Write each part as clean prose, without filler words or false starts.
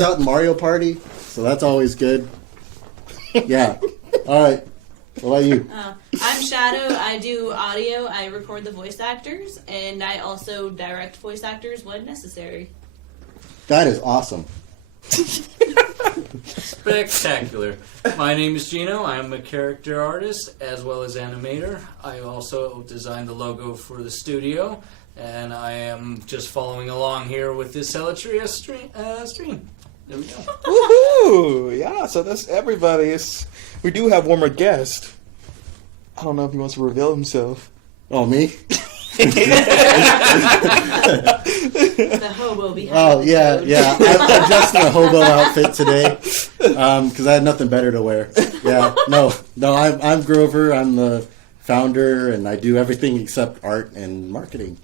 out in Mario Party, so that's always good. Yeah. All right. What about you? I'm Shadoe. I do audio. I record the voice actors, and I also direct voice actors when necessary. That is awesome. Spectacular. My name is Geno. I'm a character artist as well as animator. I also designed the logo for the studio, and I am just following along here with this Selatria stream. There we go. Woohoo! Yeah, so that's everybody. We do have one more guest. I don't know if he wants to reveal himself. Oh, me? The hobo behind. Oh, yeah. I'm dressed in a hobo outfit today because I had nothing better to wear. Yeah. No. I'm Grover. I'm the founder, and I do everything except art and marketing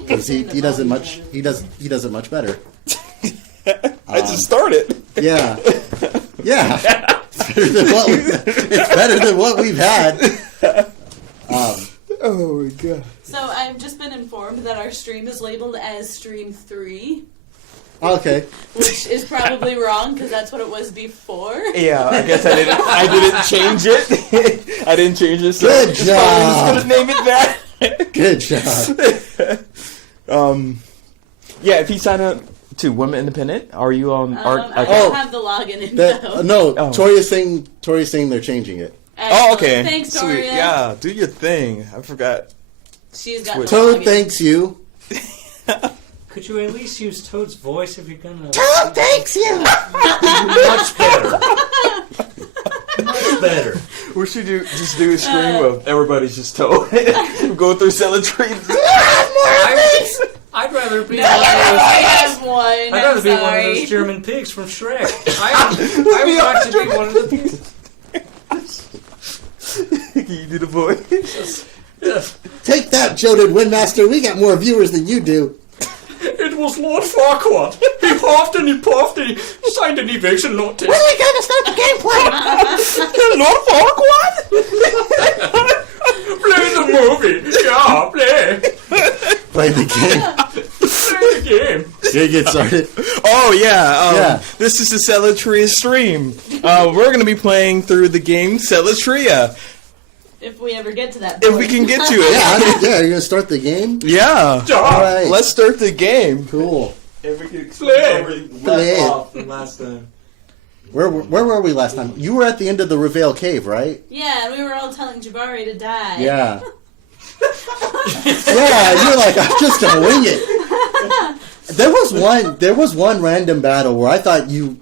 because he does it much. He does it much better. I just started. Yeah. It's better than what we've had. Oh my god. So I've just been informed that our stream is labeled as Stream 3. Okay. Which is probably wrong because that's what it was before. Yeah, I guess I didn't change it. I didn't change it. So Good job. I'm just gonna name it that. Good job. Yeah, if you sign up to Whim Independent, are you on art? I don't have the login info. No, Toria's saying they're changing it. Oh, okay. Thanks, Sweet. Toria. Yeah, do your thing. I forgot. She's got the Toad login. thanks you. Could you at least use Toad's voice if you're gonna... Toad thanks you. Much better. Much better. We should just do a stream of everybody's just Toad. Go through Selatria. I'd rather be I have one. I'd rather be one of sorry. those German pigs from Shrek. I would like to be one of the pigs. Can you do the voice? Yes. Take that, Jodin Windmaster. We got more viewers than you do. It was Lord Farquaad. He huffed and he puffed and he signed an eviction notice. When are we going to start the gameplay? Lord Farquaad? Play the movie. Yeah, play. Play the game. Play the game. Did you get started? Oh, yeah. Yeah. This is the Selatria stream. We're going to be playing through the game Selatria. If we ever get to that point. If we can get to it. Yeah, you're going to start the game? Yeah. All right. Let's start the game. Cool. If we can Play. Play. off from last time. Where were we last time? You were at the end of the Reveal Cave, right? Yeah, and we were all telling Jabari to die. Yeah. Yeah, you're like, I'm just going to wing it. There was one random battle where I thought you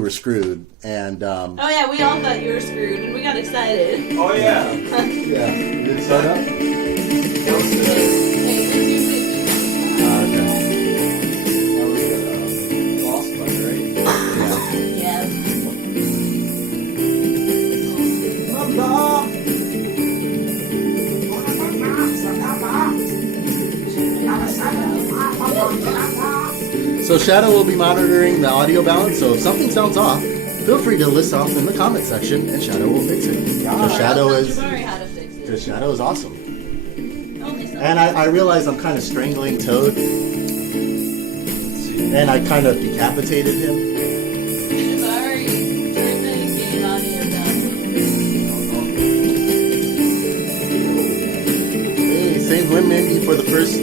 were screwed, and Oh yeah, we all thought you were screwed, and we got excited. Oh, yeah. yeah, did it start up? Yeah. So Shadoe will be monitoring the audio balance, so if something sounds off, feel free to list off in the comment section, and Shadoe will fix it. Because Shadoe is awesome. And I realize I'm kind of strangling Toad, and I kind of decapitated him. Jabari, turn the game audio down. Hey, same Whim Indie for the first...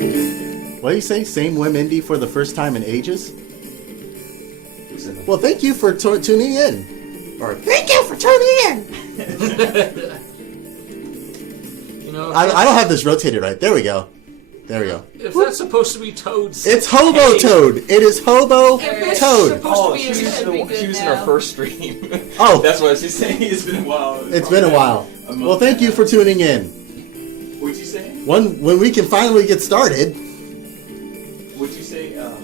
What do you say? Same Whim Indie for the first time in ages? Well, thank you for tuning in. Or, thank you for tuning in! You know, I don't have this rotated right. There we go. if that's supposed to be Toad's... It's Hobo Toad. It is Hobo It's Toad. supposed to be she was should be good in now. our first stream. Oh. That's why she's saying it's been a while. It's been a while. Well, thank you for tuning in. What'd you say? When we can finally get started. What'd you say, Shadoe?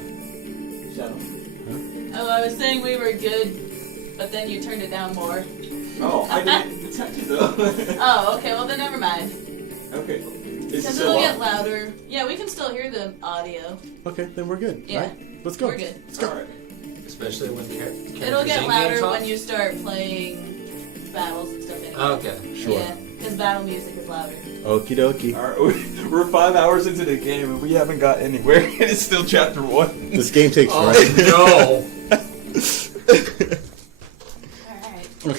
Oh, I was saying we were good, but then you turned it down more. Oh, I didn't detect it though. Oh, okay, well then never mind. Okay. Is it Because still it'll on? get louder. Yeah, we can still hear the audio. Okay, then we're good. Yeah. Right? Let's go. We're good. Let's go. Alright. Especially when It'll get louder when you start playing battles and stuff anyway. Okay. Sure. Yeah, because battle music is louder. Okie dokie. Alright, we're 5 hours into the game and we haven't got anywhere and it's still chapter 1. This game takes forever. Oh, no.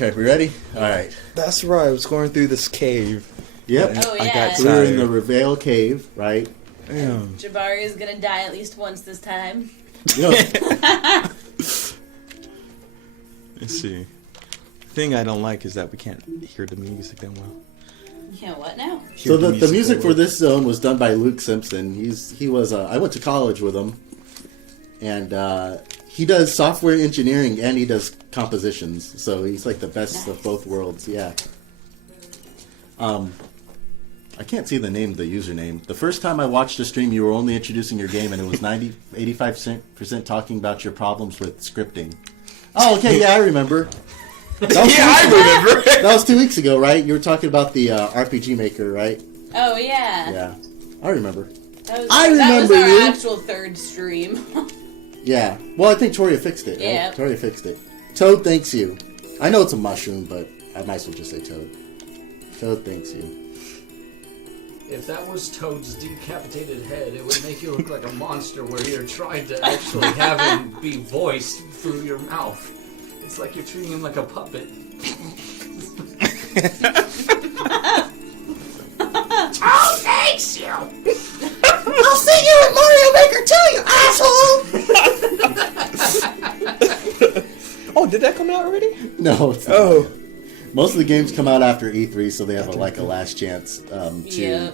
Okay, we ready? All right. That's right. I was going through this cave. Yep. Oh, I yeah. got We were in tired. the Reveal Cave, right? Damn. Jabari is gonna die at least once this time. You know, Let's see. The thing I don't like is that we can't hear the music that well. You can't what now? so Hear the music that for well. this zone was done by Luke Simpson. He was I went to college with him, and he does software engineering and he does compositions. So he's like the best of both worlds. Yeah. I can't see the name of the username. The first time I watched a stream, you were only introducing your game, and it was 85% talking about your problems with scripting. Oh, okay, yeah, I remember. I remember. That was 2 weeks ago, right? You were talking about the RPG Maker, right? Oh yeah. Yeah, I remember. That was, I that was remember our you. actual third stream. Yeah. Well, I think Toria fixed it. Right? Yeah. Toria fixed it. Toad thanks you. I know it's a mushroom, but I might as well just say Toad. Toad thanks you. If that was Toad's decapitated head, it would make you look like a monster where you're trying to actually have him be voiced through your mouth. It's like you're treating him like a puppet. Toad thanks you! I'll see you at Mario Maker 2, you asshole! Oh, did that come out already? No, it's not. Oh. Most of the games come out after E3, so they have a last chance to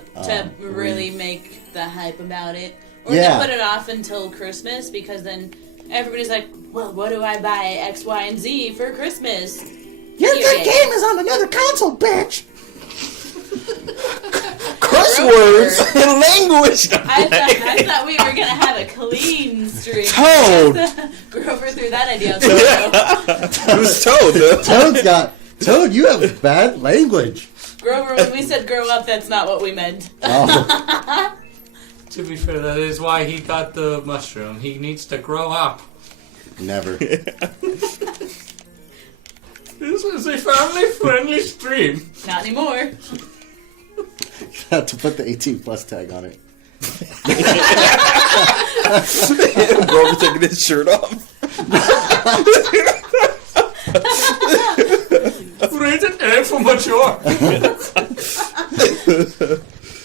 really make the hype about it. Or Yeah. they put it off until Christmas because then everybody's like, well, what do I buy X, Y, and Z for Christmas? Your Here good it game is on another console, bitch! Curse words and language. I thought we were gonna have a clean stream. Toad. Grover threw that idea out the window. It was Toad. Toad, you have bad language. Grover, when we said grow up, that's not what we meant. Oh, To be fair, that is why he got the mushroom. He needs to grow up. never. This is a family-friendly stream. Not anymore. Have to put the 18 plus tag on it. Grover taking his shirt off. Rated A for mature.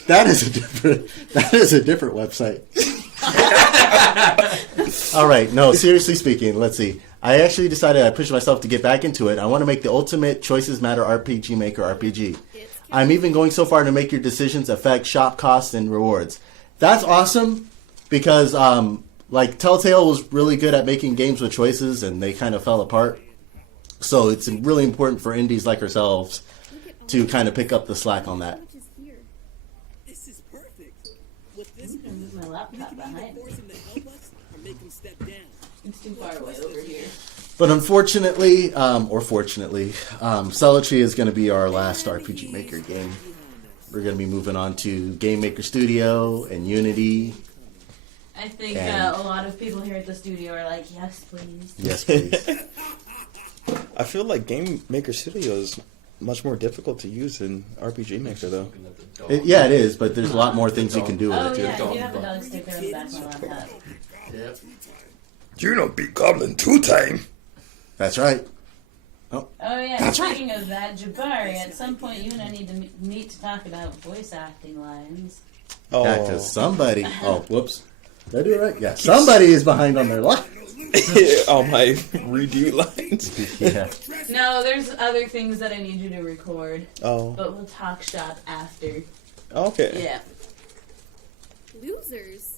That is a different website. All right, no, seriously speaking, let's see. I actually decided I pushed myself to get back into it. I want to make the ultimate Choices Matter RPG Maker RPG. I'm even going so far to make your decisions affect shop costs and rewards. That's awesome because like Telltale was really good at making games with choices and they kind of fell apart. So it's really important for indies like ourselves to kind of pick up the slack on that. This is perfect. With this I'm gonna move my laptop behind me. force him to help us or make him step down. It's too far away over here. But unfortunately, or fortunately, Selatria is going to be our last RPG Maker game. We're going to be moving on to Game Maker Studio and Unity. I think And- a lot of people here at the studio are like, yes, please. Yes, please. I feel like Game Maker Studio is much more difficult to use than RPG Maker, though. Yeah, it is, but there's a lot more things you can do with Oh it, too. yeah, I do have a dog sticker on the back of my laptop. Yep. Geno beat Goblin 2 time. That's right. Oh yeah, That's speaking of that, Jabari, at some point you and I need to meet to talk about voice acting lines. Oh, Yeah, because somebody... Oh, whoops. Did I do it right? Yeah, somebody is behind on their line. all my redo lines. Yeah. No, there's other things that I need you to record, Oh, but we'll talk shop after. okay. Yeah. Losers.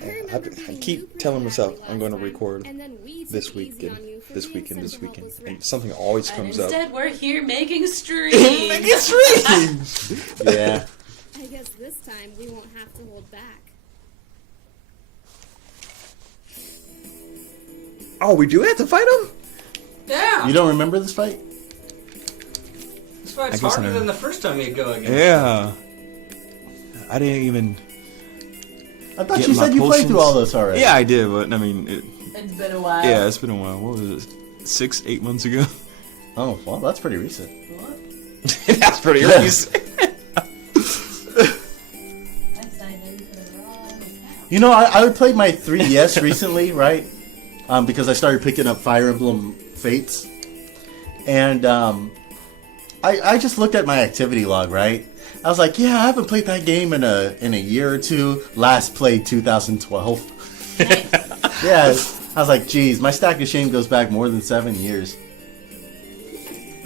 Yeah, remember I beating keep you pretty telling myself badly I'm going to last time, record and then we took this it easy weekend, on you for this being weekend, such this a weekend, helpless and wreck. something always And comes up. instead, we're here making streams. Make it streams. Yeah. I guess this time we won't have to hold back. Oh, we do have to fight him? Yeah. You don't remember this fight? This fight's I guess harder I- than the first time you go again. Yeah. I didn't even. I thought Get you my said you played potions. through all this already. Yeah, I did, but I mean, It's been a while. yeah, it's been a while. What was it? 6-8 months ago? Oh, well, that's pretty recent. What? That's pretty Yeah. recent. I signed in for the wrong account. You know, I played my 3DS recently, right? Because I started picking up Fire Emblem Fates. And I just looked at my activity log, right? I was like, yeah, I haven't played that game in a year or two. Last played 2012. Yeah, I was like, geez, my stack of shame goes back more than 7 years.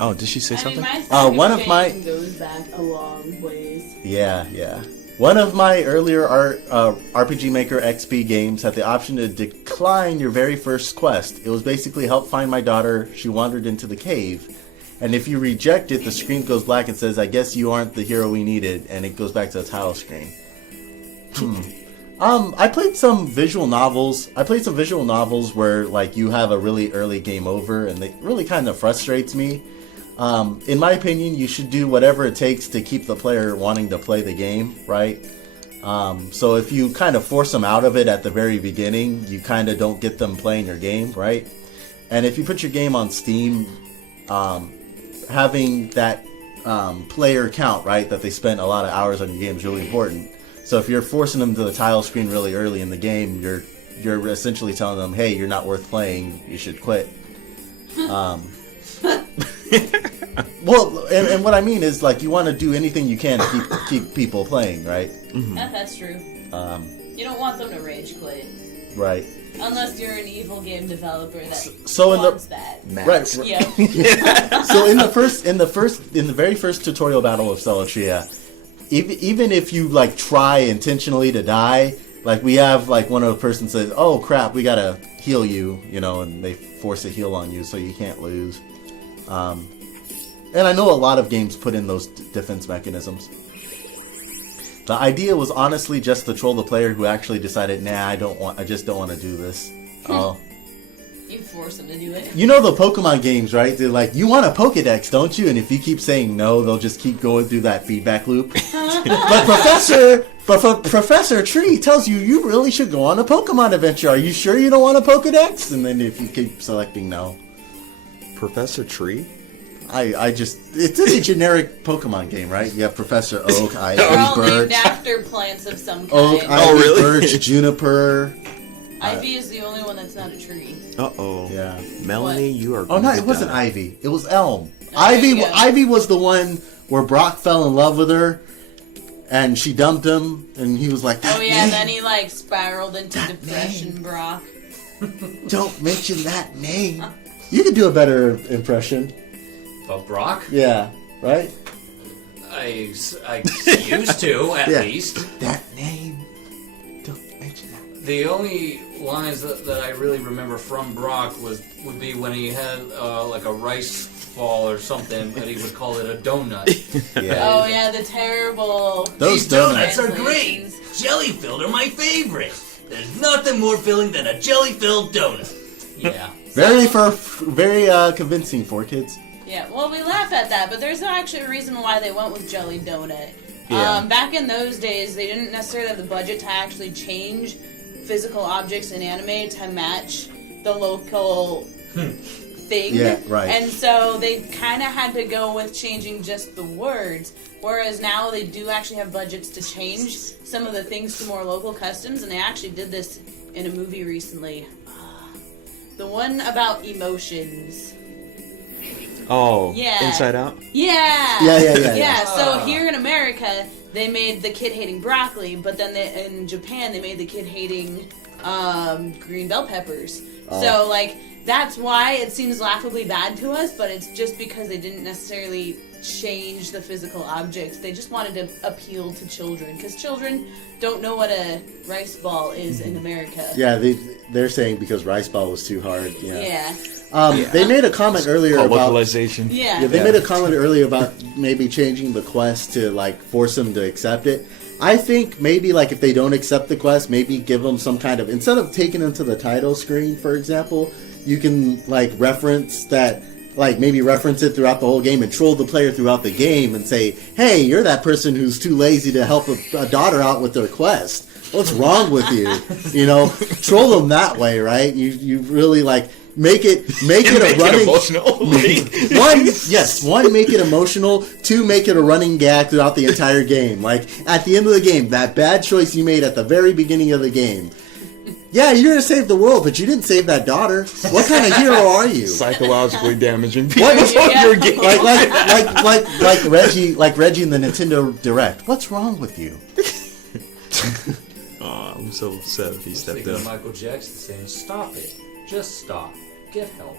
Oh, did she say something? One of my goes back a long ways. Yeah. One of my earlier RPG Maker XP games had the option to decline your very first quest. It was basically help find my daughter. She wandered into the cave. And if you reject it, the screen goes black and says, I guess you aren't the hero we needed. And it goes back to the title screen. I played some visual novels. Where, like, you have a really early game over. And it really kind of frustrates me. In my opinion, you should do whatever it takes to keep the player wanting to play the game, right? So if you kind of force them out of it at the very beginning, you kind of don't get them playing your game, right? And if you put your game on Steam, having that player count, right, that they spent a lot of hours on your game is really important. So if you're forcing them to the title screen really early in the game, you're essentially telling them, hey, you're not worth playing, you should quit. Well, and what I mean is, like, you want to do anything you can to keep people playing, right? Mm-hmm. That's true. You don't want them to rage quit. Right. Unless you're an evil game developer that so wants that. Right. Yeah. So in the very first tutorial battle of Selatria, even if you like try intentionally to die, like we have like one of the person says, "Oh crap, we gotta heal you," and they force a heal on you so you can't lose. And I know a lot of games put in those defense mechanisms. The idea was honestly just to troll the player who actually decided, nah, I just don't want to do this. You force them to do it. You know the Pokemon games, right? They're like, you want a Pokedex, don't you? And if you keep saying no, they'll just keep going through that feedback loop. But Professor Tree tells you really should go on a Pokemon adventure. Are you sure you don't want a Pokedex? And then if you keep selecting no. Professor Tree? It's a generic Pokemon game, right? You have Professor Oak, Ivy, They're all Birch. named after plants of some kind. Oak, Ivy, really? Birch, Juniper. Ivy is the only one that's not a tree. Uh-oh. Yeah. Melanie, you are... Oh, no, it wasn't Ivy. It was Elm. Oh, there you go. Ivy was the one where Brock fell in love with her, and she dumped him, and he was like, Oh yeah, then he like spiraled into depression, Brock. Don't mention that name. You could do a better impression. About Brock? Yeah, right? I used to, at Yeah. least. That name. Don't mention that. The only lines that I really remember from Brock would be when he had like a rice ball or something, but he would call it a donut. Yeah. Oh yeah, the terrible. Those These donuts are translations. great. Jelly filled are my favorite. There's nothing more filling than a jelly filled donut. Yeah. Very convincing for kids. Yeah, well, we laugh at that, but there's actually a reason why they went with Jelly Donut. Yeah. Back in those days, they didn't necessarily have the budget to actually change physical objects in anime to match the local thing. Yeah, right. And so they kind of had to go with changing just the words, whereas now they do actually have budgets to change some of the things to more local customs, and they actually did this in a movie recently. The one about emotions. Oh, Yeah. Inside Out? Yeah. Yeah. So here in America, they made the kid hating broccoli, but then in Japan, they made the kid hating green bell peppers. So, like, that's why it seems laughably bad to us, but it's just because they didn't necessarily change the physical objects. They just wanted to appeal to children, because children don't know what a rice ball is in America. Yeah, they're saying because rice ball was too hard. Yeah. Yeah. They made a comment earlier Called about localization. Yeah. they made a comment earlier about maybe changing the quest to like force them to accept it. I think maybe like if they don't accept the quest, maybe give them some kind of, instead of taking them to the title screen, for example, you can like reference that, like maybe reference it throughout the whole game and troll the player throughout the game and say, hey, you're that person who's too lazy to help a daughter out with their quest. What's wrong with you? Troll them that way, right? You really like make it a running emotional. One, make it emotional. Two, make it a running gag throughout the entire game. Like at the end of the game, that bad choice you made at the very beginning of the game, Yeah, you're gonna save the world, but you didn't save that daughter. What kind of hero are you? Psychologically damaging people. What is Yeah. your game? like Reggie in the Nintendo Direct. What's wrong with you? Oh, I'm so upset if he stepped Thinking of up. Michael Jackson saying, "Stop it, just stop, get help."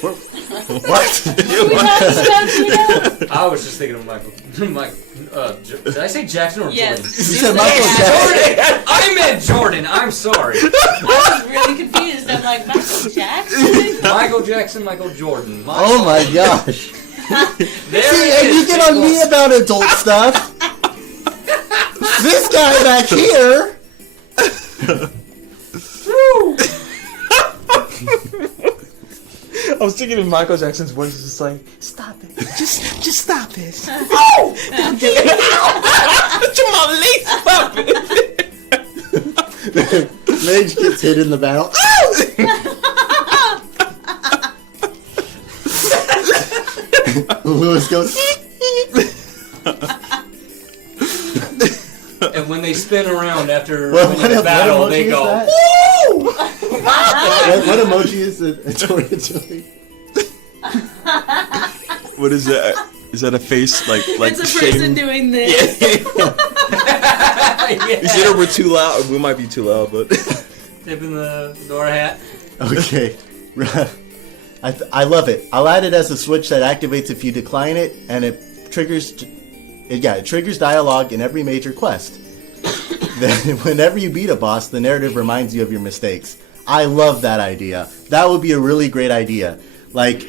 What? Who we talking about, Geno? I was just thinking of Michael. Did I say Jackson or Yes. Jordan? You said Michael Jackson. Jordan. I meant Jordan. I'm sorry. I was really confused. I'm like, Michael Jackson? Michael Jackson, Michael Jordan. Oh my gosh! There See, it and is, you get on me people. about adult stuff. This guy back here. I was thinking of Michael Jackson's voice is just like, stop it. Just stop this. Oh! Jamal Lee, stop it. Mage gets hit in the battle. Lewis goes. And when they spin around after What winning the battle, emoji they is go. that? What emoji is Victoria doing? What is that? Is that a face like It's a shame? person doing this. Yeah. Is it over too loud? We might be too loud, but Tipping the door hat. Okay. I love it. I'll add it as a switch that activates if you decline it, and it triggers. It triggers dialogue in every major quest. Then, whenever you beat a boss, the narrative reminds you of your mistakes. I love that idea. That would be a really great idea. Like,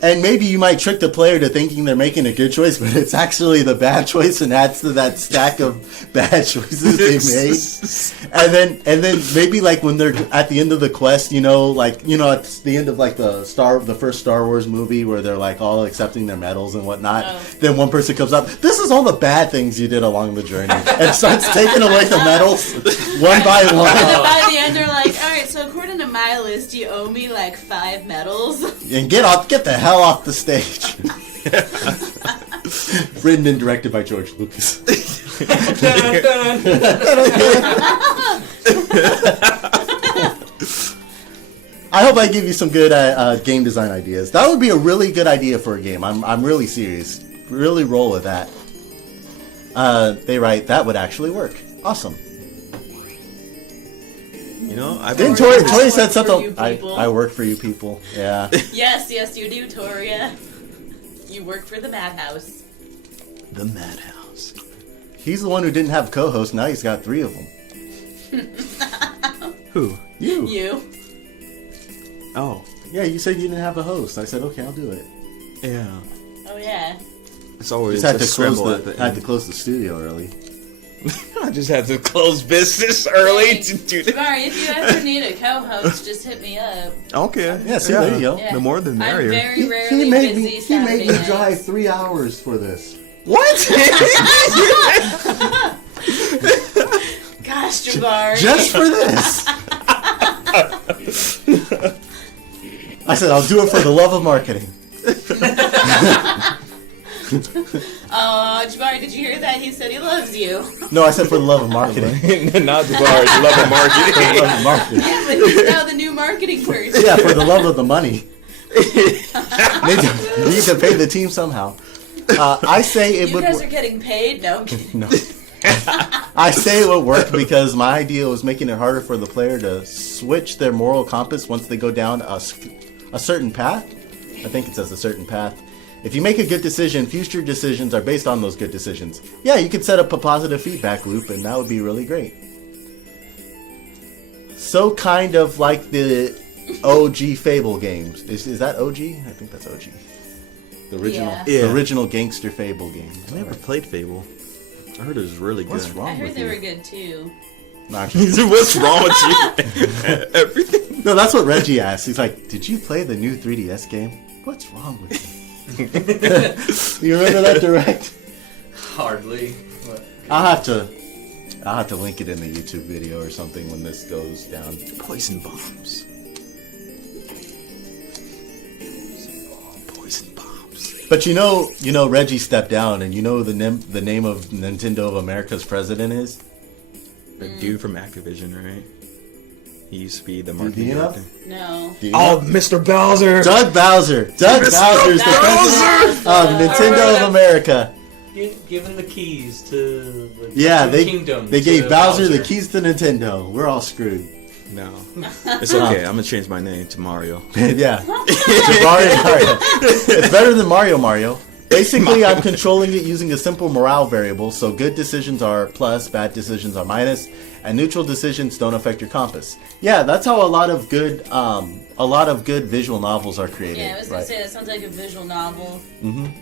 and maybe you might trick the player to thinking they're making a good choice, but it's actually the bad choice and adds to that stack of bad choices they made. And then maybe like when they're at the end of the quest, at the end of like the first Star Wars movie where they're like all accepting their medals and whatnot. Oh. Then one person comes up, this is all the bad things you did along the journey, and starts taking away the medals one by And then one. by the end, they're like, alright, so according to my list, you owe me like 5 medals. And get the hell off the stage. Written and directed by George Lucas. Dun, dun. I hope I give you some good game design ideas. That would be a really good idea for a game. I'm really serious. Really roll with that. They write, that would actually work. Awesome. I've Didn't Tori Tori said works for something? you people. I work for you people. Yeah. Yes, you do, Toria. You work for the madhouse. the madhouse. He's the one who didn't have co-host. Now he's got 3 of them. Who? You. Oh, Yeah, you said you didn't have a host. I said, okay, I'll do it. yeah. Oh yeah. It's always Just had a to scramble at the had to end. close the studio early. I just had to close business early Hey, to do that. Jabari, if you ever need a co-host, just hit me up. Okay. Yeah, see, there you go. Yeah. The more the merrier. I'm very rarely He made busy me. He Saturday made me nights. drive 3 hours for this. What? Gosh, Jabari. Just for this. I said, I'll do it for the love of marketing. Jabari, did you hear that? He said he loves you. No, I said for the love of marketing. Not the bars, love of For the marketing. love of marketing. Yeah, but he's now the new marketing person. Yeah, for the love of the money. Need to pay the team somehow. I say it You would. guys are getting paid? No, I'm kidding. No. I say it would work because my idea was making it harder for the player to switch their moral compass once they go down a certain path. I think it says a certain path. If you make a good decision, future decisions are based on those good decisions. Yeah, you could set up a positive feedback loop, and that would be really great. So kind of like the OG Fable games. Is that OG? I think that's OG. The original, Yeah. Yeah. the original gangster Fable game. I never played Fable. I heard it was really good. What's wrong I heard with they you? were good too. No, actually- What's wrong with you? Everything. No, that's what Reggie asked. He's like, "Did you play the new 3DS game? What's wrong with you?" You remember that direct? Hardly. What? I'll have to link it in the YouTube video or something when this goes down. Poison bombs. Poison bombs. But you know, Reggie stepped down, and you know the name of Nintendo of America's president is? The dude from Activision, right? He used to be the Do marketing you know? director. No. Do you know? Oh, Mr. Bowser! Doug Bowser. Doug Bowser is the president of Nintendo of America. Give him the keys to the Yeah, kingdom. they gave to Bowser the keys to Nintendo. We're all screwed. No. It's okay. I'm going to change my name to Mario. Yeah. Jabari Mario. It's better than Mario. Basically, I'm controlling it using a simple morale variable, so good decisions are plus, bad decisions are minus, and neutral decisions don't affect your compass. Yeah, that's how a lot of good visual novels are created. Yeah, I was gonna say that sounds like a visual novel.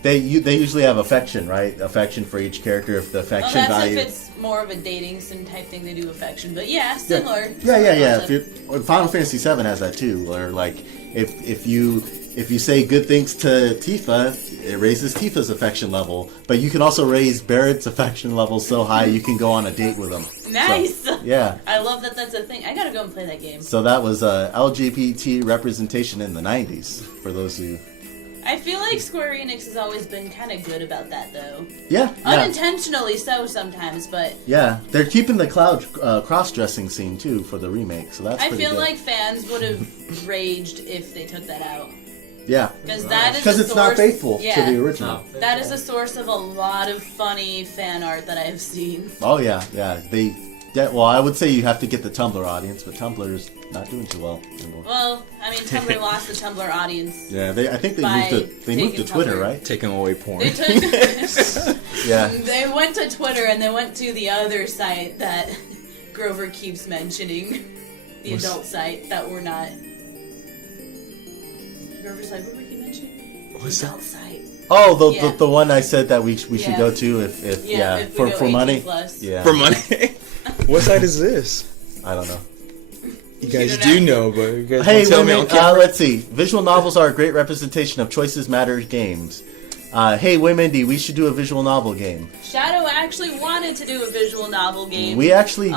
They usually have affection, right? Affection for each character. If the affection Well, that's value. if it's more of a dating sim type thing. They do affection, but yeah, similar. Yeah. Concept. Final Fantasy VII has that too. Or like, if you say good things to Tifa, it raises Tifa's affection level. But you can also raise Barrett's affection level so high you can go on a date with him. Nice. So, yeah. I love that. That's a thing. I gotta go and play that game. So that was LGBT representation in the 90s. For those who. I feel like Square Enix has always been kind of good about that, though. Yeah. Unintentionally so sometimes, but Yeah, they're keeping the cloud cross-dressing scene too for the remake, so that's I pretty feel good. like fans would have raged if they took that out. Yeah, Because that is because a it's not source- faithful yeah, to the original. No. That is a source of a lot of funny fan art that I have seen. Oh yeah. Well, I would say you have to get the Tumblr audience, but Tumblr's not doing too well anymore. Well, I mean, Tumblr lost the Tumblr audience. Yeah, I think they By taking Twitter, Tumblr. right? Taking away porn. They took. Yeah. They went to Twitter and they went to the other site that Grover keeps mentioning, the adult site that we're not. Grover's like, what do we keep mentioning? What's Adult site. Oh, Yeah. the one I said that we should Yeah. go to if If we for go for 18 money. plus. Yeah. For money? What site is this? I don't know. You guys don't do know. know, but you guys Hey, won't tell me women, on camera. let's see. Visual novels are a great representation of Choices Matter games. Hey, Whim Indie, we should do a visual novel game. Shadoe actually wanted to do a visual novel game. We actually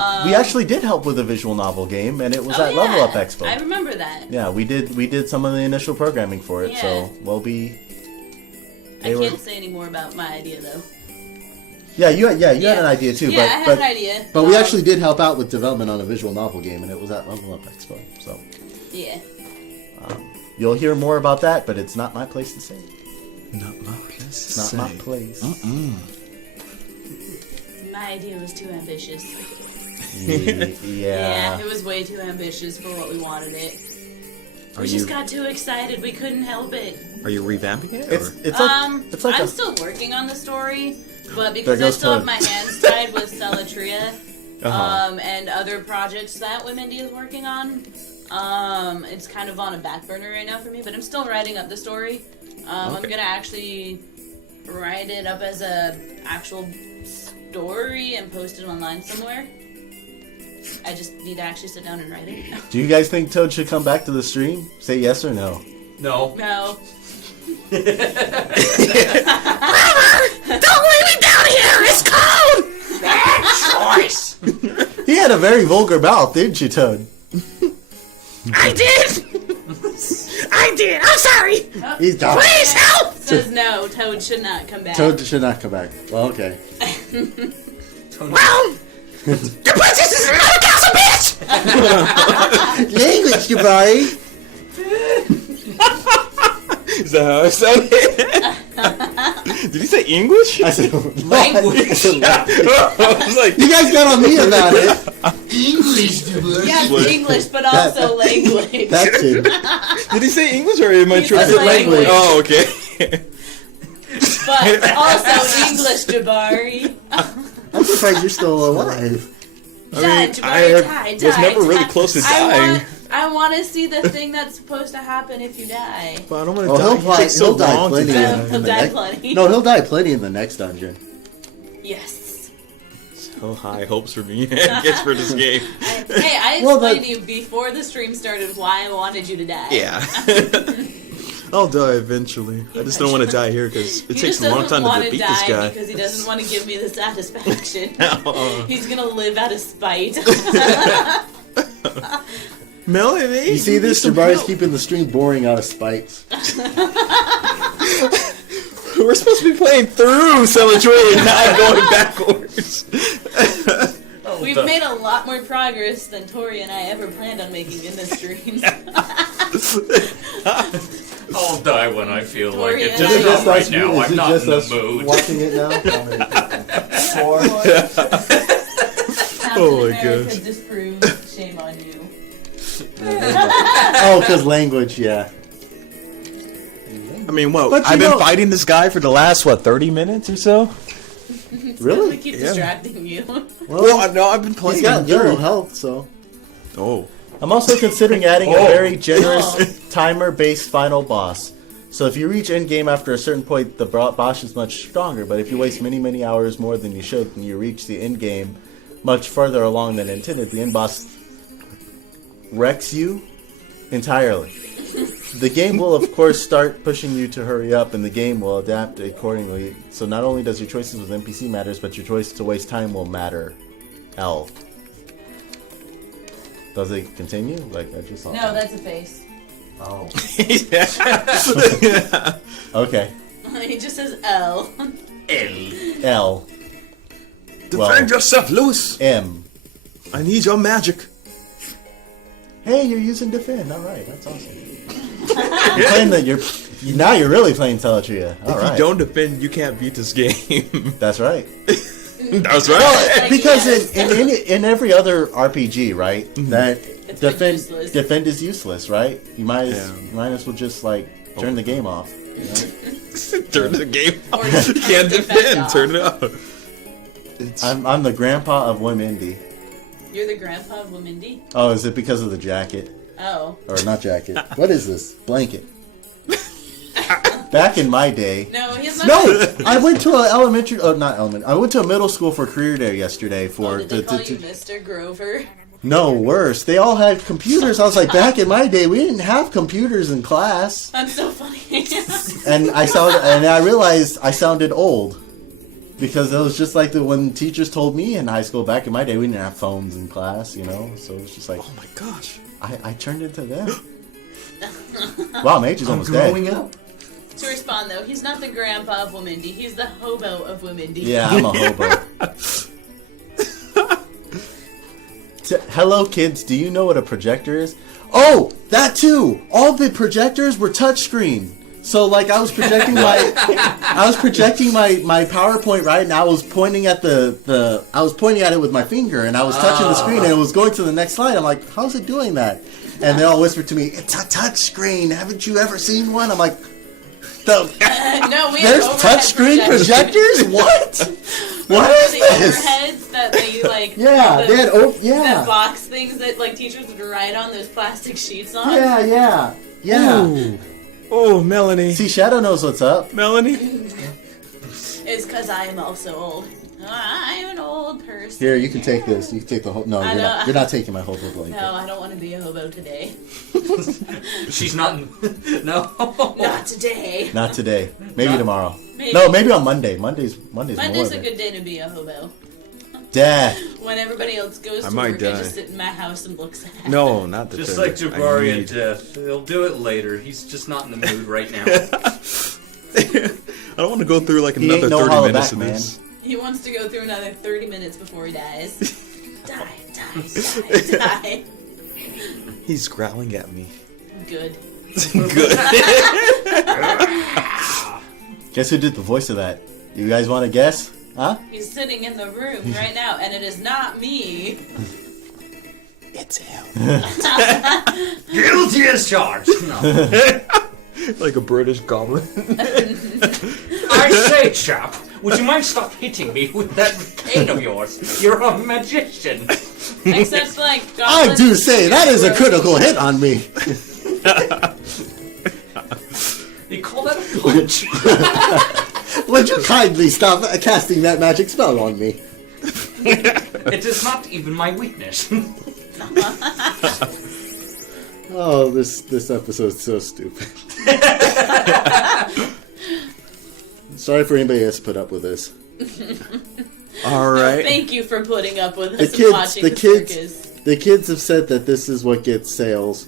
did help with a visual novel game, and it was at Level Up Expo. I remember that. Yeah, we did some of the initial programming for it, Yeah. so we'll be. I They were- can't say any more about my idea though. Yeah, you had an idea too, Yeah, I but had an idea. But we actually did help out with development on a visual novel game, and it was at Level Up Expo. So Yeah. you'll hear more about that, but it's not my place to say. Not my place. It's not my place. My idea was too ambitious. Yeah. Yeah, it was way too ambitious for what we wanted it. Are We you just got too excited. We couldn't help it. are you revamping it? It's or- it's like I'm a, still working on the story, but There because I goes still have Toad. my hands tied with Selatria, Uh-huh. and other projects that Whim Indie is working on, it's kind of on a back burner right now for me. But I'm still writing up the story. I'm Okay. gonna actually write it up as a actual story and post it online somewhere. I just need to actually sit down and write it. Do you guys think Toad should come back to the stream? Say yes or no. No. No. Don't leave me down here! It's cold! Choice. He had a very vulgar mouth, didn't you, Toad? I did! I did! I'm sorry! He's done. Please help! Says no. Toad should not come back. Toad should not come back. Well, okay. Well, your princess is another castle, bitch! Language, Jabari. Is that how I said it? Did he say English? I said Language. I said language. I was like, You guys got on me about it. English, Yes, English, but also language. That too. did he say English or am I He tripping? said language. Oh, okay. But also English, Jabari. I'm surprised you're still alive. Die, Jabari, die, was never really die. close to dying. I want to see the thing that's supposed to happen if you die. But I don't want to Well, die. he'll It takes so die long to plenty. die. He'll die plenty. No, he'll die plenty in the next dungeon. Yes. So high hopes for me, I guess, for this game. Hey, I Well, explained but- to you before the stream started why I wanted you to die. Yeah. I'll die eventually. I just don't want to die here because it He takes just a long doesn't time to want defeat die this guy. because he doesn't want to give me the satisfaction. Oh. He's gonna live out of spite. Melanie, You see this? need some Jabari's help. keeping the stream boring out of spite. We're supposed to be playing through Selatria and not going backwards. We We've made a lot more progress than Tori and I ever planned on making in this stream. I'll die when I feel like Tori it. and Just I- not right us- now. is I'm it not just in the us mood. watching it now? How many people? Captain Oh my America gosh. disproved. Shame on you. Oh, because language, yeah. I mean, what? But you I've been know- fighting this guy for the last 30 minutes or so. Really? We keep Yeah. distracting you. Well, no, I've been He's playing. got through. little health, so. Oh, I'm also considering adding a Oh. very generous Oh. timer-based final boss. So if you reach endgame after a certain point, the boss is much stronger. But if you waste many, many hours more than you should, and you reach the endgame much further along than intended, the end boss wrecks you entirely. The game will, of course, start pushing you to hurry up, and the game will adapt accordingly. So not only does your choices with NPC matters, but your choice to waste time will matter. L. Does it continue? Like I just saw. No, that's a face. Oh. yeah. Okay. He just says L. L. Defend yourself, Lewis. M. I need your magic. Hey, you're using defend. All right, that's awesome. You're playing now you're really playing Selatria. All If right. you don't defend, you can't beat this game. That's right. That's right. Because in every other RPG, right, that It's been defend useless. defend is useless, right? You might Yeah. as well just like turn the game off. You know? Turn the game Or off. just You can't defend defend. off. Turn it off. It's, I'm the grandpa of Whim Indie. You're the grandpa of Womindy? Oh, is it because of the jacket? Oh. Or not jacket? What is this? Blanket. Back in my day. No, he's not. No, I went to a elementary. Oh, not elementary. I went to a middle school for career day yesterday. For Oh, did they call you Mr. Grover? no, worse. They all had computers. I was like, back in my day, we didn't have computers in class. That's so funny. And I realized I sounded old because it was just like when teachers told me in high school back in my day, we didn't have phones in class, you know. So it was just like, oh my gosh. I turned into them. Wow, Mage is almost dead. up. To respond though, he's not the grandpa of Womindy. He's the hobo of Womindy. Yeah, I'm a hobo. Hello, kids. Do you know what a projector is? Oh, that too. All the projectors were touchscreen. So, like, I was projecting my PowerPoint, right? And I was pointing at I was pointing at it with my finger, and I was touching the screen, and it was going to the next slide. I'm like, how's it doing that? And they all whispered to me, "It's a touchscreen. Haven't you ever seen one?" I'm like, No, we there's have overhead touchscreen projectors? What? What is The this? overheads that they like. Yeah, the, they had the yeah, box things that like teachers would write on those plastic sheets on. yeah. Ooh. Oh, Melanie. See, Shadoe knows what's up. Melanie. It's because I am also old. I'm an old person. Here, you can take this. You can take the whole. No, I you're know. not. You're not taking my hobo blanket. No, I don't want to be a hobo today. She's not. No. Not today. Not today. Maybe tomorrow. Maybe. No, maybe on Monday. Monday's Monday's more a than. good day to be a hobo. Death. When everybody else goes I to might work, die. I just sit in my house and look sad. No, not the Just third. like Jabari I and Death. He'll do it later. He's just not in the mood right now. I don't want to go through like He another ain't no 30 hollaback, minutes of man. this. He wants to go through another 30 minutes before he dies. Die. He's growling at me. Good. Good. Guess who did the voice of that? You guys want to guess? Huh? He's sitting in the room right now, and it is not me. It's him. Guilty as charged. No. Like a British goblin. I say, chap, would you mind stop hitting me with that cane of yours? You're a magician. Except, like, I goblins do say that is a gross. critical hit on me. You call that a punch? Would you kindly stop casting that magic spell on me? It is not even my weakness. Oh, this episode's so stupid. Sorry for anybody who has to put up with this. All right. Thank you for putting up with The us and kids, watching the the kids, circus. the kids have said that this is what gets sales.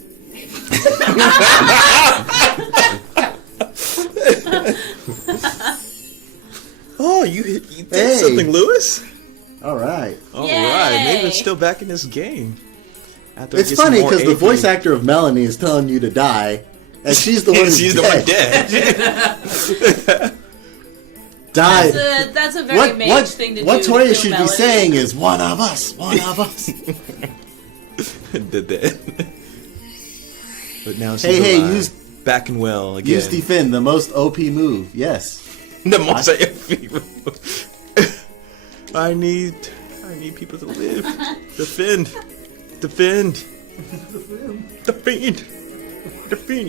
Oh, you did Hey. something, Lewis? All right. All Yay. right, Maven's still back in this game. After I It's get some funny more because the AP. voice actor of Melanie is telling you to die, and she's the one who's She's the dead. one dead. Die. That's a very mage thing to do. What to Toya kill should Melody. be saying is one of us, one of us. Did that. But now she's Hey, alive. use back and well again. use defend, the most OP move. Yes. The most I need people to live. Defend.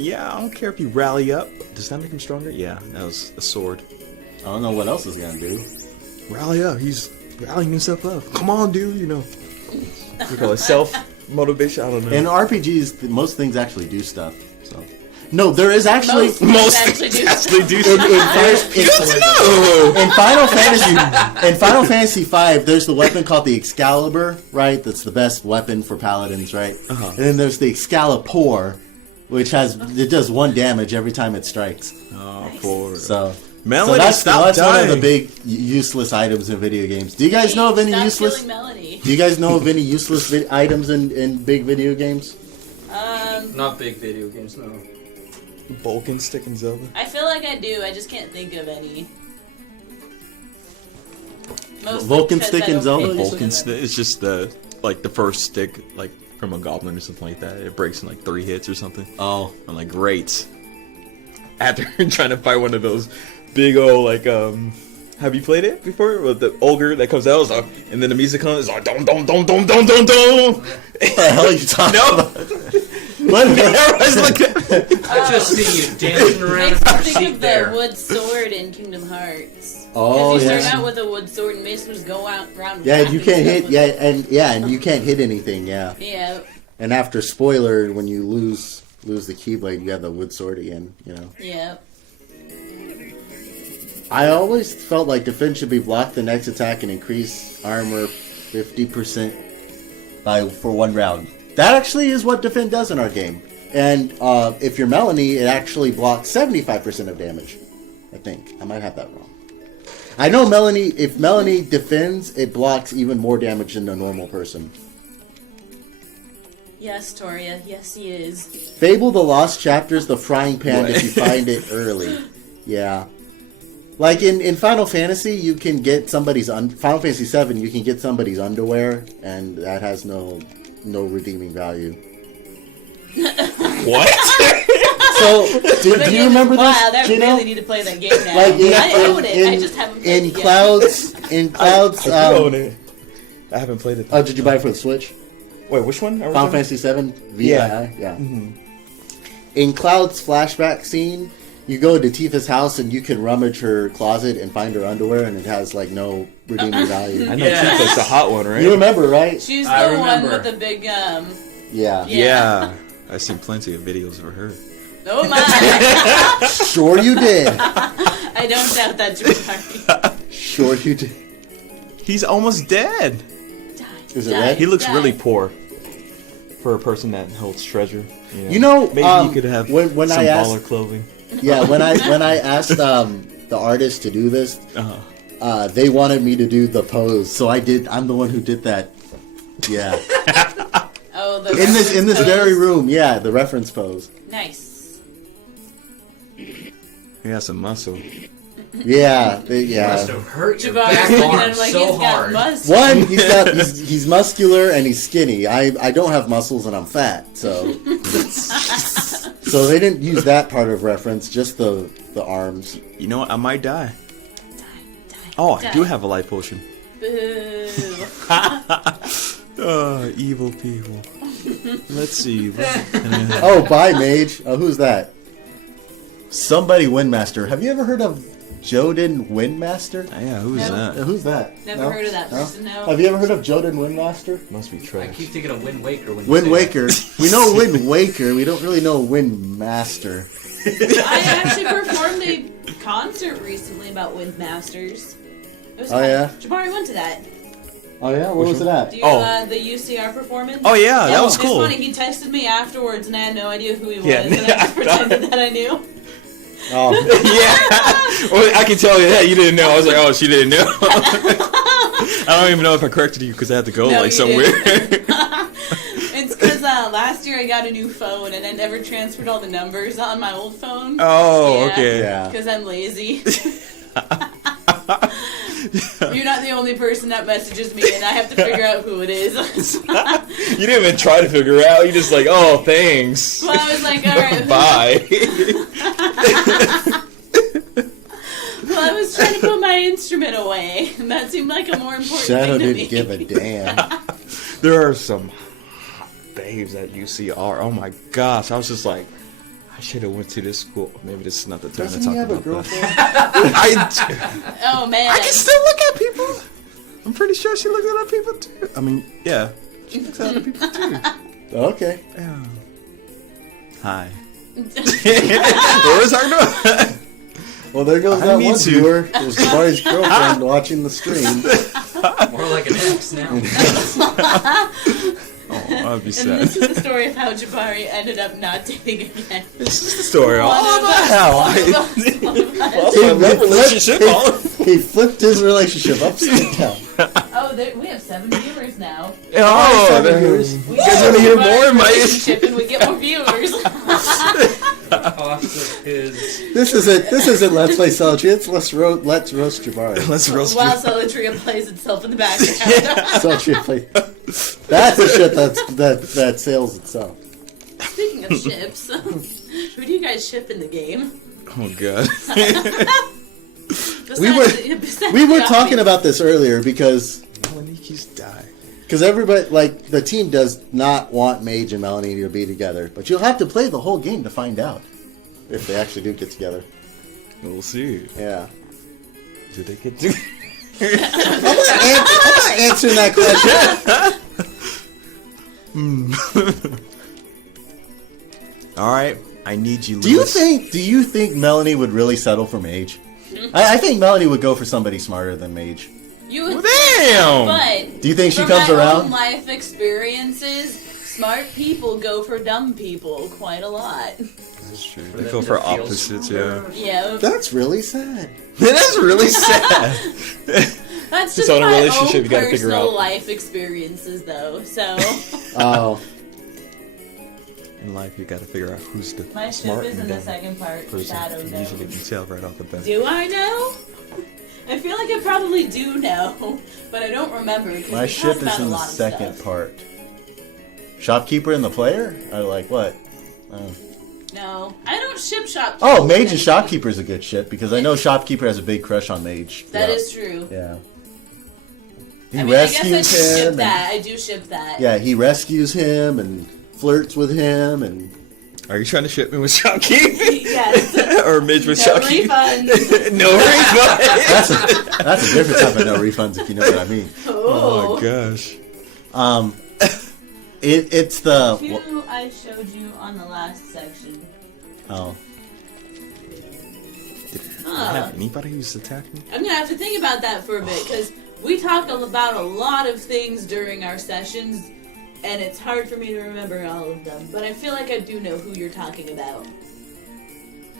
Yeah, I don't care if you rally up. Does that make him stronger? Yeah, that was a sword. I don't know what else is gonna do. Rally up. He's rallying himself up. Come on, dude. You know. You call it self motivation. I don't know. In RPGs, most things actually do stuff. So, no, there is actually Most actually do in Final Fantasy V, there's the weapon called the Excalibur, right? That's the best weapon for paladins, right? Uh-huh. And then there's the Excalibur, which does 1 damage every time it strikes. Oh, poor. So Melody, that's stop one of dying. the big useless items in video games. Do you guys know of any Stop useless? killing Melody. Do you guys know of any useless items in big video games? Not big video games, no. Vulcan stick and Zelda. I feel like I do. I just can't think of any. Mostly Vulcan because stick I and don't Zelda? pay attention Vulcan to stick. It's just the first stick, like from a goblin or something like that. It breaks in like 3 hits or something. Oh, I'm like, great. After trying to fight one of those big old like have you played it before with the ogre that comes out and then the music comes, it's like don. what the hell are you talking about? What? Everybody's like, I just see you dancing around Makes in me your think seat of the there. wood sword in Kingdom Hearts. Oh, Because you yeah. start out with a wood sword and basically just go out around. Yeah, you whacking can't hit. stuff Yeah, with and you can't hit anything. Yeah, it. Yeah, and after spoiler, when you lose the keyblade, you have the wood sword again. You know. yeah. I always felt like defense should be block the next attack and increase armor 50% for 1 round. That actually is what defend does in our game. And if you're Melanie, it actually blocks 75% of damage. I think I might have that wrong. I know Melanie. If Melanie defends, it blocks even more damage than a normal person. Yes, Toria. Yes, he is. Fable the Lost Chapters, the frying pan What? if you find it early. Yeah. Like in Final Fantasy, you can get somebody's Final Fantasy VII, you can get somebody's underwear, and that has no redeeming value. what? So, do you remember this? Wow, I Geno? really need to play that game now. Like I own it. I just haven't played it yet. in Clouds. I do own it. I haven't played it. Oh, did you buy it for the Switch? Wait, which one? Final Fantasy VII VII. Yeah. In Cloud's flashback scene, you go to Tifa's house and you can rummage her closet and find her underwear, and it has like no redeeming value. I know Yeah. Tifa's the hot one, right? You remember, right? She's I the one remember. with the big Yeah. Yeah. I've seen plenty of videos of her. Oh my! Sure you did. I don't doubt that, Jabari. Sure you did. He's almost dead. Is it red? He looks really poor for a person that holds treasure. You know, maybe he could have when some I asked, baller clothing. yeah, when I asked the artist to do this, they wanted me to do the pose, so I did. I'm the one who did that. Yeah, Oh, the in this reference very pose. room. Yeah, the reference pose. Nice. He has some muscle. Yeah, Must yeah. have hurt your Jabari's back looking at arm him like so he's got hard. muscle. One, he's muscular and he's skinny. I don't have muscles and I'm fat, so so they didn't use that part of reference, just the arms. You know what? I might die. Die, Oh, I die. do have a life potion. Boo. Evil people. Let's see. Oh, bye, mage. Oh, who's that? Somebody Windmaster. Have you ever heard of Joden Windmaster? Yeah, who's No. that? Who's that? Never No? heard of that No? person, no. Have you ever heard of Joden Windmaster? Must be I trash. keep thinking of Wind Waker when you Wind say Waker. We know Wind Waker. We don't really know Windmaster. I actually performed a concert recently about Windmasters. It was Oh, fun. yeah? Jabari went to that. Oh yeah, where was it at? Do you, Oh. the UCR performance? Oh, yeah, that was it's cool. funny. He texted me afterwards, and I had no idea who he was, Yeah. and I just pretended that I knew. Oh, Yeah. Well, I can tell you that you didn't know. I was like, oh, she didn't know. I don't even know if I corrected you because I had to go No, like you somewhere. It's because last year I got a new phone and I never transferred all the numbers on my old phone. Oh, okay. Yeah. Because I'm lazy. You're not the only person that messages me, and I have to figure out who it is. You didn't even try to figure it out. You just like, oh, thanks. Well, I was like, all right. Bye. Well, I was trying to put my instrument away, and that seemed like a more important Shadoe thing to me. didn't give a damn. There are some hot babes at UCR. Oh my gosh. I was just like, I should have went to this school. Maybe this is not the time Doesn't to he talk have a about girlfriend? that. Oh, man. I can still look at people. I'm pretty sure she looks at other people too. I mean, yeah. She looks at other people too. Okay. Yeah. Hi. What was talking about? Well, there goes I that need one to. viewer. It was Jabari's girlfriend watching the stream. More like an X now. Oh, I'd be And sad. this is the story of how Jabari ended up not dating again. This is the story. All One of about us- how one I. of us- one of us. Also, my relationship. He flipped his relationship upside down. Oh, we have 7 viewers now. Oh, seven there- viewers. We You guys want to hear Jabari's more? My relationship and we get more viewers. Cost of his. This isn't Let's Play Selatria. It's Let's Roast Jabari. Let's roast While you. Selatria plays itself in the background. Selatria play. That's the shit that sells itself. Speaking of ships, who do you guys ship in the game? Oh god. We were talking about this earlier because Melanie's die. everybody, like, the team does not want Mage and Melanie to be together, but you'll have to play the whole game to find out if they actually do get together. We'll see. Yeah. Do they get to? I'm not answering that question. All right. I need you. Do you Lewis. think Melanie would really settle for Mage? I think Melanie would go for somebody smarter than Mage. You would Damn. but Do you think she from comes my around? own life experiences, smart people go for dumb people quite a lot. That's true. For They them go to for feel opposites. smarter. Yeah. Yeah, That's really sad. That is really sad. that's It's just on a my relationship own you gotta figure personal out. life experiences, though. So Oh, In life, you gotta figure out who's the my ship smart is in and the dumb second part. person. Shadoe And usually, you knows. can tell right off the bat. Do I know? I feel like I probably do know, but I don't remember. 'cause my we ship talked is about a in the lot of second stuff. part. Shopkeeper and the player? I like what? No, I don't ship shop. Oh, Mage and Shopkeeper is a good ship because I know Shopkeeper has a big crush on Mage. That Yeah. is true. Yeah. He I mean, I guess I do rescues ship him. that. I do ship that. Yeah, he rescues him and flirts with him and Are you trying to ship me with Shopkeep? Yes. Or Midge with No Shopkeep? refunds. No refund. that's a different type of no refunds if you know what I mean. Oh. Oh gosh. It's the Two I showed you on the last section. oh. Did I have anybody who's attacked me? I'm gonna have to think about that for a bit because we talk about a lot of things during our sessions, and it's hard for me to remember all of them. But I feel like I do know who you're talking about.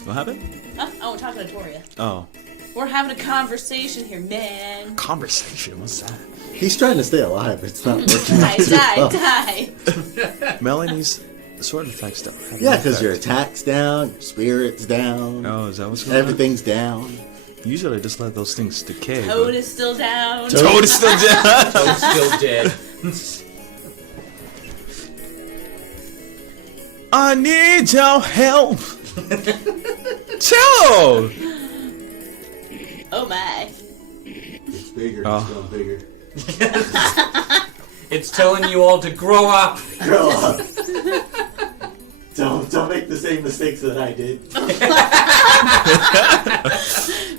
What happened? Huh? Oh, I'm talking to Toria. Oh, We're having a conversation here, man. conversation. What's that? He's trying to stay alive. It's not working. Die, too well. die. Melanie's sort of type stuff. Yeah, because your attack's down, your spirit's down, Oh, is that what's going everything's down. on? Usually, I just let those things decay. Toad but- is still down. Toad is still dead. I'm still dead. I need your help. Toad. Oh my. It's bigger. Oh. It's going bigger. It's telling you all to grow up. Grow up. Don't make the same mistakes that I did.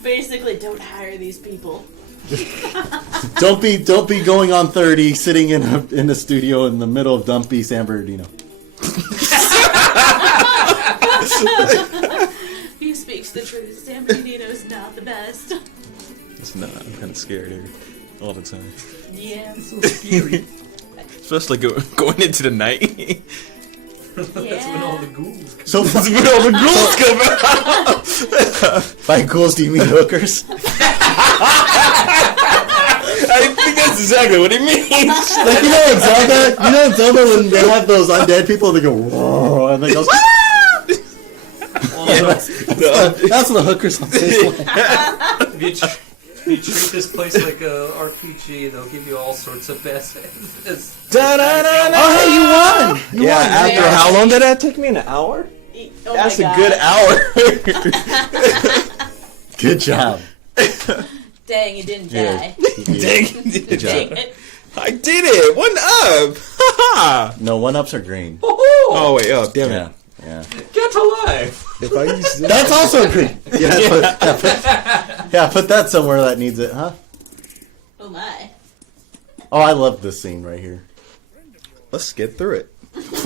Basically, don't hire these people. Don't be going on 30, sitting in a studio in the middle of Dumpy San Bernardino. He speaks the truth. San Bernardino's not the best. It's not. I'm kind of scared here all the time. Yeah. Especially going into the night. That's when all the ghouls come. So That's when all the ghouls come out. by ghouls, do you mean hookers? I think That's exactly what he means. Like, in Zelda when they have those undead people, they go, whoa, and they go, that's what the hookers on Facebook. If you treat this place like a RPG, they'll give you all sorts of best. Oh, hey, you won! You won. After how long did that take me? An hour? Oh That's my a God. good hour. Good job. Dang, you didn't Yeah. die. Dang, Good job. Dang it. I did it. 1 up. No, 1-ups are green. Oh wait, damn Yeah. it. Yeah. Get alive! If I use this, That's also green. Put that somewhere that needs it, huh? Oh my. Oh, I love this scene right here. let's skip through it. You skipped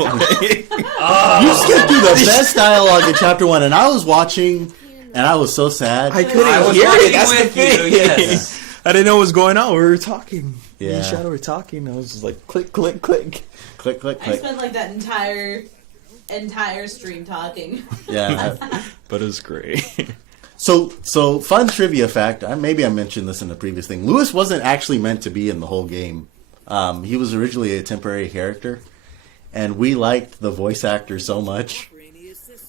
through the best dialogue in chapter 1, and I was watching, and I was so sad. I couldn't I was hear watching it. That's the with thing. you, yes. I didn't know what was going on. We were talking. Me Yeah. and Shadoe were talking. I was just like, click, click, click. Click, click, I click. spent like that entire stream talking. Yeah. But it was great. So fun trivia fact. Maybe I mentioned this in the previous thing. Lewis wasn't actually meant to be in the whole game. He was originally a temporary character, and we liked the voice actor so much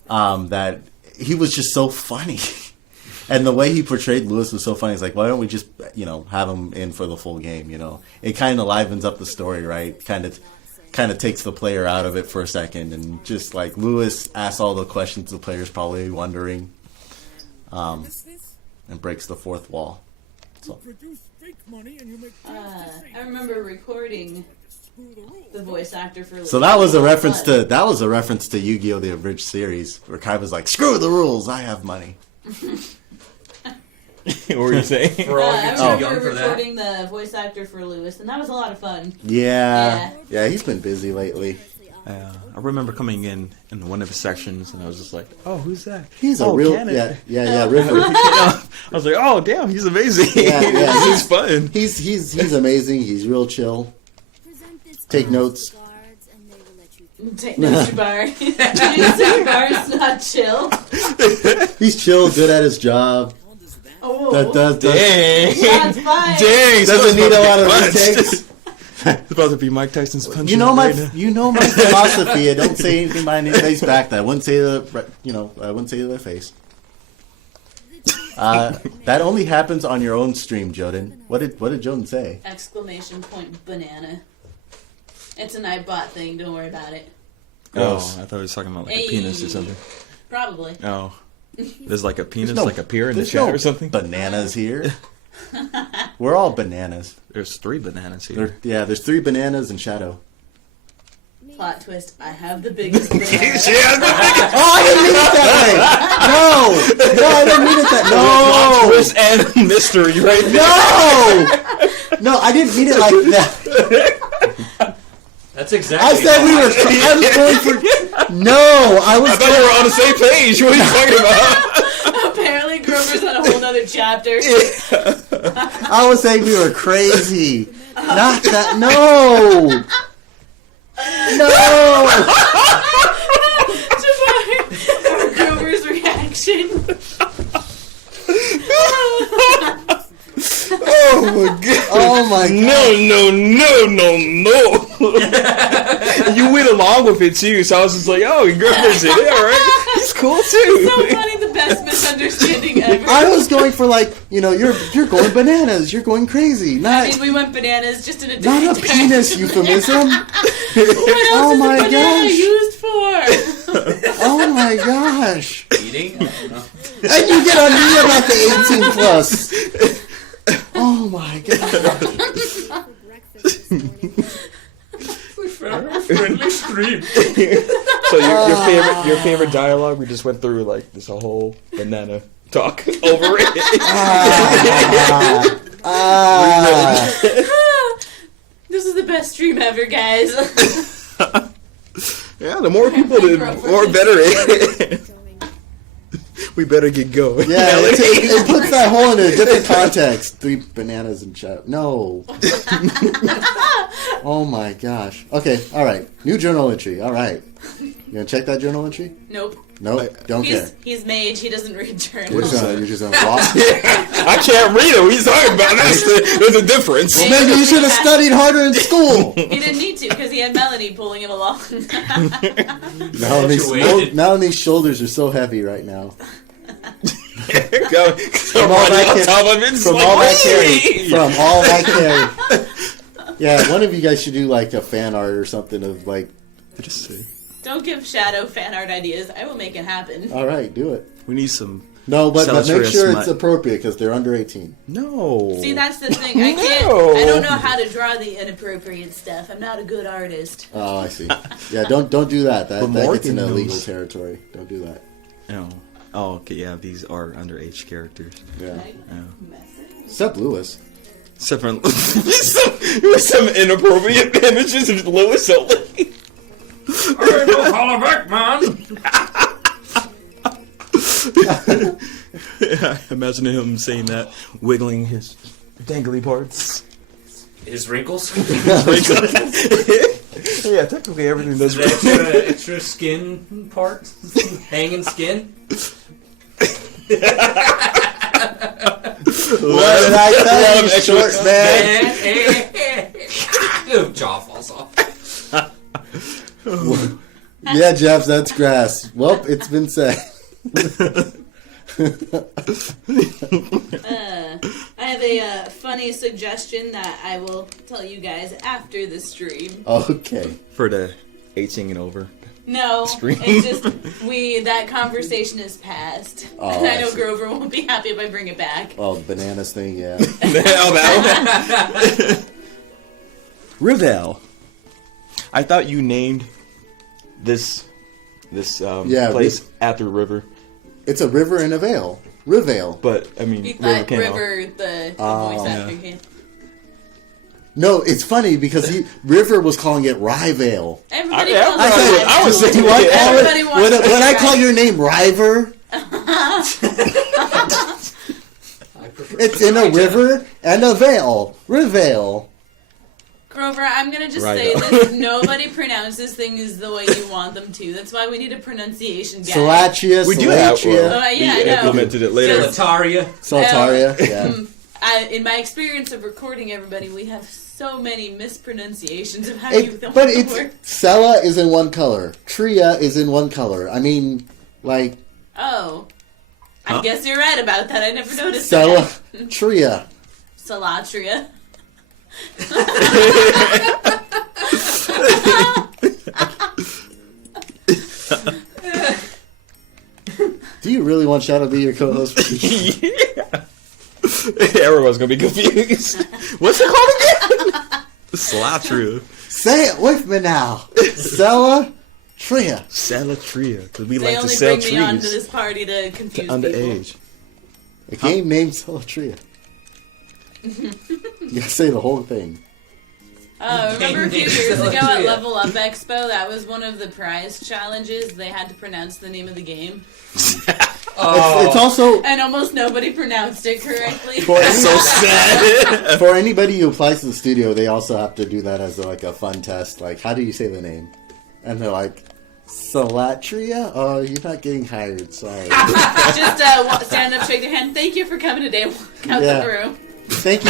that he was just so funny. And the way he portrayed Lewis was so funny. It's like, why don't we just, have him in for the full game? It kind of livens up the story, right? Kind of takes the player out of it for a second, and just like Lewis asks all the questions the player's probably wondering, and breaks the fourth wall. So I remember recording the voice actor for. So that was a reference to Yu-Gi-Oh! The Abridged series, where Kai was like, "Screw the rules, I have money." What were you saying? We're all I too young remember for that. recording the voice actor for Lewis, and that was a lot of fun. Yeah, he's been busy lately. I remember coming in one of his sections, and I was just like, "Oh, who's that?" He's a River. I I was like, "Oh, damn, he's amazing. Yeah. He's fun." He's amazing. He's real chill. Take notes. Take notes, Jabari. Jabari's not chill. He's chill, good at his job. Oh, Does Dang, shots fired. dang, doesn't need a lot of punch. retakes. It's about to be Mike Tyson's punch. You know my philosophy. I don't say anything behind anybody's back that I wouldn't say to their face. That only happens on your own stream, Joden. What did Joden say? Exclamation point banana. It's an iBot thing. Don't worry about it. Oh, I thought he was talking about like a penis or something. Probably. Oh, there's like a penis, no- like a pier in the There's chat no or something. bananas here. We're all bananas. There's 3 bananas here. There's 3 bananas and Shadoe. Plot twist. I have the biggest banana. Oh, I didn't mean it that way. No, I didn't mean it that. No, Twist and mystery right there. no, I didn't mean it like that. That's exactly. I said we were. I was going for. No, I was. I thought we were on the same page. What are you talking about? Apparently, Grover's on a whole other chapter. I was saying we were crazy. Not that. No. No. Grover's reaction. Oh my god! Oh my god. No! You went along with it too, so I was just like, "Oh, Grover's in it, all right? He's cool too." So funny, the best misunderstanding ever. I was going for like, you're going bananas. You're going crazy. I mean, we went bananas just in a different Not a penis euphemism. What else Oh is my a banana gosh. used for? Oh my gosh. Eating? And you get on me about the 18 plus. Oh my god. Friendly stream. So your favorite dialogue? We just went through like this whole banana talk over it. This is the best stream ever, guys. Yeah, the more people, the more better it is. We better get going. Yeah, it puts that whole in a different context. 3 bananas and chat. No. Oh my gosh. Okay, alright. New journal entry. Alright. gonna check that journal entry? Nope. Nope, don't care. He's mage. He doesn't read journals. You're just gonna walk. I can't read it. What are you talking about? There's a difference. Well, maybe you should have studied harder in school. He didn't need to because he had Melanie pulling him along. Melanie's shoulders are so heavy right now. From all that carry. Yeah, one of you guys should do like a fan art or something of like. Just say. Don't give Shadoe fan art ideas. I will make it happen. All right, do it. We need some. No, but make Selatria sure smut. it's appropriate because they're under 18. No. See, that's the thing. I don't know how to draw the inappropriate stuff. I'm not a good artist. Oh, I see. Yeah, don't do that. That gets into knows. illegal territory. Don't do that. No. Oh, okay. Yeah, these are underage characters. Yeah. Yeah. Except Lewis. Except for with some inappropriate images of Lewis only. Alright, don't holler back, man! Yeah, imagine him saying that, wiggling his dangly parts. His wrinkles? Yeah, technically everything does. The extra skin part? Hanging skin? What did I tell you, short man? Jaw falls off. Yeah, Jeff, that's grass. Well, it's been said. I have a funny suggestion that I will tell you guys after the stream. Okay. For the 18 and over. No, Stream. it's just that conversation is past. Oh, And I I know see. Grover won't be happy if I bring it back. Oh, the bananas thing, yeah. Rivale. I thought you named this place after River, It's a river in a vale. Rivale. but I mean You River thought came out. River, the Oh. voice actor, Yeah. came. No, it's funny because River was calling it Rivale. Everybody I- calls I it said- River. I was Do I call Everybody it, wants to when I be call right. your name River, I prefer it's in a Elijah. river and a vale. Rivale. Grover, I'm gonna just Right say on. this: nobody pronounces things the way you want them to. That's why we need a pronunciation guide. Selatria, We do have Selatria, Oh, yeah, I we know. implemented it later. Selatria. Saltaria. Yeah. In my experience of recording everybody, we have so many mispronunciations of how But want the it's word. Sela is in one color. Tria is in one color. I mean, like Oh. I Huh? guess you're right about that. I never noticed Sela, that. Tria. Salatria. Do you really want Shadoe to be your co-host? Everyone's gonna be confused. What's it called again? Selatria. Say it with me now. Sela, Tria. Selatria, because we They like to only sell bring me onto trees this party to to confuse people. underage. A game named Selatria. You gotta say the whole thing. Remember a few Named years ago at Selatria. Level Up Expo, that was one of the prize challenges. They had to pronounce the name of the game. It's also And almost nobody pronounced it correctly. for, So sad. for anybody who applies to the studio, they also have to do that as like a fun test. Like, how do you say the name? And they're like, Selatria? Oh, you're not getting hired. Sorry. Just stand up, shake their hand. Thank you for coming today. Walk out Yeah. the room. Thank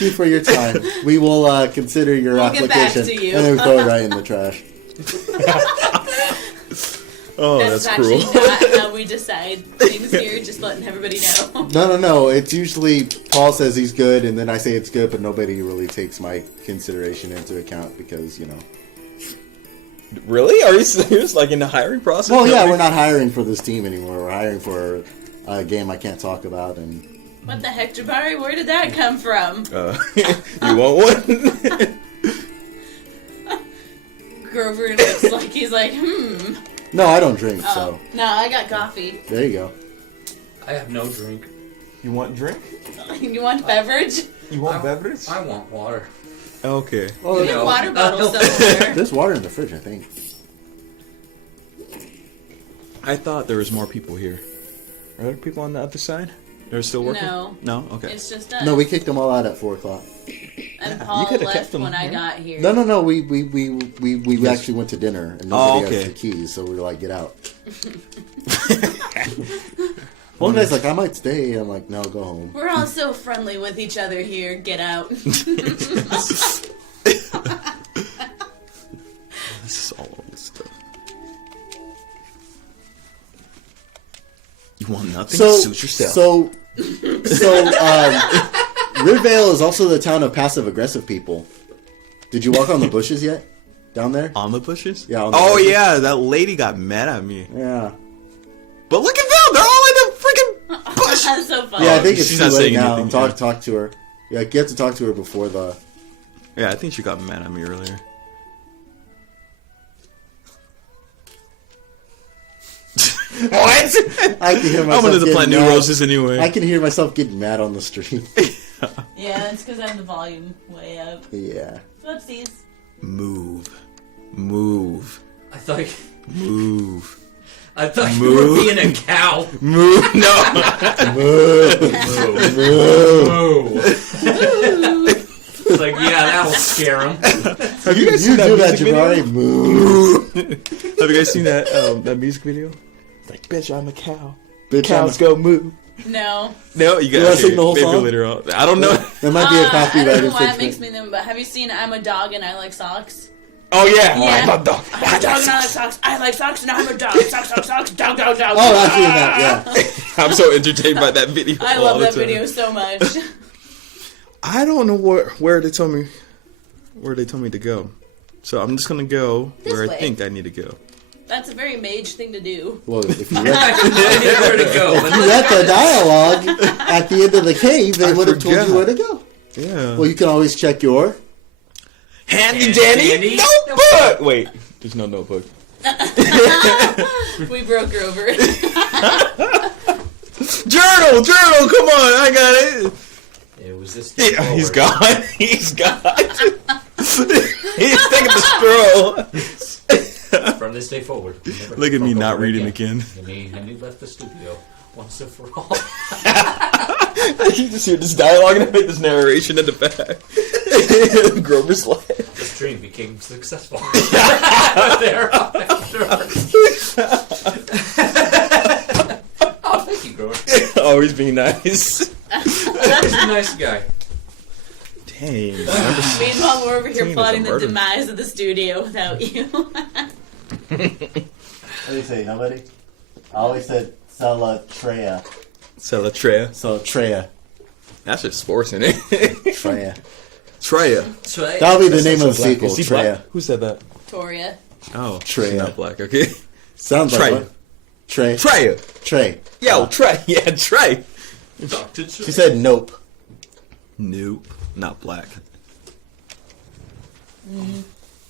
you for your time. We will consider your We'll get application, back to you. and then we throw it right in the trash. Oh, That's that's actually cruel. not how we decide things here. Just letting everybody know. No. It's usually Paul says he's good, and then I say it's good, but nobody really takes my consideration into account because Really? Are you serious? Like in the hiring process? Well, yeah, we're not hiring for this team anymore. We're hiring for a game I can't talk about, and What the heck, Jabari? Where did that come from? You want one? Grover looks like he's like, no, I don't drink, Oh, so no, I got coffee. there you go. I have no drink. You want drink? You want beverage? You want beverage? I want water. Okay. Oh, Your No. water bottle somewhere. there's water in the fridge, I think. I thought there was more people here. Are there people on the other side? They're still working? No. No? Okay. It's just us. No, we kicked them all out at 4:00. And You Paul could've left kept them when I here. got here. No. We actually went to dinner and nobody okay. has the keys, so we were like, get out. One guy's like, I might stay. I'm like, no, go home. We're all so friendly with each other here. Get out. This is all old stuff. You want nothing? Suit yourself. Riverdale is also the town of passive-aggressive people. Did you walk on the bushes yet? Down there? On the bushes? Yeah, on the Oh, bushes. yeah, that lady got mad at me. Yeah. But look at them! They're all in the freaking bush! That's so funny. Yeah, I think it's she's too not late saying now. anything, Talk to her. Yeah, you have to talk to her before the... Yeah, I think she got mad at me earlier. What? I can hear myself I'm gonna getting plant new mad. roses anyway. I can hear myself getting mad on the street. Yeah, that's because I have the volume way up. Yeah. Whoopsies. Move. I thought you were Move. being a cow. Move. No. It's like, yeah, that'll scare him. Have you guys You seen that do that, music video? Jabari. Move. Have you guys seen that that music video? It's like, bitch, I'm a cow. Bitch, Cows go move. No. No, you wanna guys sing the whole maybe song? later on. I don't know. There might be a I copyright don't know why it infringement. makes me think, but have you seen I'm a Dog and I Like Socks? Oh yeah. Yeah. I'm a dog. I'm a dog and I like socks. I like socks and I'm a dog. Socks, dog. Oh, I've seen that, yeah. I'm so entertained by that video. I all love the that time. video so much. I don't know where they told me to go. So I'm just gonna go This where way. I think I need to go. That's a very mage thing to do. Well, if you read, Where to go? if you read the dialogue at the end of the cave, they I would have told forgot. you where to go. Yeah. Well, you can always check your... Handy dandy dandy notebook. Wait, there's no notebook. We broke Grover. Journal. Come on, I got it. It was this. Yeah, he's gone. He's gone. He's taking the stroll. From this day forward. never Look at me broke not over reading again. Henry left the studio once and for all. You just hear this dialogue and I make this narration in the back. Grover's life. This dream became successful. There, sure. Oh, thank you, Grover. Always being nice. He's a nice guy. Dang. Meanwhile, we're over here Tina, plotting the the murder. demise of the studio without you. What do you say, nobody? I always said Selatria. Selatria. Selatria. That's just sports in it. Treya. Treya. That'll be the name of the Black. sequel, Is he Treya. black? Who said that? Toria. Oh, Treya. she's not black. Okay. Sounds like Treya. what? Trey. Treya. Trey. Yo, Trey. Yeah, Trey. Dr. She said nope. Nope. Not black.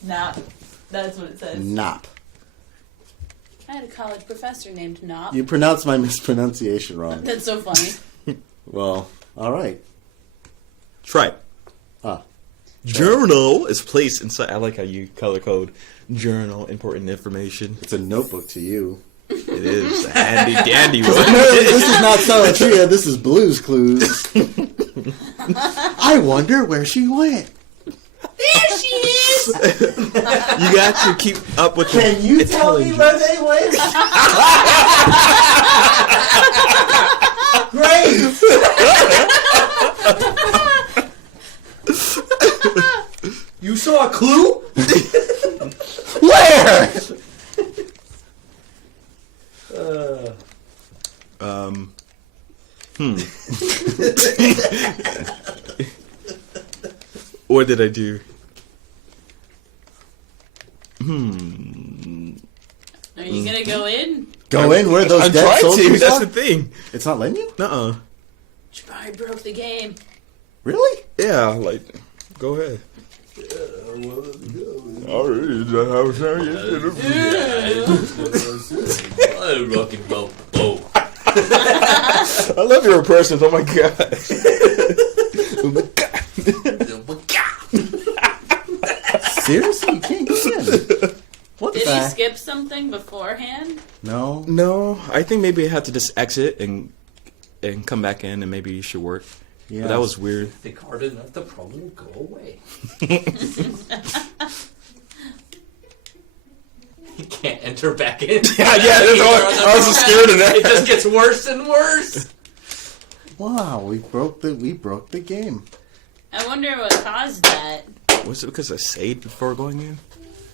Nop. That's what it says. Nop. I had a college professor named Nop. You pronounced my mispronunciation wrong. That's so funny. Well, all right. Trey. Ah. Journal is placed inside. I like how you color code journal, important information. It's a notebook to you. It is a handy dandy one. Apparently, this is not Selatria. This is Blue's Clues. I wonder where she went. There she is! You got to keep up with the Can you tell me where they went? Great. You saw a clue? Where? What did I do? Are you gonna go in? Go in where those I'm dead trying to. soldiers That's are? the thing. It's not letting you? Nuh-uh. Jabari broke the game. Really? Yeah, like, go ahead. I rockin' boat. I love your impressions. Oh my god. Oh my god. Seriously? You can't get in. What Did the? he skip something beforehand? No. No, I think maybe I have to just exit and come back in, and maybe it should work. Yeah, But that was weird. If they card enough, the problem will go away. You can't enter back in. I was scared of that. It just gets worse and worse. Wow, we broke the game. I wonder what caused that. Was it because I saved before going in?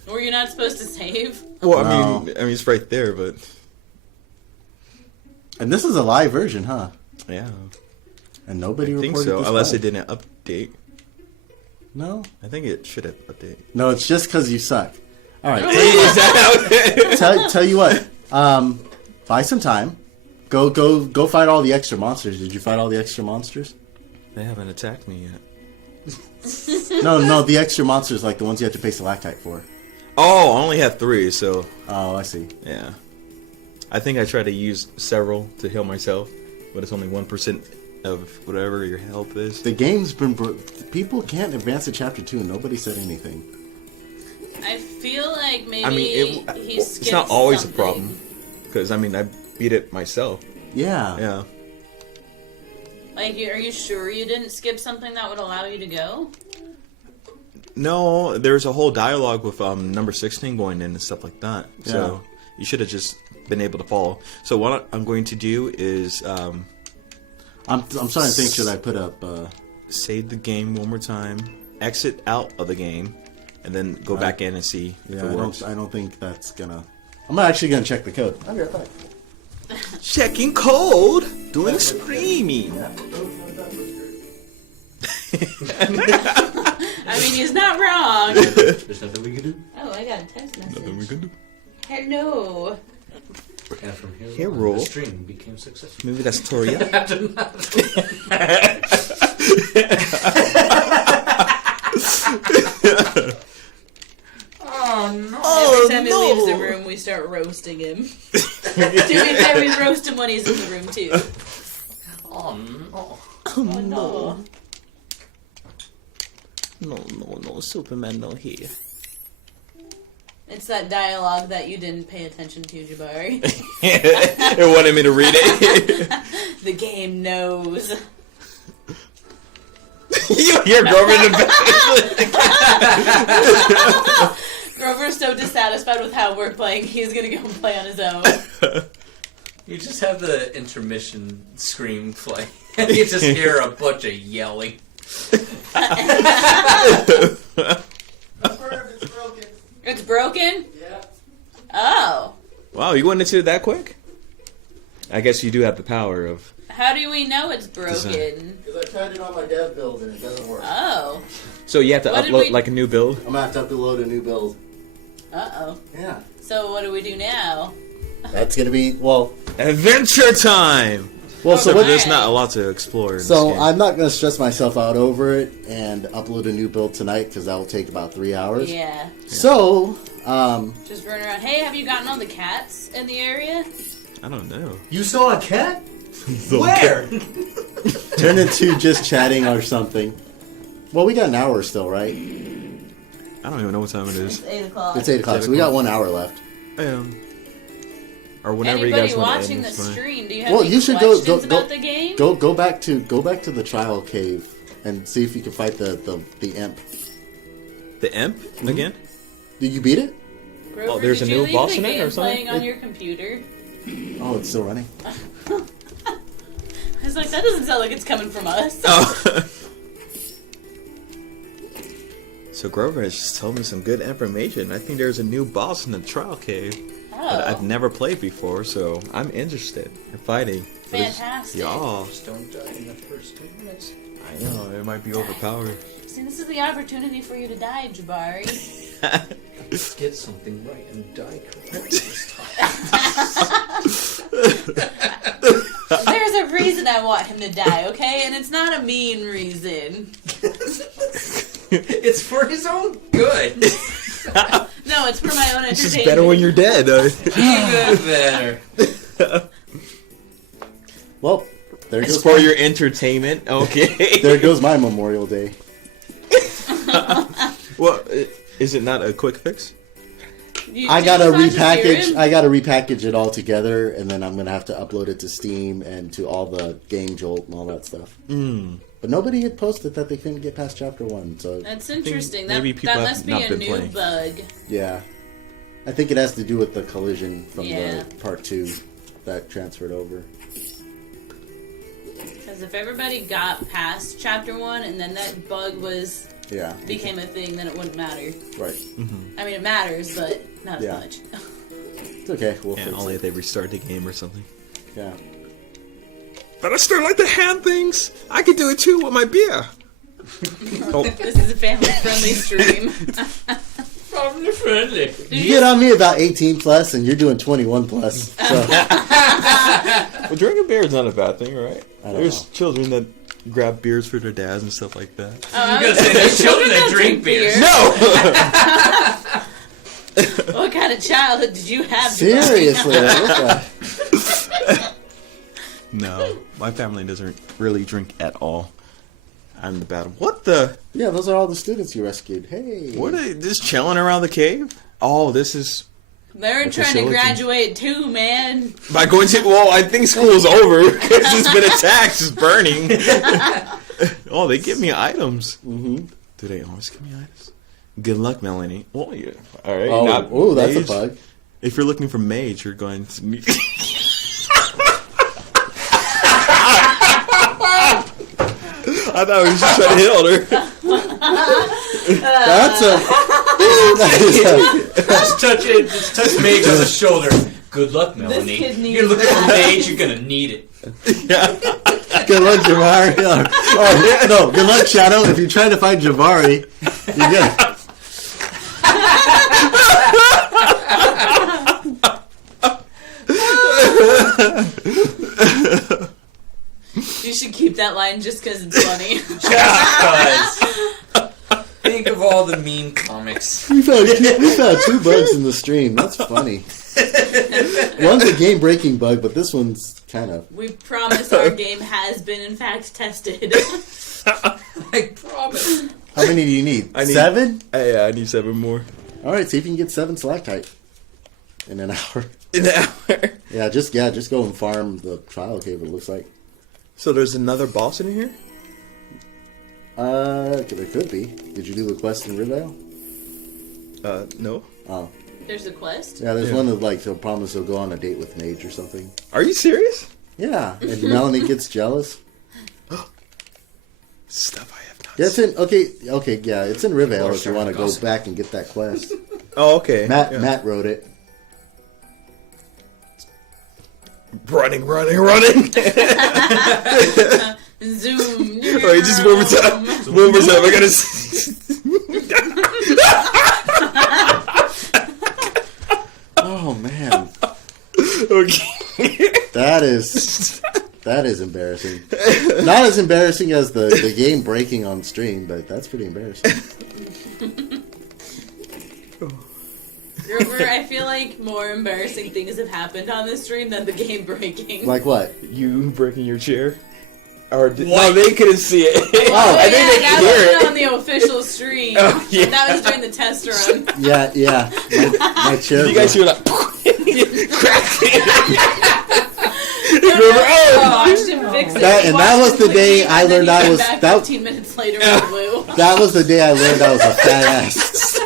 Were you not supposed to save? Well, No. I mean, it's right there, but And this is a live version, huh? yeah, And nobody I think reported so. this Unless live. it didn't update. No, I think it should have updated. no, it's just because you suck. All right, Is that how tell you what. Buy some time. Go fight all the extra monsters. Did you fight all the extra monsters? They haven't attacked me yet. No, the extra monsters like the ones you have to pay stalactite for. Oh, I only had 3, so Oh, I see. yeah. I think I tried to use several to heal myself, but it's only 1% of whatever your health is. The game's been people can't advance to chapter 2 and nobody said anything. I feel like maybe I mean, he skipped it's not always something. a problem because I mean I beat it myself. Yeah. Yeah. Like, are you sure you didn't skip something that would allow you to go? No, there's a whole dialogue with number 16 going in and stuff like that. So you should have just been able to follow. So what I'm going to do is I'm starting to think, should I put up save the game one more time, exit out of the game, and then go back in and see if yeah, it works. I don't think that's gonna. I'm actually gonna check the code. I'll be right back. Checking code, doing streaming. I mean, he's not wrong. There's nothing we can do. Oh, I got a text message. Nothing we can do. Hello. And from here, Hero. on, the stream became successful. Maybe that's Toria. Oh no! Every time he leaves the room, we start roasting him. To be fair, we roast him when he's in the room too. Oh no! Oh no. No, Superman no here. It's that dialogue that you didn't pay attention to, Jabari. It wanted me to read it. The game knows. You hear Grover in the back. Grover's so dissatisfied with how we're playing, he's gonna go and play on his own. You just have the intermission scream play, and you just hear a bunch of yelling. It's broken. It's broken? Yeah. Oh. Wow, you went into it that quick? I guess you do have the power of... How do we know it's broken? Because I tried it on my dev build and it doesn't work. Oh. So you have to What did upload we- like a new build? I'm gonna have to upload a new build. Uh-oh. Yeah. So what do we do now? That's gonna be well. Adventure time! Well, So so what? there's not a lot to explore in So this game. I'm not gonna stress myself out over it and upload a new build tonight because that will take about 3 hours. Yeah. So, Just run around. Hey, have you gotten all the cats in the area? I don't know. You saw a cat? Where? turn into just chatting or something. Well, we got an hour still, right? I don't even know what time it It's is. 8 o'clock. It's 8 o'clock, so we got 1 hour left. Or whenever Anybody you guys want to watching end, the it's fine. stream, do you have Well, any you should questions about the game? Go back to the trial cave and see if you can fight the imp. The imp again? Did you beat it? Grover, Oh, there's did a you new leave boss the in it game or something? playing on your computer? Oh, it's still running. I was like, that doesn't sound like it's coming from us. Oh. So Grover has just told me some good information. I think there's a new boss in the trial cave that I've Oh, never played before, so I'm interested in fighting. But it's- fantastic. Yeah, Just don't die in the first 2 minutes. I know, it might be overpowered. See, this is the opportunity for you to die, Jabari. Let's get something right and die correctly this time. There's a reason I want him to die, okay? And it's not a mean reason. It's for his own good. No, it's for my own entertainment. It's just better when you're dead. Even better. Well, there It's goes for your entertainment, okay. there goes my Memorial Day. Well, is it not a quick fix? I gotta just hear repackage. him? I gotta repackage it all together, and then I'm gonna have to upload it to Steam and to all the Game Jolt and all that stuff. But But nobody had posted that they couldn't get past chapter 1. So That's interesting. maybe That people have must be not a been new playing. bug. yeah, I think it has to do with the collision from Yeah. the part 2 that transferred over. Because if everybody got past chapter 1 and then that bug Yeah, became a thing, then it wouldn't matter. right. I mean, it matters, but not Yeah. as much. It's okay. We'll Yeah, fix only it. if they restart the game or something. Yeah. But I still like the hand things. I could do it too with my beer. Oh, This is a family-friendly stream. Family friendly. You get on me about 18 plus, and you're doing 21 plus. So well, drinking beer is not a bad thing, right? I don't There's know. children that grab beers for their dads and stuff like that. I gonna was say gonna there's children that drink beer. No. What kind of childhood did you have? seriously, what No, my family doesn't really drink at all. I'm the bad one. What the? yeah, those are all the students you rescued. Hey, What are they just chilling around the cave? Oh, this is They're A trying to facility. graduate too, man. by going to. Well, I think school's over because it's been attacked. It's burning. Oh, they give me items. Mm-hmm. Do they always give me items? Good luck, Melanie. Oh, yeah. All right. Oh, not ooh, that's mage. a bug. If you're looking for mage, you're going to meet. I thought we were just trying to hit on her. That's Just touch it. Just touch Mage on the shoulder. Good luck, Melanie. kid needs You're looking for that. Mage. You're gonna need it. Yeah. good luck, Jabari. Oh, no, good luck, Shadoe. If you're trying to find Jabari, you're good. You should keep that line just because it's funny. Just 'cause. Think of all the meme comics. We found 2 bugs in the stream. That's funny. One's a game-breaking bug, but this one's kind of. We promise our game has been, in fact, tested. I promise. How many do you need? I need- 7? Yeah, I need 7 more. All right, see if you can get 7 stalactite in an hour. In an hour. Yeah, just go and farm the trial cave. It looks like. So there's another boss in here? There could be. Did you do the quest in Riverdale? No. Oh, There's a quest. yeah. There's Yeah. one that like he'll promise he'll go on a date with Mage or something. Are you serious? Yeah, and Melanie gets jealous. Stuff I have not Yeah, it's in. Okay, yeah, it's in Riverdale if you want to go gossip. back and get that quest. Oh, okay. Matt Yeah. Matt wrote it. Running. Zoom. Wait, just one more time. One more time. I gotta. Oh man, Okay. that is embarrassing. Not as embarrassing as the game breaking on stream, but that's pretty embarrassing. Grover, I feel like more embarrassing things have happened on this stream than the game breaking. Like what? You breaking your chair? Or no, they couldn't see it. Oh, I think they that could hear wasn't it. on the official stream. Oh, yeah. That was during the test run. Yeah. My chair. You guys hear that? Oh, I should fix it. That was the day I learned I was. Back That 15 minutes later with glue. That was the day I learned I was a fat ass.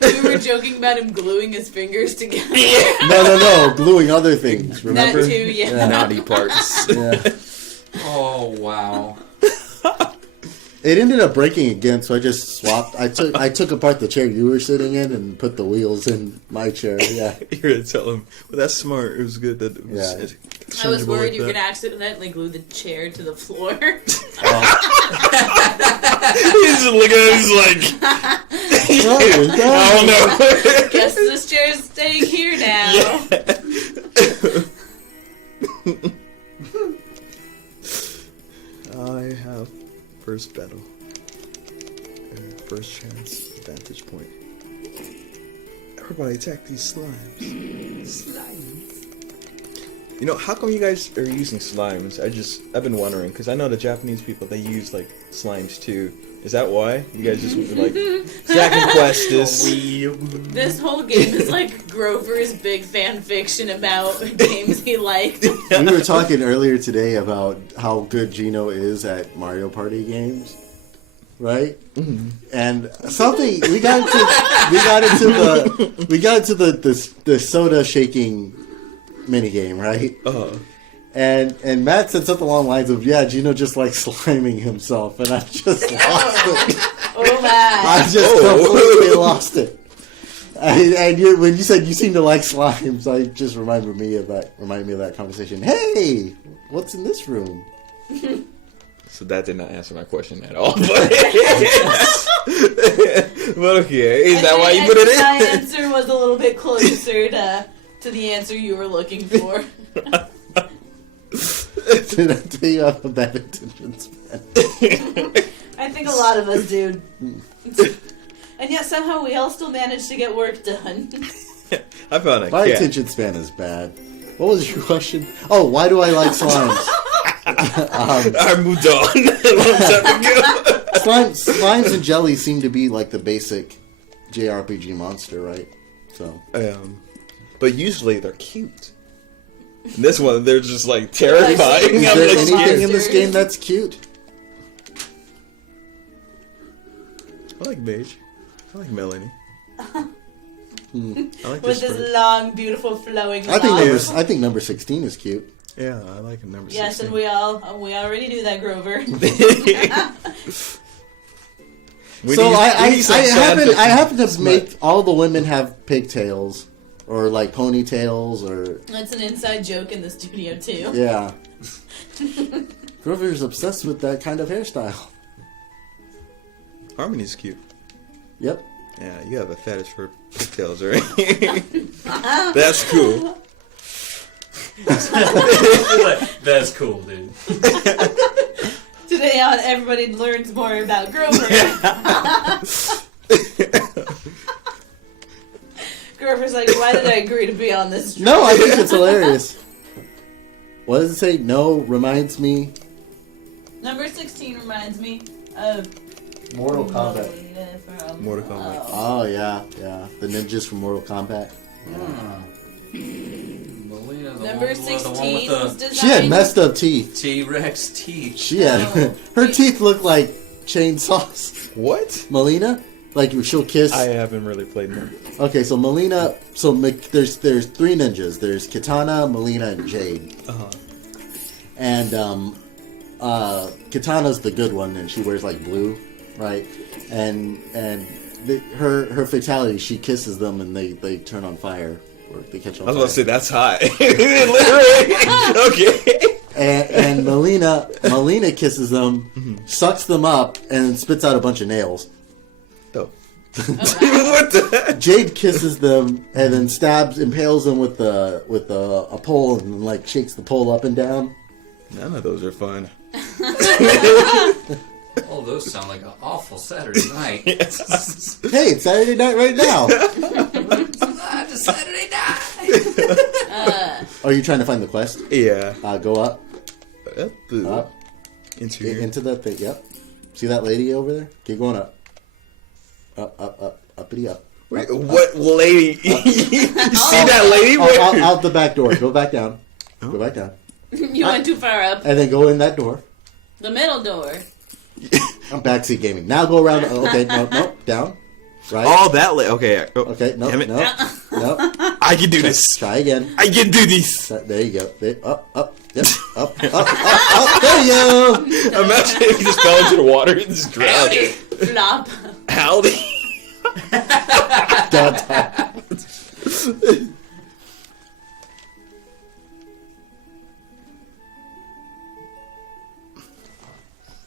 We were joking about him gluing his fingers together. No, gluing other things. That Remember? too, yeah. Naughty parts. Yeah. Oh wow. It ended up breaking again, so I just swapped. I took apart the chair you were sitting in and put the wheels in my chair. Yeah. You're gonna tell him. Well, that's smart. It was good that it was. Yeah. I was changeable worried like you that. could accidentally glue the chair to the floor. He's just looking at it. He's like, I don't know. Guess this chair's staying here now. I have first battle. First chance, vantage point. Everybody attack these slimes. You know, how come you guys are using slimes? I've been wondering, because I know the Japanese people, they use like slimes too. Is that why you guys just like Zack and Questus? This whole game is like Grover's big fan fiction about games he liked. We were talking earlier today about how good Geno is at Mario Party games, right? Mm-hmm. And something we got into the soda shaking mini game, right? And Matt said something along the lines of, "Yeah, Geno just likes sliming himself," and I just lost it. Oh man! I just completely lost it. When you said you seem to like slimes, I just reminded me of that conversation. Hey, what's in this room? So that did not answer my question at all. But okay, is that why you put it in? My answer was a little bit closer to the answer you were looking for. Did I tell you I have a bad attention span? I think a lot of us do. And yet somehow we all still managed to get work done. I found a My cat. attention span is bad. What was your question? Oh, why do I like slimes? I moved on a long time ago. Slimes and jelly seem to be like the basic JRPG monster, right? So, but usually they're cute. In this one, they're just like terrifying. is I'm there like anything scared. in this game that's cute? I like Beige. I like Melanie. I like With this this long, beautiful, flowing I locks. think number 16 is cute. Yeah, I like number 16. Yes, and we already knew that, Grover. I happen to make all the women have pigtails or like ponytails or That's an inside joke in the studio too. yeah. Grover's obsessed with that kind of hairstyle. Harmony's cute. Yep. Yeah, you have a fetish for pigtails, right? That's cool. That's cool, dude. Today on, everybody learns more about Grover. Grover's like, why did I agree to be on this trip? No, I think it's hilarious. What does it say? No reminds me. Number 16 reminds me of Mortal Kombat. from, Mortal Kombat. Oh yeah. The ninjas from Mortal Kombat. Melina, the Number one 16 was with the designed. She had messed up teeth. T-Rex teeth. She had her teeth look like chainsaws. What? Melina, like she'll kiss. I haven't really played them. Okay, so Melina. So there's three ninjas. There's Kitana, Melina, and Jade. And Kitana's the good one, and she wears like blue, right? And her fatality, she kisses them, and they turn on fire, or they catch on I was fire. about to say that's hot. Literally. Okay. And Melina kisses them, sucks them up, and spits out a bunch of nails. Oh. What the? Jade kisses them and then impales them with a pole, and like shakes the pole up and down. None of those are fun. Oh, those sound like an awful Saturday night. Yes. Hey, it's Saturday night right now. It's a Saturday night. Are you trying to find the quest? Yeah. Go up, Up. Into here. into that thing. Yep. See that lady over there? Keep going up. Uppity up. Wait, what lady? You see that lady? Out the back door. Go back down. Go back down. You went too far up. And then go in that door. The middle door. I'm backseat gaming. Now go around. Okay, no, down. Right. Oh, that lady. Okay. Oh, Okay, no, Damn it. no. I can do this. Try again. I can do this. There you go. Up. Yep. Up. There you go. Imagine if you just fell into the water and just drowned. Flop. Howdy. Dun.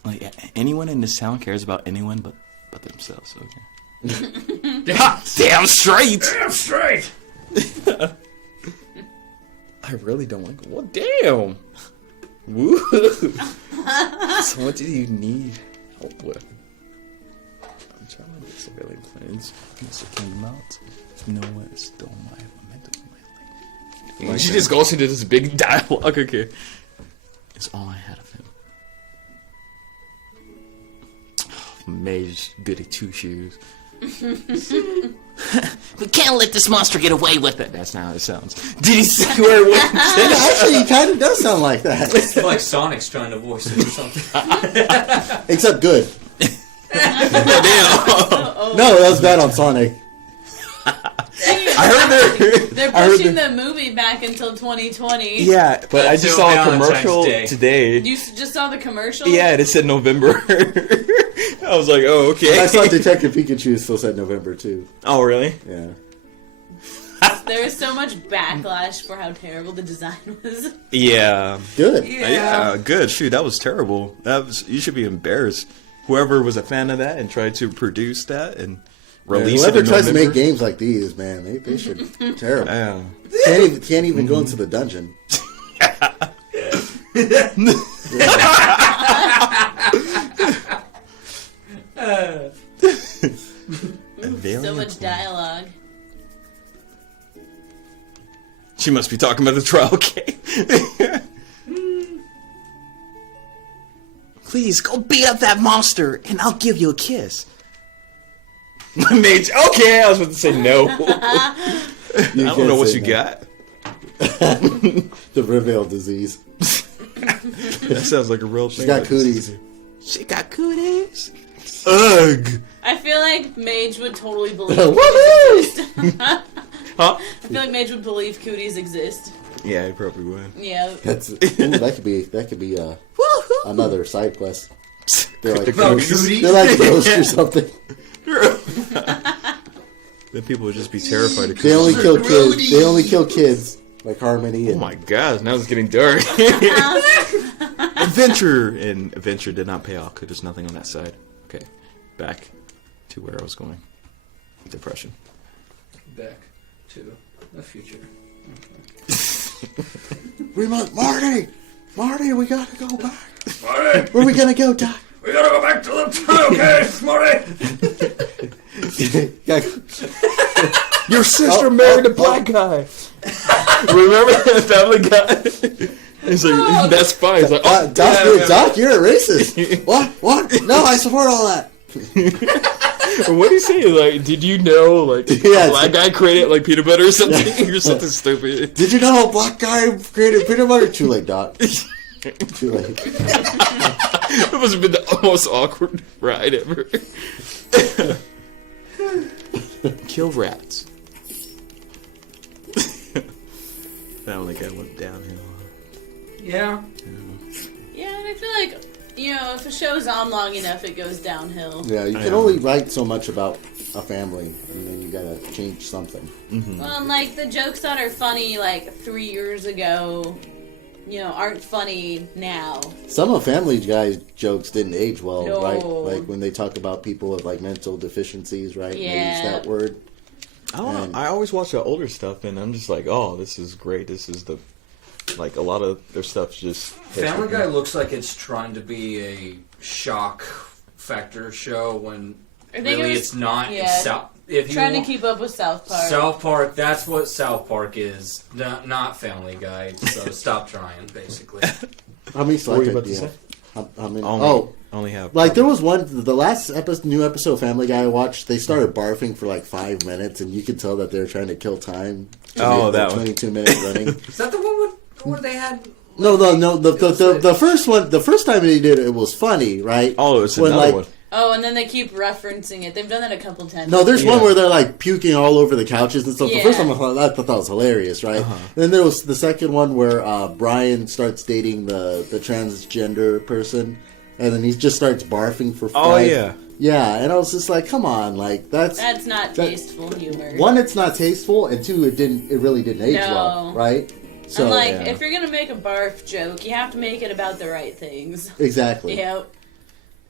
Like anyone in this town cares about anyone but themselves. Okay. Damn straight. Damn straight. I really don't like. Well, damn. Woo. So what do you need help with? I'm trying to get civilian plans. So came out. You know what? It's still my momentum. My She just goes into this big dialogue. Okay. It's all I had of him. Oh, Mage goody two shoes. We can't let this monster get away with it. That's not how it sounds. Did he swear when he said Yeah, actually, he kind of does sound like that. It's like Sonic's trying to voice it or something. Except good. Oh, No, that was bad on Sonic. I heard they're I heard pushing the movie back until 2020. Yeah, but I just Until saw a Valentine's commercial Day. today. You just saw the commercial? Yeah, it said November. I was like, oh, okay. I saw Detective Pikachu still said November too. Oh, really? Yeah. There was so much backlash for how terrible the design was. Yeah. Good. Yeah, good. Shoot, that was terrible. You should be embarrassed. Whoever was a fan of that and tried to produce that and release it whoever in tries to November. make games like these, man, they should. Terrible. Yeah. Can't even go into the dungeon. So much dialogue. She must be talking about the trial game. Please, go beat up that monster, and I'll give you a kiss. Mage, okay, I was about to say no. I don't know can't what say you no. got. The Rivale disease. That sounds like a real thing. She's got cooties. She got cooties. Ugh. I feel like Mage would totally believe Woohoo! cooties exist. Huh? I feel like Mage would believe cooties exist. Yeah, he probably would. Yeah. That could be another side quest. They're like About ghosts. cooties? They're like ghosts or something. Then people would just be terrified of They only cookies. kill kids. They only kill kids like Harmony. Oh And my gosh, now it's getting dark. Adventure! And Adventure did not pay off because there's nothing on that side. Okay, back to where I was going. Depression. Back to the future. we must, Marty, we gotta go back. Marty! Where are we gonna go, Doc? We gotta go back to the... Okay, Marty! Your sister married a black guy. Remember that Family Guy? He's like, that's fine. He's like, oh, Doc, you're a racist. What? No, I support all that. what do you say? Like, did you know, like, Yeah, a black guy created, like, peanut butter or something? Or something stupid. Did you know a black guy created peanut butter? Too late, Doc. Too late. It must have been the most awkward ride ever. Kill rats. Family Guy went downhill. Yeah. Yeah, and I feel like, if a show's on long enough, it goes downhill. Yeah, you can only write so much about a family, and then you gotta change something. Well, and like the jokes that are funny like 3 years ago, aren't funny now. Some of Family Guy's jokes didn't age well, No. right? Like when they talk about people with like mental deficiencies, right? They Yeah. use that word. I don't know. I always watch the older stuff, and I'm just like, oh, this is great. This is a lot of their stuff's just... Family Guy looks like it's trying to be a shock factor show when I think really it was- it's not. yeah. It's if you Trying to want- keep up with South Park. South Park, that's what South Park is, not Family Guy. So stop trying, basically. How many What were you like about to say? How many? Only have... Like there was the last new episode of Family Guy I watched. They started barfing for like 5 minutes, and you could tell that they were trying to kill time. Oh, that one. 22 minutes running. Is that the one where they had? No. The first one, the first time they did it was funny, right? Oh, it's When, another like, one. Oh, and then they keep referencing it. They've done that a couple times. No, there's one Yeah. where they're like puking all over the couches and stuff. The Yeah. first time I thought that was hilarious, right? Then there was the second one where Brian starts dating the transgender person, and then he just starts barfing for 5. Oh, yeah. Yeah, and I was just like, come on, like that's not tasteful humor. one, it's not tasteful, and two, it really didn't age No. well, right? So and like, yeah. if you're gonna make a barf joke, you have to make it about the right things. exactly. Yep.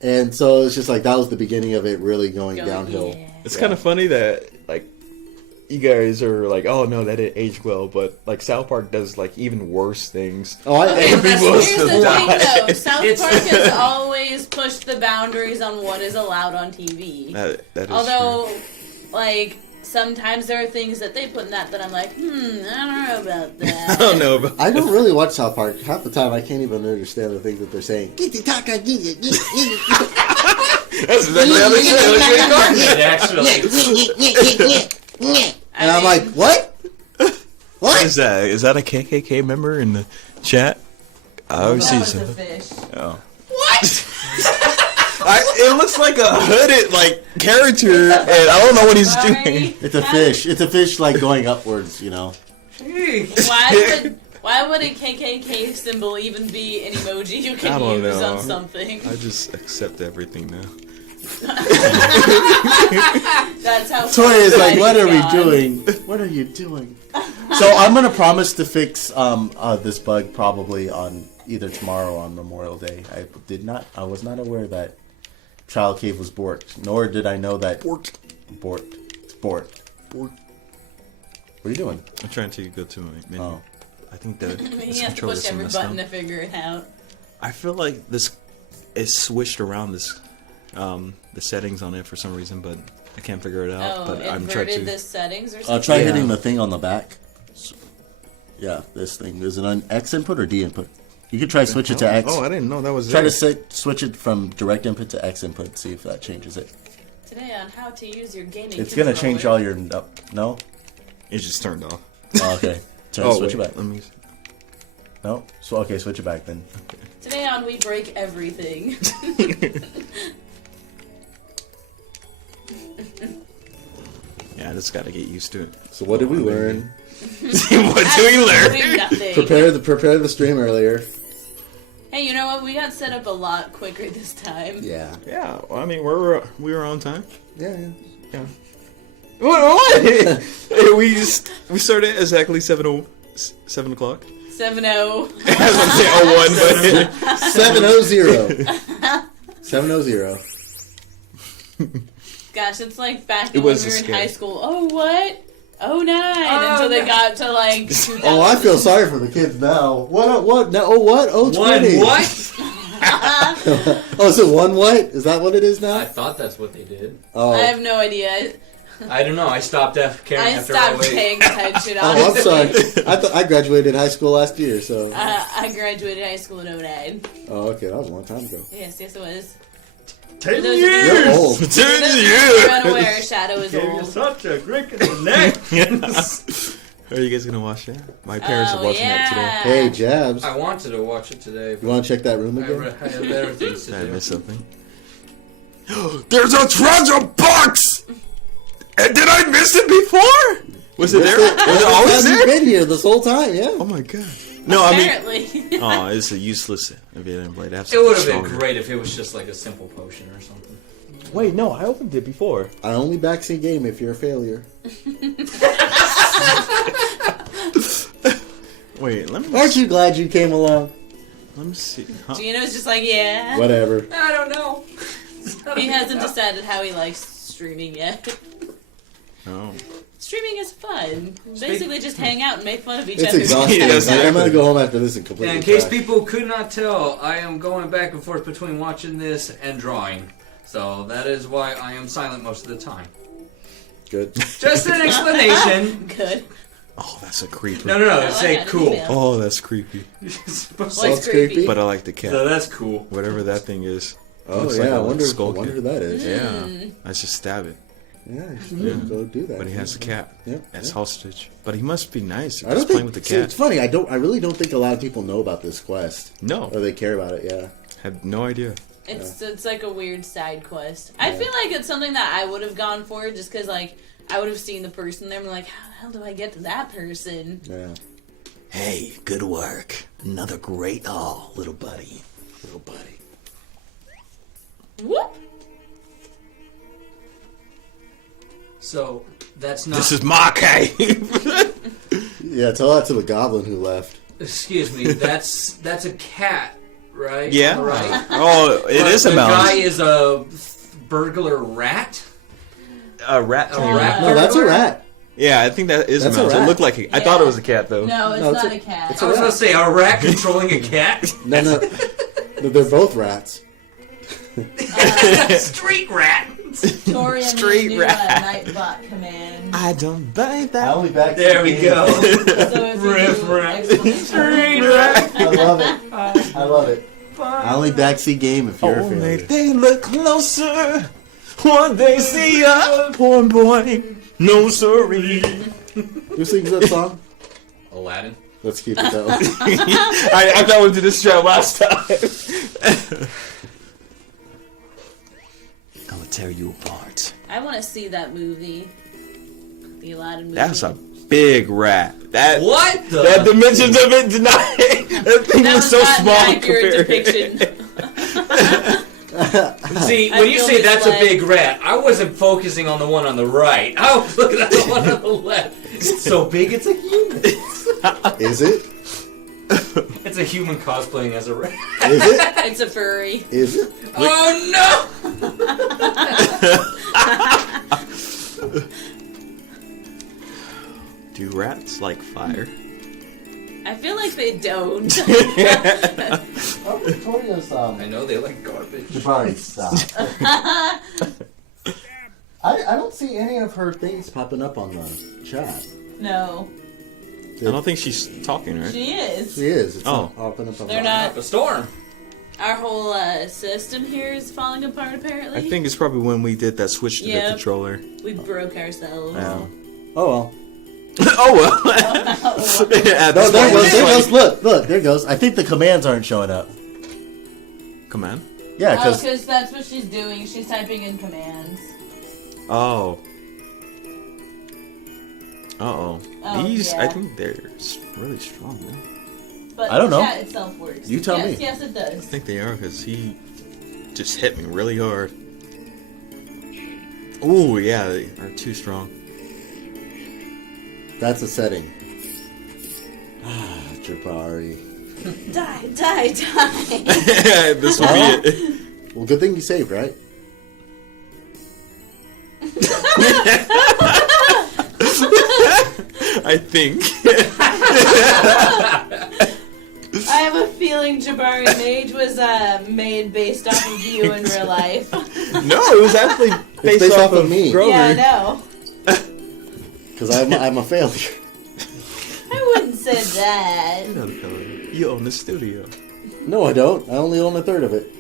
And so it's just like that was the beginning of it really going Go- downhill. yeah. It's kind of funny that, like, you guys are like, oh, no, that didn't age well, but, like, South Park does, like, even worse things. Oh, I Here's the still thing, die. though. South It's- Park has always pushed the boundaries on what is allowed on TV. That is Although, like, sometimes there are things that they put in that I'm like, I don't know about true. I that. don't know, but... I don't really watch South Park. Half the time, I can't even understand the things that they're saying. That's exactly how they say it. And I'm like, what? What is that? Is that a KKK member in the chat? I always see That was a something. fish. Oh. What? It looks like a hooded character, and I don't know what he's doing. It's a fish. It's a fish going upwards, Why would a KKK symbol even be an emoji you I can don't use know. on something? I just accept everything now. That's how. Toya is like, what are we gone. doing? What are you doing? So I'm gonna promise to fix this bug probably on either tomorrow or on Memorial Day. I was not aware that Child Cave was borked, nor did I know that borked. What are you doing? I'm trying to go to my menu. Oh. I think that You this have to controller push is every messed button up. to figure it out. I feel like this is switched around the settings on it for some reason, but I can't figure it out. Oh, but I'm trying inverted to. the settings or something? Try Yeah. hitting the thing on the back. Yeah, this thing. Is it an X input or D input? You could try switch it to X. Oh, I didn't know that was Try there. to switch it from direct input to X input. See if that changes it. Today on how to use your gaming It's gonna change all your no. It just turned off. Oh, okay. Switch it back. Let me. No. So okay, switch it back then. Today on We Break Everything. Yeah, I just got to get used to it. So what did we learn? What do we learn? Absolutely nothing. Prepare the stream earlier. Hey, you know what? We got set up a lot quicker this time. Yeah. Yeah, well, I mean we were on time. Yeah. Yeah. What? we started at exactly 7 o'clock. 7-0. I was gonna say 01, but 700. 700. Gosh, it's like back It when we was were in scary. high school. Oh, what? 09. Until they got to like 2000. Oh, I feel sorry for the kids now. What? No, oh, what? Oh, 20. What? Oh, so one what? Is that what it is I now? thought that's what they did. Oh. I have no idea. I don't know. I stopped caring I after stopped 08. paying attention. Oh, I'm Honestly. sorry. I graduated high school last year, so. I graduated high school in 09. Oh, okay, that was a long time ago. Yes, it was. 10 Those of years! You're old. 10 For those of you years. who are unaware, Shadoe is Gave you old. such a crick in the neck. Are you guys gonna watch that? My parents are Oh, watching that today. yeah. Hey, Jabs. I wanted to watch it today, You but want to check that room I again? have better things Did I to do. miss something? There's a treasure box! And did I miss it before? Was it there? Was it always You've there? been here this whole time, yeah. Oh my god. No, I mean, Apparently. oh, it's a useless if you didn't play it. It would have been great if it was just like a simple potion or something. Wait, no, I opened it before. I only backseat game if you're a failure. Wait, let me. Aren't you glad you came along? Let me see. Huh? Gino's just like, yeah. Whatever. I don't know. He hasn't decided how he likes streaming yet. Oh. Streaming is fun. Basically, just hang out and make fun of each It's other. exhausting. Yeah, that's I'm exactly. gonna go home after this and completely. Yeah, in case crash. people could not tell, I am going back and forth between watching this and drawing. So that is why I am silent most of the time. Good. Just an explanation. Good. Oh, that's a creepy. No, I say got an cool. email. Oh, that's creepy. What's Sounds creepy? creepy. But I like the cat. So that's cool. Whatever that thing is. Oh Looks yeah, like a I wonder skull who cat. that is. Yeah, I should stab it. Yeah, you should go do that. But he has a cat Yeah, as yeah. hostage. But he must be nice. I don't He's think playing with the see, cat. it's funny. I really don't think a lot of people know about this quest No, or they care about it. Yeah. had no idea. It's like a weird side quest. I feel like it's something that I would have gone for just because like I would have seen the person there and been like, how the hell do I get to that person? Yeah. Hey, good work. Another great haul, little buddy. Little buddy. Whoop. So that's not. This is my cave. Yeah. Tell that to the goblin who left. Excuse me. That's a cat, right? Yeah. Right. Oh, it But is a the mouse. guy is a burglar rat. A rat. A tamer. rat. No, that's a burglar? rat. Yeah, I think that is That's a a mouse. It rat. looked like I thought it was a cat though. No, it's No, it's not a- a cat. it's I was gonna say a rat controlling a cat. No, no. They're both rats. Street rat. Tori and Street me knew rat. Nightbot command. I don't buy I that. only back. There we go. So if you Riff do rat. exclamation- Street rat. I love it. I love it. I only backseat game if you're a Only failure. they look closer when they see a poor boy. No sorry. Who sings that song? Aladdin. Let's keep it that way. I fell into this trap last time. I'll tear you apart. I want to see that movie. The Aladdin movie. That's a big rat. That What the? That dimensions of it tonight. That thing That was so not an small accurate compared. depiction. See, I when you feel say that's a misled. big rat, I wasn't focusing on the one on the right. I was looking at the one on the left. It's so big, it's a human. Is it? It's a human cosplaying as a rat. Is it? It's a furry. Is it? Oh no! Do rats like fire? I feel like they don't. Oh, Victoria's I know they like garbage. Jabari, stop. I don't see any of her things popping up on the chat. No, I don't think she's talking, right? she is. She is. It's Oh. not popping up on They're the not. A storm. Our whole system here is falling apart. Apparently, I think it's probably when we did that switch to Yep. the controller. we broke ourselves. Yeah. Oh well. Oh well. Yeah, No, this there one goes. was There like- goes. Look. There goes. I think the commands aren't showing up. Command? Yeah, Oh, because because that's what she's doing. She's typing in commands. Oh. Uh-oh. Oh, These, yeah. I think they're really strong, man. But I don't the know. chat itself works. You tell yes, me. Yes, it I does. think they are, because he just hit me really hard. Oh, yeah, they are too strong. that's a setting. Jabari. Die, die, die. This will be it. Well, good thing you saved, right? I think. I have a feeling Jabari Mage was made based off of you in real life. No, it was actually based off of me. Grover. Yeah, I know. Because I'm a failure. I wouldn't say that. You own the studio. No, I don't. I only own a third of it.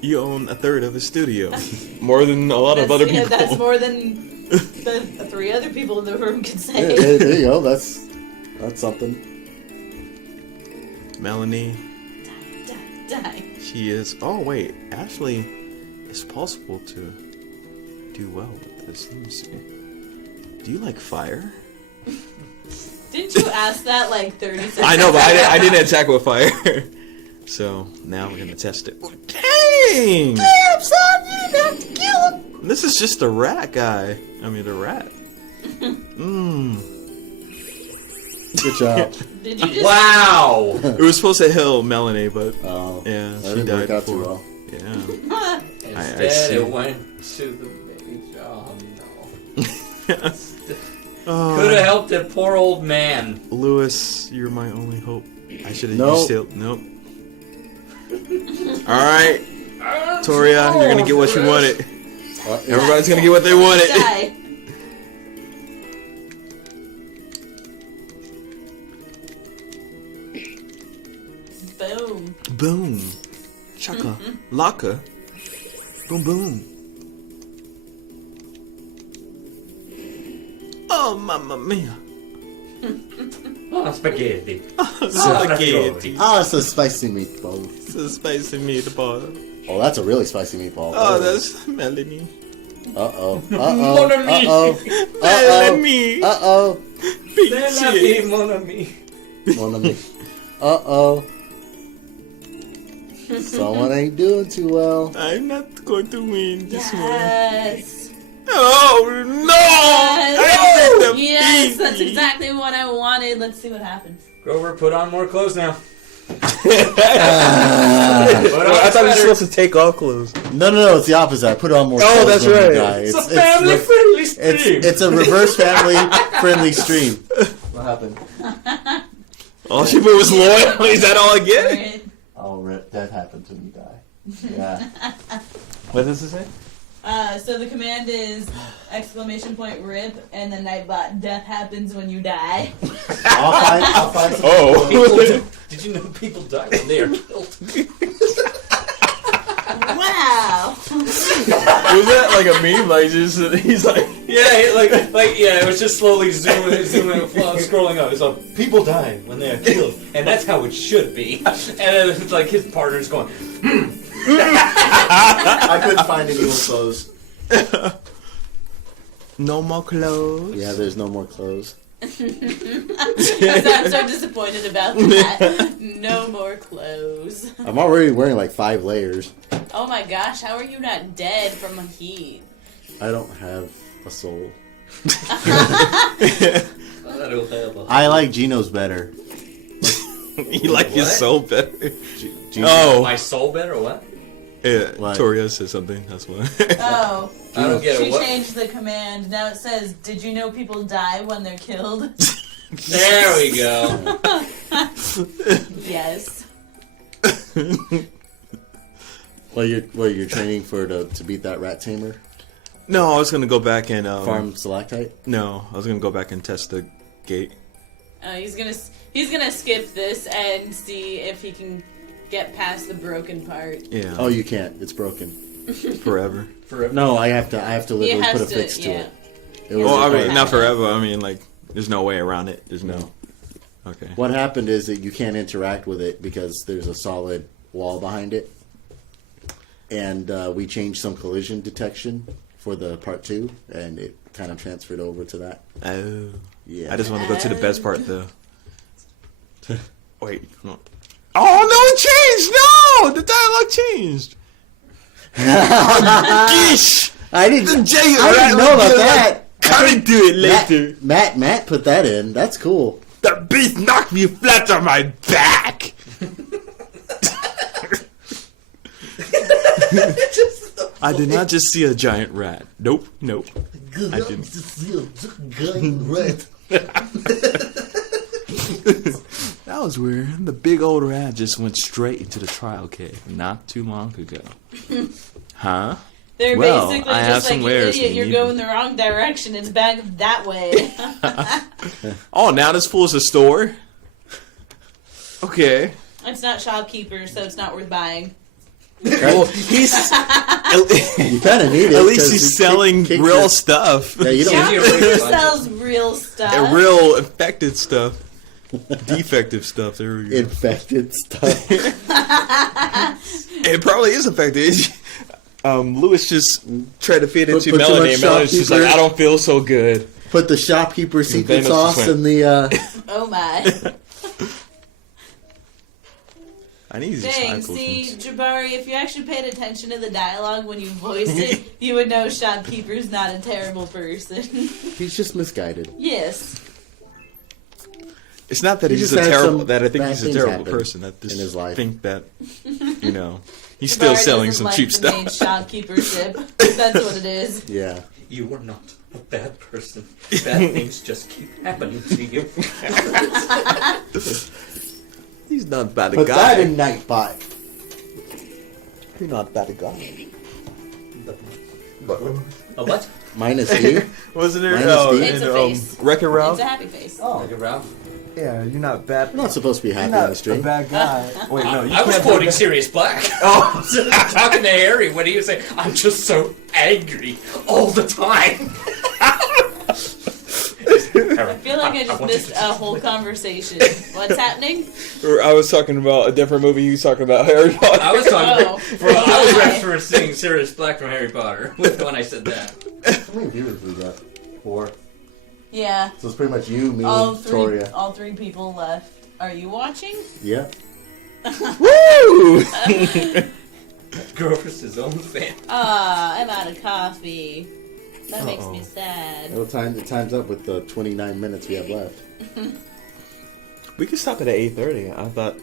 You own a third of the studio. More than a lot of other Yeah, people. that's more than the 3 other people in the room could Yeah, say. there you go. That's something. Melanie, Die, die. she is. Oh wait, actually, it's possible to do well with this. Let me see. Do you like fire? Didn't you ask that like 30 seconds I know, but ago? I didn't attack with fire. So now we're gonna test it. Oh, dang! Damn, son, you didn't have to kill him. This is just a rat guy. I mean, a rat. Mmm. Good job. Did you just... Wow! It was supposed to heal Melanie, but Oh, yeah, that she didn't died work out before. too well. Yeah. Instead, see. it went to the mage. Oh no. Oh, Could have helped that poor old man. Lewis, you're my only hope. I should have Nope. used it. Nope. Alright, Toria, you're gonna get what you wanted. Everybody's gonna get what they wanted. Die. Boom. Boom. Chaka. Laka. Boom, boom. Oh, mamma mia. Oh, spaghetti. Spaghetti. Ah, it's a spicy meatball. It's a spicy meatball. Oh, that's a really spicy meatball. Oh, that's Melanie. Uh-oh. Mon Uh-oh. ami. Uh-oh. Melanie. Uh-oh. Big C'est la shit. vie, mon ami. Mon ami. Uh-oh. Someone ain't doing too well. I'm not going to win this one. Yes. Oh, no! I Yes. did the Yes, that's baby. exactly what I wanted. Let's see what happens. Grover, put on more clothes now. I thought you were supposed to take off clothes. No, it's the opposite. I put on more Oh, clothes that's when you right. die. It's a family-friendly stream. It's a reverse family-friendly stream. What happened? All she put was loyal. Is that all I get? Alright. Oh, rip. That happened to me, die. Yeah. What does it say? So the command is !RIP and then Nightbot. Death happens when you die. I'll find some Oh. Did you know people die when they are killed? Was that like a meme? Like just he's like, Yeah, it was just slowly scrolling up. It's like people die when they are killed, and that's how it should be. And then it's like his partner's going, I couldn't find any more clothes. no more clothes. Yeah, there's no more clothes. I'm so disappointed about that. No more clothes. I'm already wearing like 5 layers. Oh my gosh, how are you not dead from the heat? I don't have a soul. "Oh, I like Geno's better. You like your What? soul better. Geno. Oh, my soul better or what?" yeah. What? Toria said something. That's why. Oh, I don't get she it. What? changed the command. Now it says, "Did you know people die when they're killed?" There we go. Yes. Well, you're training to beat that rat tamer? No, I was gonna go back and Farm stalactite? No, I was gonna go back and test the gate. He's gonna skip this and see if he can get past the broken part. Yeah. Oh, you can't. It's broken. Forever. Forever. No, I have to He literally has put a to, fix to yeah. it. It was Well, I a mean, part- not forever. I mean, like, there's no way around it. There's no. Okay. What happened is that you can't interact with it because there's a solid wall behind it. And we changed some collision detection for the part 2, and it kind of transferred over to that. Oh. Yeah. I just want to go to the best part, though. Wait. Hold on. Oh, no, it changed! No! The dialogue changed! Gish! I didn't know about that. Come do it later. Matt put that in. That's cool. The beast knocked me flat on my back! I did not just see a giant rat. Nope. I didn't. That was weird. The big old rat just went straight into the trial cave not too long ago. Huh? They're Well, basically I have just some like, you wares idiot, we you're need. going the wrong direction. It's back that way. Oh, now this fool's a store? Okay. It's not shopkeeper, so it's not worth buying. Well, he's... You kind of need it. At least 'cause he's you selling kick real your- stuff. Yeah, you don't. Shopkeeper sells real stuff. Real infected stuff. Defective stuff. There we go. Infected stuff. It probably is infected. Lewis just tried to feed into Put too Melanie, much and Melanie's just like, shopkeeper. I don't feel so good. Put the shopkeeper secret Thanos sauce just in the. Oh my. I need these Dang, cycle see, things. Jabari, if you actually paid attention to the dialogue when you voiced it, you would know shopkeeper's not a terrible person. He's just misguided. Yes. It's not that He he's just a had terrible. some That I think bad he's a things terrible happen person. That just in his life. think that he's Jabari still selling doesn't some like cheap the stuff. main shopkeepership. That's what it is. Yeah. You are not a bad person. Bad things just keep happening to you. He's not bad a Put guy. that in Nightbot. You're not bad a guy. A what? Minus E. Wasn't there? Minus Oh, D. It's a face. Wreck-It Ralph. It's a happy face. Like a Ralph? Yeah, you're not bad. I'm not supposed to be happy on the stream. bad guy. Wait, no, you I was can't be quoting bad. Sirius Black. Oh, talking to Harry. What do you say? I'm just so angry all the time. I feel like I just missed a whole conversation. What's happening? I was talking about a different movie. You was talking about Harry Potter. I was talking. Oh. I was referencing Sirius Black from Harry Potter when I said that. How many viewers we got? 4. Yeah. So it's pretty much you, me, All and three, Toria. all 3 people left. Are you watching? Yeah. Woo! Grover's his own fan. I'm out of coffee. That makes me sad. Well, time's up with the 29 minutes we have left. We could stop it at 8:30. I thought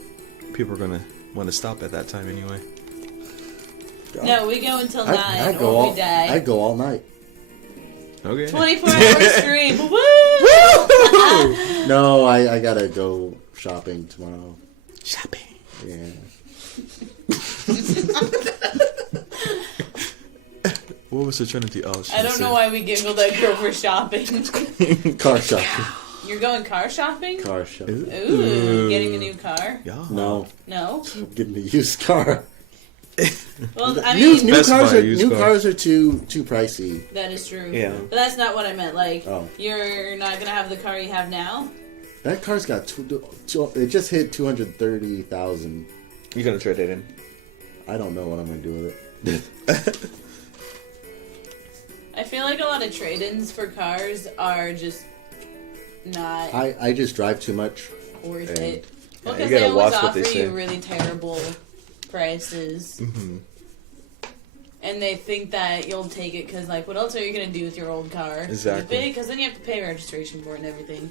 people were gonna want to stop at that time anyway. No, we go until 9 I'd or we die. I'd go all night. Okay. 24-hour stream. Woo! No, I gotta go shopping tomorrow. Shopping. Yeah. What was the Trinity? Oh, I don't know why we giggled at Grover shopping. Car shopping. You're going car shopping? Car shopping. Ooh, getting a new car? Yeah. No, No? I'm getting a used car. Well, I mean, New Best cars Buy are used cars. too pricey. that is true. Yeah. But that's not what I meant. Like, Oh. you're not gonna have the car you have now. That car's got it just hit 230,000. You gonna trade it in? I don't know what I'm gonna do with it. I feel like a lot of trade-ins for cars are just not I just drive too much. worth and- it. Well, Yeah, you because they gotta always watch what offer they say. you really terrible prices. Mm-hmm. And they think that you'll take it because, like, what else are you going to do with your old car? Exactly. Because then you have to pay registration for it and everything.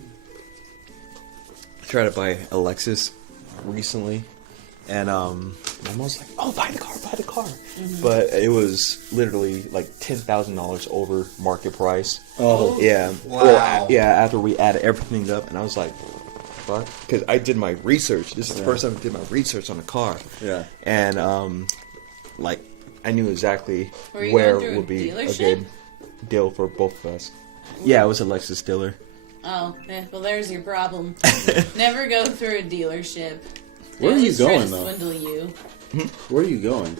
I tried to buy a Lexus recently, and my mom was like, "Oh, buy the car, buy the car," Mm-hmm. but it was literally like $10,000 over market price. Oh, Yeah. Wow. Well, yeah, after we added everything up, and I was like, "What?" Because I did my research. This is the first time I did my research on the car. yeah. And like I knew exactly Were you where going through a would be a dealership? good deal for both of us. Yeah, it was a Lexus dealer. Oh, well, there's your problem. Never go through a dealership. Where are They'll you just try going, to though? swindle you. Where are you going?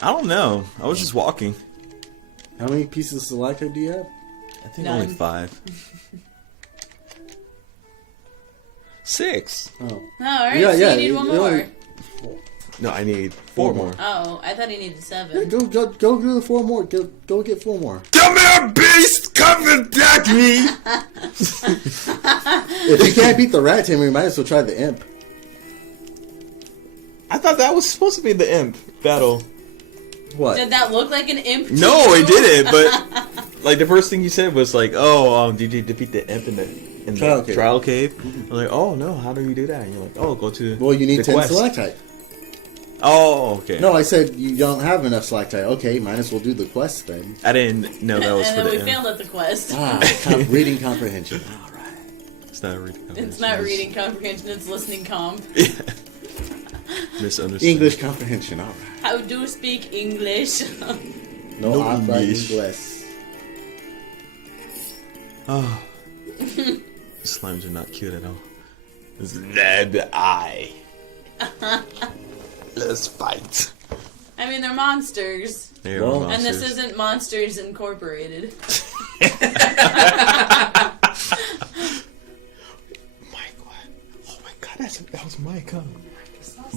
I don't know. I was just walking. How many pieces of Selatria do you have? I think None. only 5. 6. Oh, Oh, alright, Yeah, so yeah, you need one you more. only- No, I need 4 more. Oh, I thought he needed yeah, 7. go do the 4 more. Go get 4 more. Come here, beast! Come and attack me! If you can't beat the rat tamer, you might as well try the imp. I thought that was supposed to be the imp battle. What? Did that look like an imp? to No, you? it didn't. But like the first thing you said was like, "Oh, did you defeat the imp in the Trial cave. trial cave?" I'm like, "Oh no, how do you do that?" And you're like, "Oh, go to Well, you need the 10 quest." Selatite. Oh, okay. No, I said you don't have enough Selatite. Okay, might as well do the quest then. I didn't know that was And for then we the imp. failed at the quest. Reading comprehension. All right. It's not reading. It's not reading comprehension, it's listening comp. Misunderstood. English comprehension. All right. How do you speak English? No, No habla English. inglés. Oh, these slimes are not cute at all. Zeb eye. Let's fight. I mean, they're monsters. They Well- are And this monsters. isn't Monsters Incorporated. Mike, what? Oh my god, that was Mike, huh?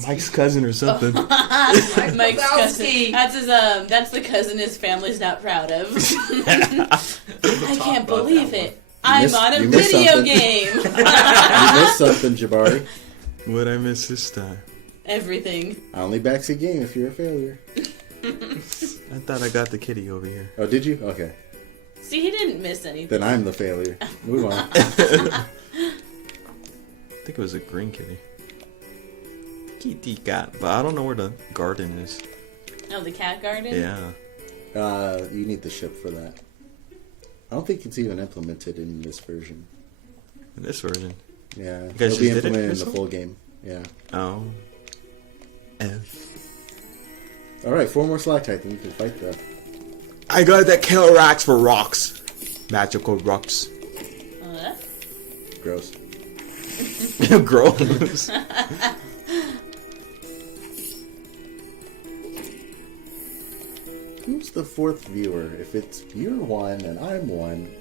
Mike's cousin or something. Mike's cousin. That's the cousin his family's not proud of. I can't believe it. I'm missed- on a you missed video something. game. You missed something, Jabari. What'd I miss this time? Everything. I only backs a game if you're a failure. I thought I got the kitty over here. Oh, did you? Okay. See, he didn't miss anything. Then I'm the failure. Move on. I think it was a green kitty. Kitty cat, but I don't know where the garden is. Oh, the cat garden? Yeah. You need the ship for that. I don't think it's even implemented in this version. In this version. Yeah, guys it'll be just did it implemented in the yourself? full game. Yeah. Oh. F. All right, 4 more Selatite, then you can fight the. I got that killer rocks for rocks. Magical rocks. Gross. Gross. Who's the 4th viewer? If it's you're 1 and I'm 1,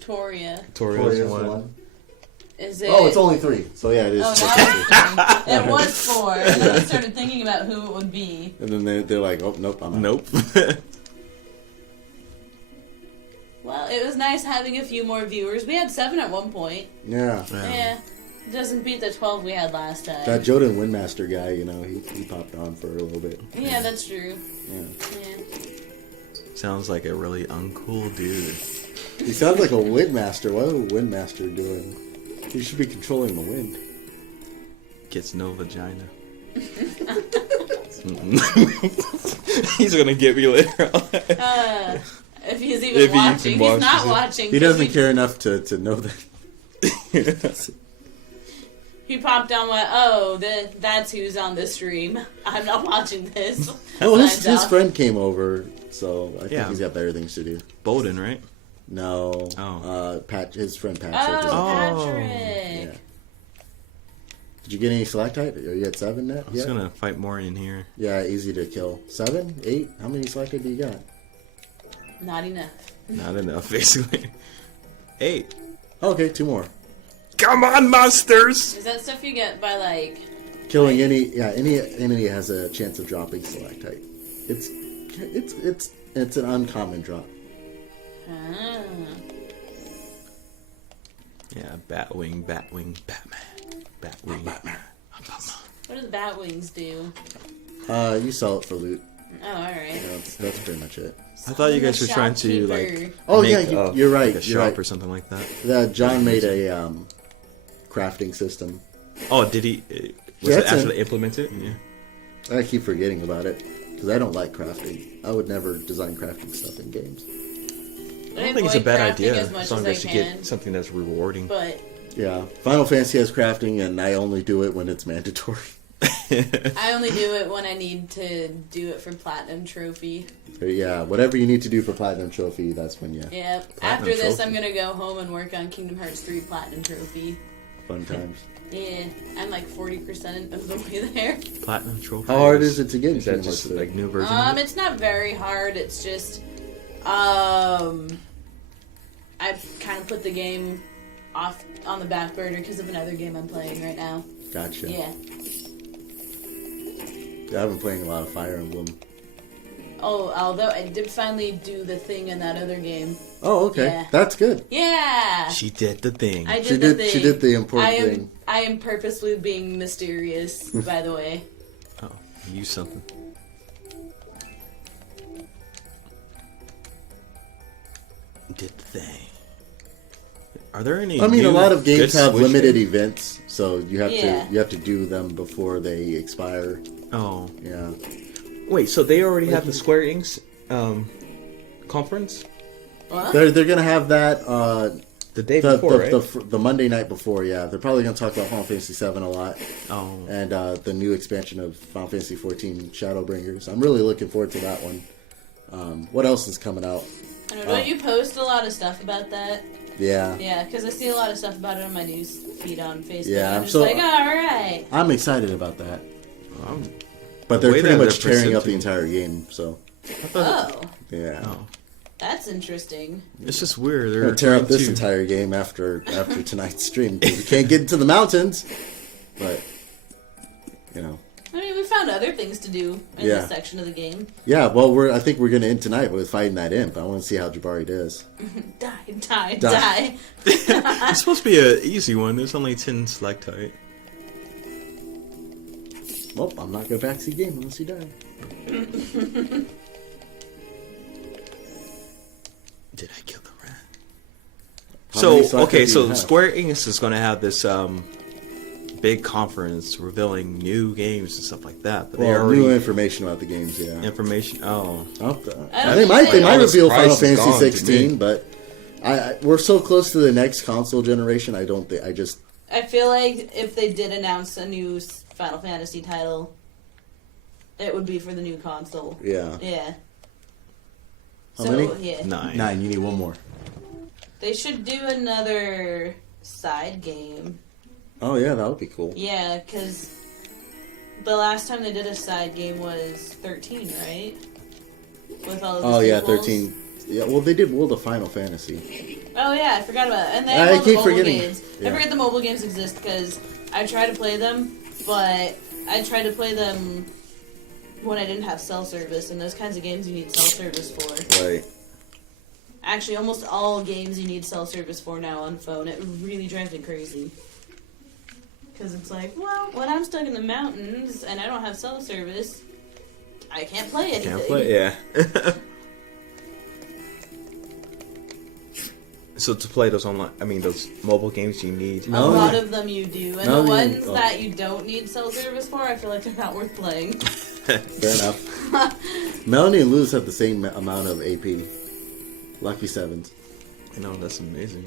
Toria. Toriel's Toria's one. 1. Is it? Oh, it's only 3. So yeah, it is. Oh, now it's 3. It was 4. And then I started thinking about who it would be. And then they're like, oh, nope, I'm out. Nope. Well, it was nice having a few more viewers. We had 7 at one point. Yeah. Yeah. It doesn't beat the 12 we had last time. That Joden Windmaster guy, he popped on for a little bit. Yeah, that's true. Yeah. Yeah. Sounds like a really uncool dude. He sounds like a Windmaster. What is a Windmaster doing? He should be controlling the wind. Gets no vagina. He's gonna get me later on. If he's even If he watching. even He's not watches it. watching. He 'cause doesn't care enough to know that. He popped on what? Oh, that's who's on the stream. I'm not watching this. Oh, his Signs off. friend came over, so I think Yeah. he's got better things to do. Bolden, right? No. Oh. His friend Patrick. is- Oh, Oh. Patrick. Yeah. Did you get any stalactite? Are you at 7 net? I was gonna fight more in here. Yeah, easy to kill. 7? 8? How many stalactite do you got? Not enough. Not enough, basically. 8. Okay, 2 more. Come on, monsters! Is that stuff you get by like? Killing any enemy has a chance of dropping stalactite. It's an uncommon drop. Ah. Yeah, Batwing, Batman. Batwing. Batman. What do the bat wings do? You sell it for loot. Oh, all right. Yeah, that's pretty much it. I thought you guys were trying to like. Oh make yeah, you're right. Like a you're shop right. or something like that. John made a crafting system. Oh, did he? Was Yeah, it it's actually implemented? Yeah. I keep forgetting about it because I don't like crafting. I would never design crafting stuff in games. I don't think it's a bad idea as much as long as as I you can, get something that's rewarding. But Yeah, Final Fantasy has crafting, and I only do it when it's mandatory. I only do it when I need to do it for Platinum Trophy. But yeah, whatever you need to do for Platinum Trophy, that's when Yep. Platinum After this, Trophy. I'm gonna go home and work on Kingdom Hearts 3 Platinum Trophy. fun times. Yeah, I'm like 40% of the way there. Platinum trophy. How hard is it to get? Is that Kingdom just Hearts like new version? of it? It's not very hard. It's just, I've kind of put the game off on the back burner because of another game I'm playing right now. Gotcha. Yeah. I've been playing a lot of Fire Emblem. Oh, although I did finally do the thing in that other game. Oh, okay. Yeah. That's good. Yeah. She did the thing. I did She the did. thing. She did the important thing. I am purposely being mysterious, by the way. Oh, use something. Did the thing. Are there any? I mean, a new lot of games good have Switch limited games? events, so you have Yeah. to do them before they expire. Oh, Yeah. wait. So they already have the Square Enix conference What? They're gonna have that the day the before, right? the Monday night before. Yeah, they're probably gonna talk about Final Fantasy VII a lot oh, and the new expansion of Final Fantasy XIV Shadowbringers. I'm really looking forward to that one. What else is coming out? I don't know, don't you post a lot of stuff about that? Yeah. Yeah, because I see a lot of stuff about it on my news feed on Facebook. Yeah, I'm I'm just so- like, all right. I'm excited about that. um, But The they're way pretty that much they're tearing up the presenting- entire game, so Oh, yeah. oh, that's interesting. it's just weird. They're They're gonna tear up trying this to- entire game after tonight's stream because we can't get into the mountains. But you know, I mean, we found other things to do in Yeah. this section of the game. yeah. Well, I think we're gonna end tonight with fighting that imp. I want to see how Jabari does. Die. It's supposed to be an easy one. There's only 10 stalactite. Well, I'm not gonna backseat game unless you die. Did I kill the rat? How many So stalactite okay, do you so have? Square Enix is going to have this big conference revealing new games and stuff like that. But they Well, already new information about the games. Yeah. information. Oh, They think might they- reveal All the Final surprise is Fantasy gone to 16, me. but we're so close to the next console generation. I don't think I feel like if they did announce a new Final Fantasy title, it would be for the new console. yeah. Yeah. How So, many? yeah. 9. 9. You need one more. They should do another side game. Oh yeah, that would be cool. Yeah, because the last time they did a side game was 13, right? With all of the Oh yeah, sequels. 13. Yeah, well they did World of Final Fantasy. Oh yeah, I forgot about it. And they I have all the keep mobile forgetting. games. Yeah. I forget the mobile games exist because I tried to play them, but I tried to play them when I didn't have cell service, and those kinds of games you need cell service for. Right. Actually, almost all games you need cell service for now on phone. It really drives me crazy. Because it's like, well, when I'm stuck in the mountains and I don't have cell service, I can't play anything. Can't play. Yeah. So to play those online, I mean those mobile games, you need. A No, lot yeah. of them you do. And No, the you- ones oh. that you don't need cell service for, I feel like they're not worth playing. Fair enough. Melanie and Luz have the same amount of AP. Lucky sevens. I know that's amazing.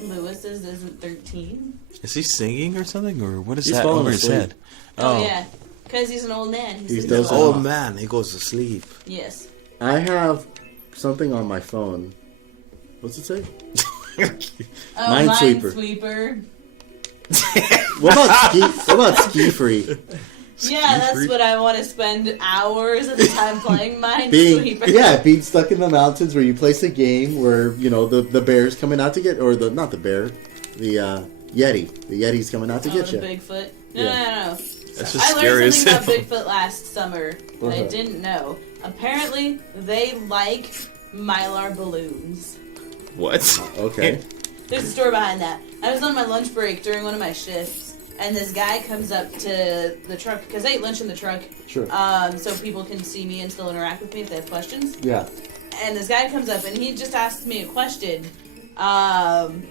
Lewis's isn't 13. Is he singing or something, or what is He's that falling over his asleep. head? Oh, yeah. Because he's an old man. He's He's dozing old. off. Oh man, he goes to sleep. Yes. I have something on my phone. What's it say? Oh, Minesweeper. Minesweeper. What about ski free? Yeah, that's what I want to spend hours at a time playing Minesweeper. Being stuck in the mountains where you place a game where the bear's coming out to get, or not the bear, the Yeti. The Yeti's coming out to get you. Bigfoot. No. That's just I scary. learned something about Bigfoot last summer that I didn't know. Apparently, they like Mylar balloons. What? Okay. There's a story behind that. I was on my lunch break during one of my shifts, and this guy comes up to the truck, because I ate lunch in the truck, Sure. so people can see me and still interact with me if they have questions. Yeah. And this guy comes up, and he just asks me a question, and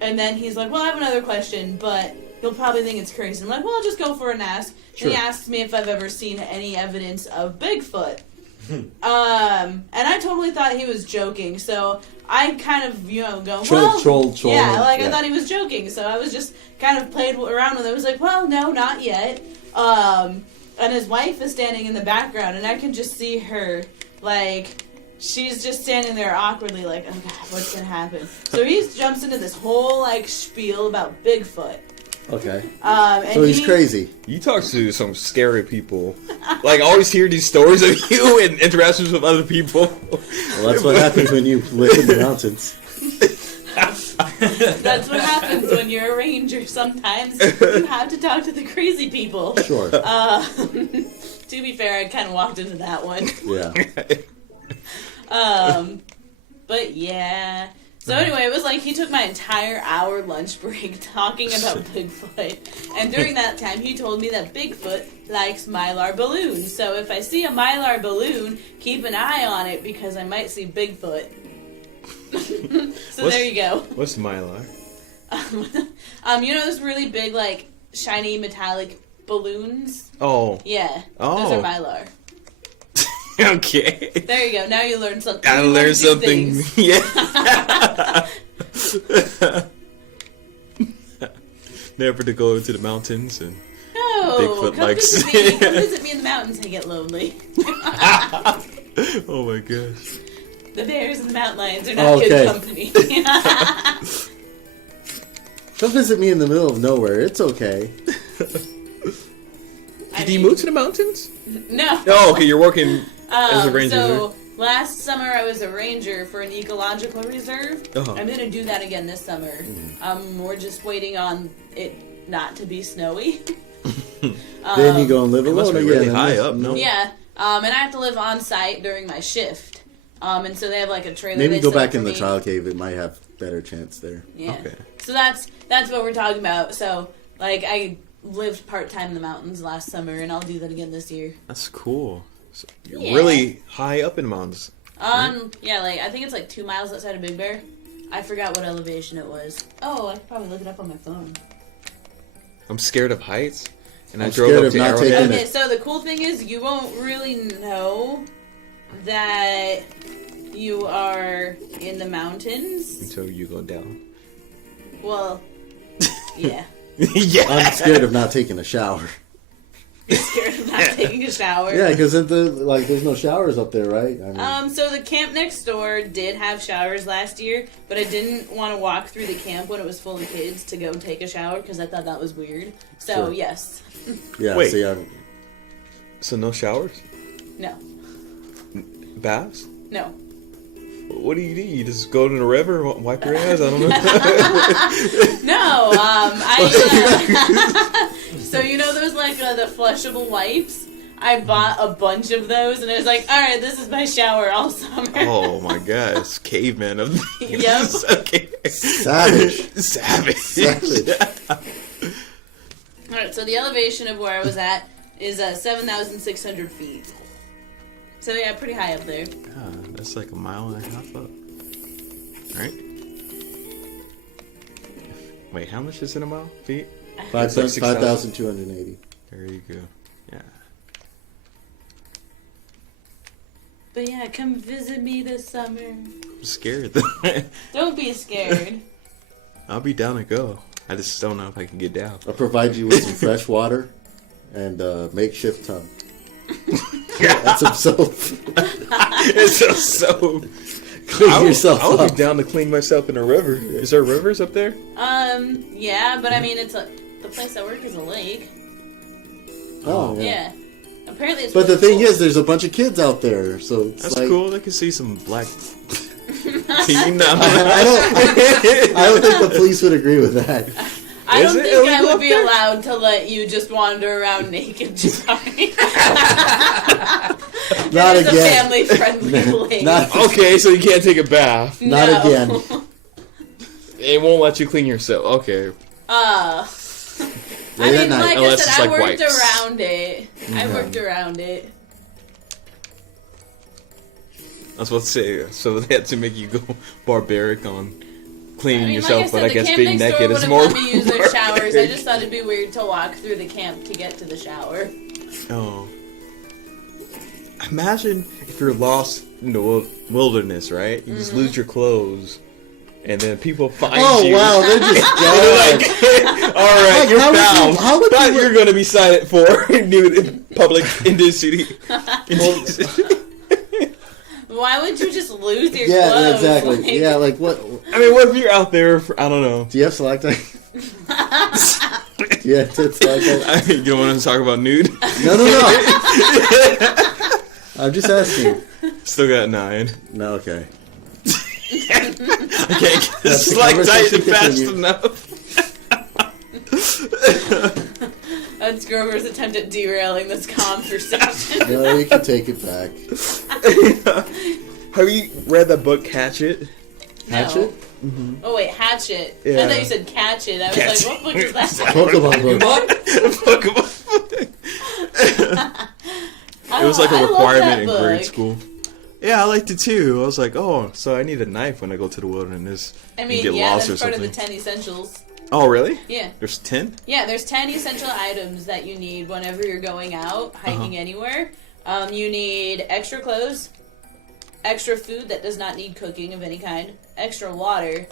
then he's like, well, I have another question, but you'll probably think it's crazy. I'm like, well, I'll just go for an ask. Sure. And he asks me if I've ever seen any evidence of Bigfoot. And I totally thought he was joking, so I kind of, go, Troll. yeah, I thought he was joking, so I was just kind of played around with it. I was like, well, no, not yet. And his wife is standing in the background, and I can just see her, she's just standing there awkwardly, like, oh god, what's gonna happen? So he jumps into this whole, spiel about Bigfoot. Okay. And so he's crazy. You talk to some scary people. I always hear these stories of you and interactions with other people. Well, that's what happens when you live in the mountains. That's what happens when you're a ranger. Sometimes you have to talk to the crazy people. Sure. To be fair, I kind of walked into that one. Yeah. But yeah. So anyway, it was he took my entire hour lunch break talking about Bigfoot. And during that time, he told me that Bigfoot likes Mylar balloons. So if I see a Mylar balloon, keep an eye on it because I might see Bigfoot. There you go. What's Mylar? Those really big, shiny metallic balloons? Oh. Yeah. Oh. Those are Mylar. Okay. There you go. Now you learned something. I learned something. Yeah. Never to go into the mountains and No, Bigfoot come likes. visit me in the mountains. I get lonely. Oh my gosh. The bears and the mountain lions are not good company. Come visit me in the middle of nowhere. It's okay. Did you move to the mountains? No. Oh, okay. You're working as a ranger. So last summer I was a ranger for an ecological reserve. Uh-huh. I'm gonna do that again this summer. We're just waiting on it not to be snowy. Then you go and live It must alone be again. really high up, no? Yeah. And I have to live on site during my shift. And so they have a trailer. Maybe they go set up back for in the me. child cave. It might have better chance there. Yeah. Okay. So that's what we're talking about. So I lived part-time in the mountains last summer, and I'll do that again this year. That's cool. So you're Yeah. really high up in the mountains. Yeah, I think it's 2 miles outside of Big Bear. I forgot what elevation it was. Oh, I could probably look it up on my phone. I'm scared of heights, and I I'm drove scared up of to not Arrowhead. taking Okay, so the cool thing is you won't really know that you are in the mountains. Until you go down. Well, yeah. Yeah. I'm scared of not taking a shower. You're scared of not taking a shower. Yeah, because there's no showers up there, right? I mean, So the camp next door did have showers last year, but I didn't want to walk through the camp when it was full of kids to go take a shower because I thought that was weird. So Sure. yes, yeah. Wait. See, So no showers? no, Baths? no. What do? You just go to the river and wipe your ass? I don't know. No, so those the flushable wipes. I bought a bunch of those, and it was all right, this is my shower all summer. Oh my gosh, caveman of these. Yep. Okay. savage. Savage. All right, so the elevation of where I was at is 7,600 feet. So yeah, pretty high up there. Ah, that's like a mile and a half up. Right? Wait, how much is in a mile? Feet? 5,280. There you go. Yeah. But yeah, come visit me this summer. I'm scared though. Don't be scared. I'll be down to go. I just don't know if I can get down. I'll provide you with some fresh water and makeshift tub. That's some soap. It's so clean yourself I would up. be down to clean myself in a river. Is there rivers up there? Yeah, but I mean, the place I work is a lake. Oh, Yeah. Apparently it's But the really thing cool. is, there's a bunch of kids out there, so it's That's like, cool. They can see some black. I I don't think the police would agree with that. I Is don't it think I illegal would up be there? allowed to let you just wander around naked, Jabari. Not It's a again. family-friendly lake. Not, Okay, so you can't take a bath. not No. again. It won't let you clean yourself. Okay. I Late at mean, night. like I Unless said, it's I like worked wipes. around it. I worked around it. I was about to say, so they had to make you go barbaric on cleaning I mean, yourself, like I said, but I the guess camp being next door naked is wouldn't more. let me use their showers. I barbaric. just thought it'd be weird to walk through the camp to get to the shower. Oh. Imagine if you're lost in the wilderness, right? You just lose your clothes, and then people find Oh, you. wow, they're just gone. All right, you're how would you- found. how would But you- you're going to be cited for nude in public indecent. Why would you just lose your Yeah, clothes? exactly. Like- Yeah, like what? I mean, what if you're out there for, I don't know. Do you have Selatria? Yeah, it's like that. I mean, you don't want to talk about nude? No. I'm just asking. Still got 9. No, okay. I can't get That's this the like tight conversation and fast continue. enough. That's Grover's attempt at derailing this conversation. No, you can take it back. Have you read that book, Hatchet? Hatchet? Oh wait, Hatchet. I Yeah. thought you said Catch It. I was Catch like, what book is that? Pokemon book. It was like a I love requirement in that grade book. school. Yeah, I liked it too. I was like, oh, so I need a knife when I go to the wilderness. I and mean, get yeah, lost that's or part of something. the 10 essentials. Oh, really? Yeah. There's 10? Yeah, there's 10 essential items that you need whenever you're going out, hiking anywhere. You need extra clothes, extra food that does not need cooking of any kind, extra water,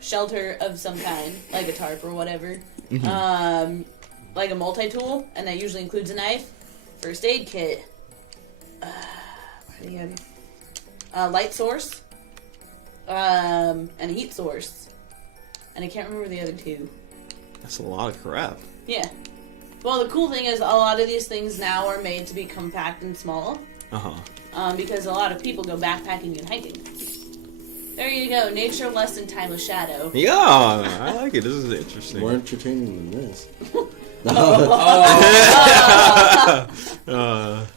shelter of some kind, like a tarp or whatever, like a multi-tool, and that usually includes a knife, first aid kit, light source, and a heat source. And I can't remember the other 2. That's a lot of crap. Yeah. Well, the cool thing is a lot of these things now are made to be compact and small. Because a lot of people go backpacking and hiking. There you go. Nature lesson time with Shadoe. Yeah, I like it. This is interesting. More entertaining than this.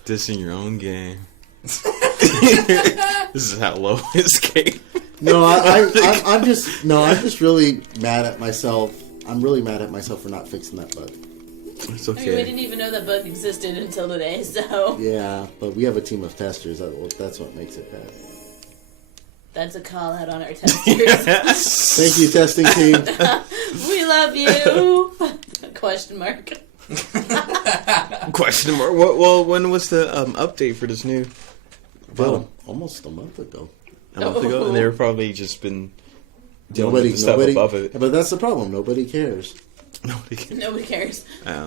Dissing your own game. This is how low escape. No, I'm just really mad at myself. I'm really mad at myself for not fixing that bug. It's I mean, we okay. didn't even know that bug existed until today, so Yeah, but we have a team of testers. That's what makes it bad. that's a call out on our testers. Thank you, testing team. We love you! Question mark. Question mark. Well, when was the update for this new? Well, almost a month ago. A month ago, and they've probably just been dealing Nobody, with the stuff nobody. above it. But that's the problem. Nobody cares. Nobody can. Nobody cares. Not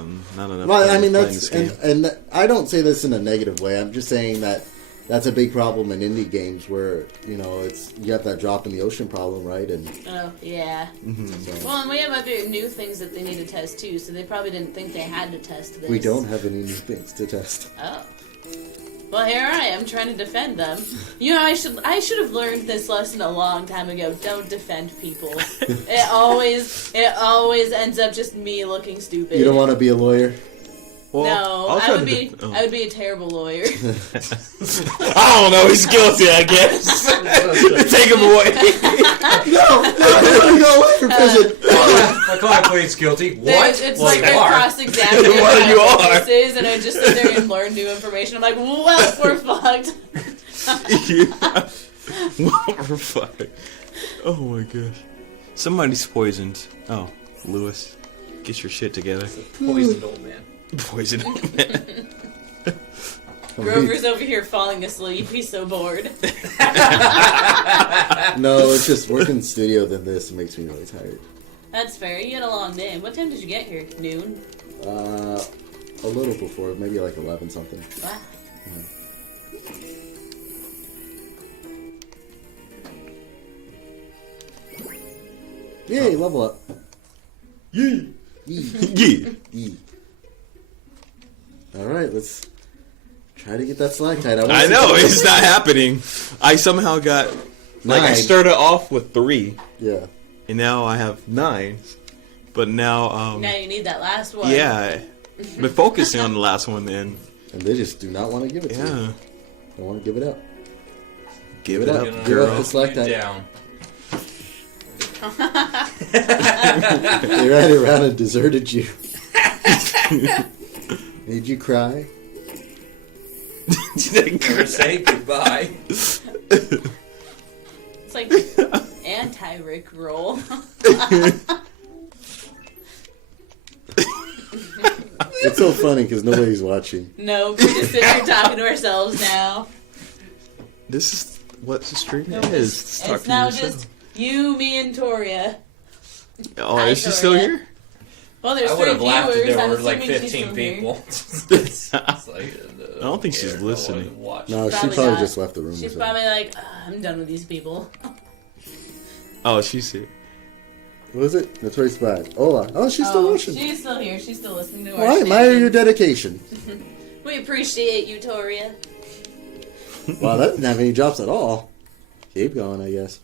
enough. Well, I mean playing that's this game. and I don't say this in a negative way. I'm just saying that that's a big problem in indie games where you have that drop in the ocean problem, right? And Oh, yeah. so Well, and we have other new things that they need to test too, so they probably didn't think they had to test this. we don't have any new things to test. Oh. Well, here I am trying to defend them. You know, I should have learned this lesson a long time ago. Don't defend people. It always ends up just me looking stupid. You don't want to be a lawyer. Well, No, I'll I try would to be def- oh. I would be a terrible lawyer. I don't know. He's guilty, I guess. Take him away. Go away from prison. My client pleads guilty. What? It's Well, like you they're are. cross-examining Well, you my are. witnesses, and I just sit there and learn new information. I'm like, well, we're fucked. We're fucked. Oh my gosh. Somebody's poisoned. Oh, Lewis, get your shit together. Poisoned old man. Poisoned. Grover's over here falling asleep. He's so bored. No, it's just working in the studio. Then this makes me really tired. That's fair. You had a long day. What time did you get here? Noon? A little before, maybe like 11 something. Wow. Yay, level up. Yeah. Yee. Yee. All right, let's try to get that stalactite. I know, it's not happening. I somehow got... Like, I 9. started off with 3, Yeah. and now I have 9. But now, Now you need that last one. yeah, I've been focusing on the last one, and they just do not want to give it to you. yeah. Don't want to give it up. Give it up, Give up girl. the stalactite. Down. They ran around and deserted you. Made you cry. Or say goodbye. It's like anti-Rick roll. It's so funny because nobody's watching. No, we're just sitting here talking to ourselves now. This is what the stream No, is. Talk it's to now yourself. just you, me, and Toria. Oh, Hi, is she still Toria. here? Well, there's I would 3 have laughed if viewers. there I'm were like assuming she's 15 still here. people. It's like, I don't think she's listening. No, she Probably probably not. just left the room. She's or something. probably like, I'm done with these people. Oh, she's here. What was it? Notorious Bad. Hola. Oh, she's still watching. She's still here. She's still listening to our Well, I admire your shenanigans. dedication. We appreciate you, Toria. Wow, that didn't have any drops at all. Keep going, I guess.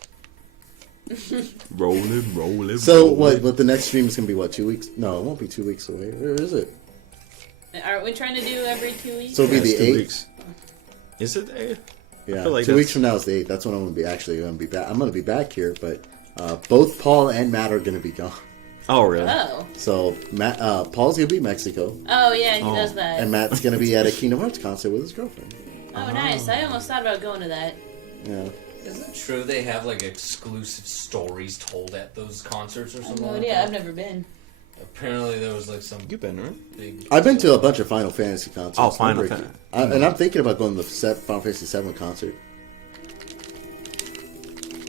Rolling. So, rolling. what the next stream is going to be, what, 2 weeks? No, it won't be 2 weeks away. Where is it? Aren't we trying to do every 2 weeks? So it'll be Yeah, it's the 2 8th? weeks. Is it 8? Yeah, feel like 2 weeks that's- from now is the 8th. That's when I'm going to be back. I'm going to be back here, but both Paul and Matt are going to be gone. Oh, really? Oh. So, Paul's going to be in Mexico, Oh, yeah, he Oh. does that. and Matt's going to be at a Kingdom Hearts concert with his girlfriend. Oh, nice. I almost thought about going to that. Yeah. Isn't it true they have like exclusive stories told at those concerts or something? Oh, like yeah, that? I've never been. Apparently there was like some You've been, right? big. I've been to a bunch of Final Fantasy concerts. Oh, Final They're Fantasy. and I'm thinking about going to the Final Fantasy 7 concert.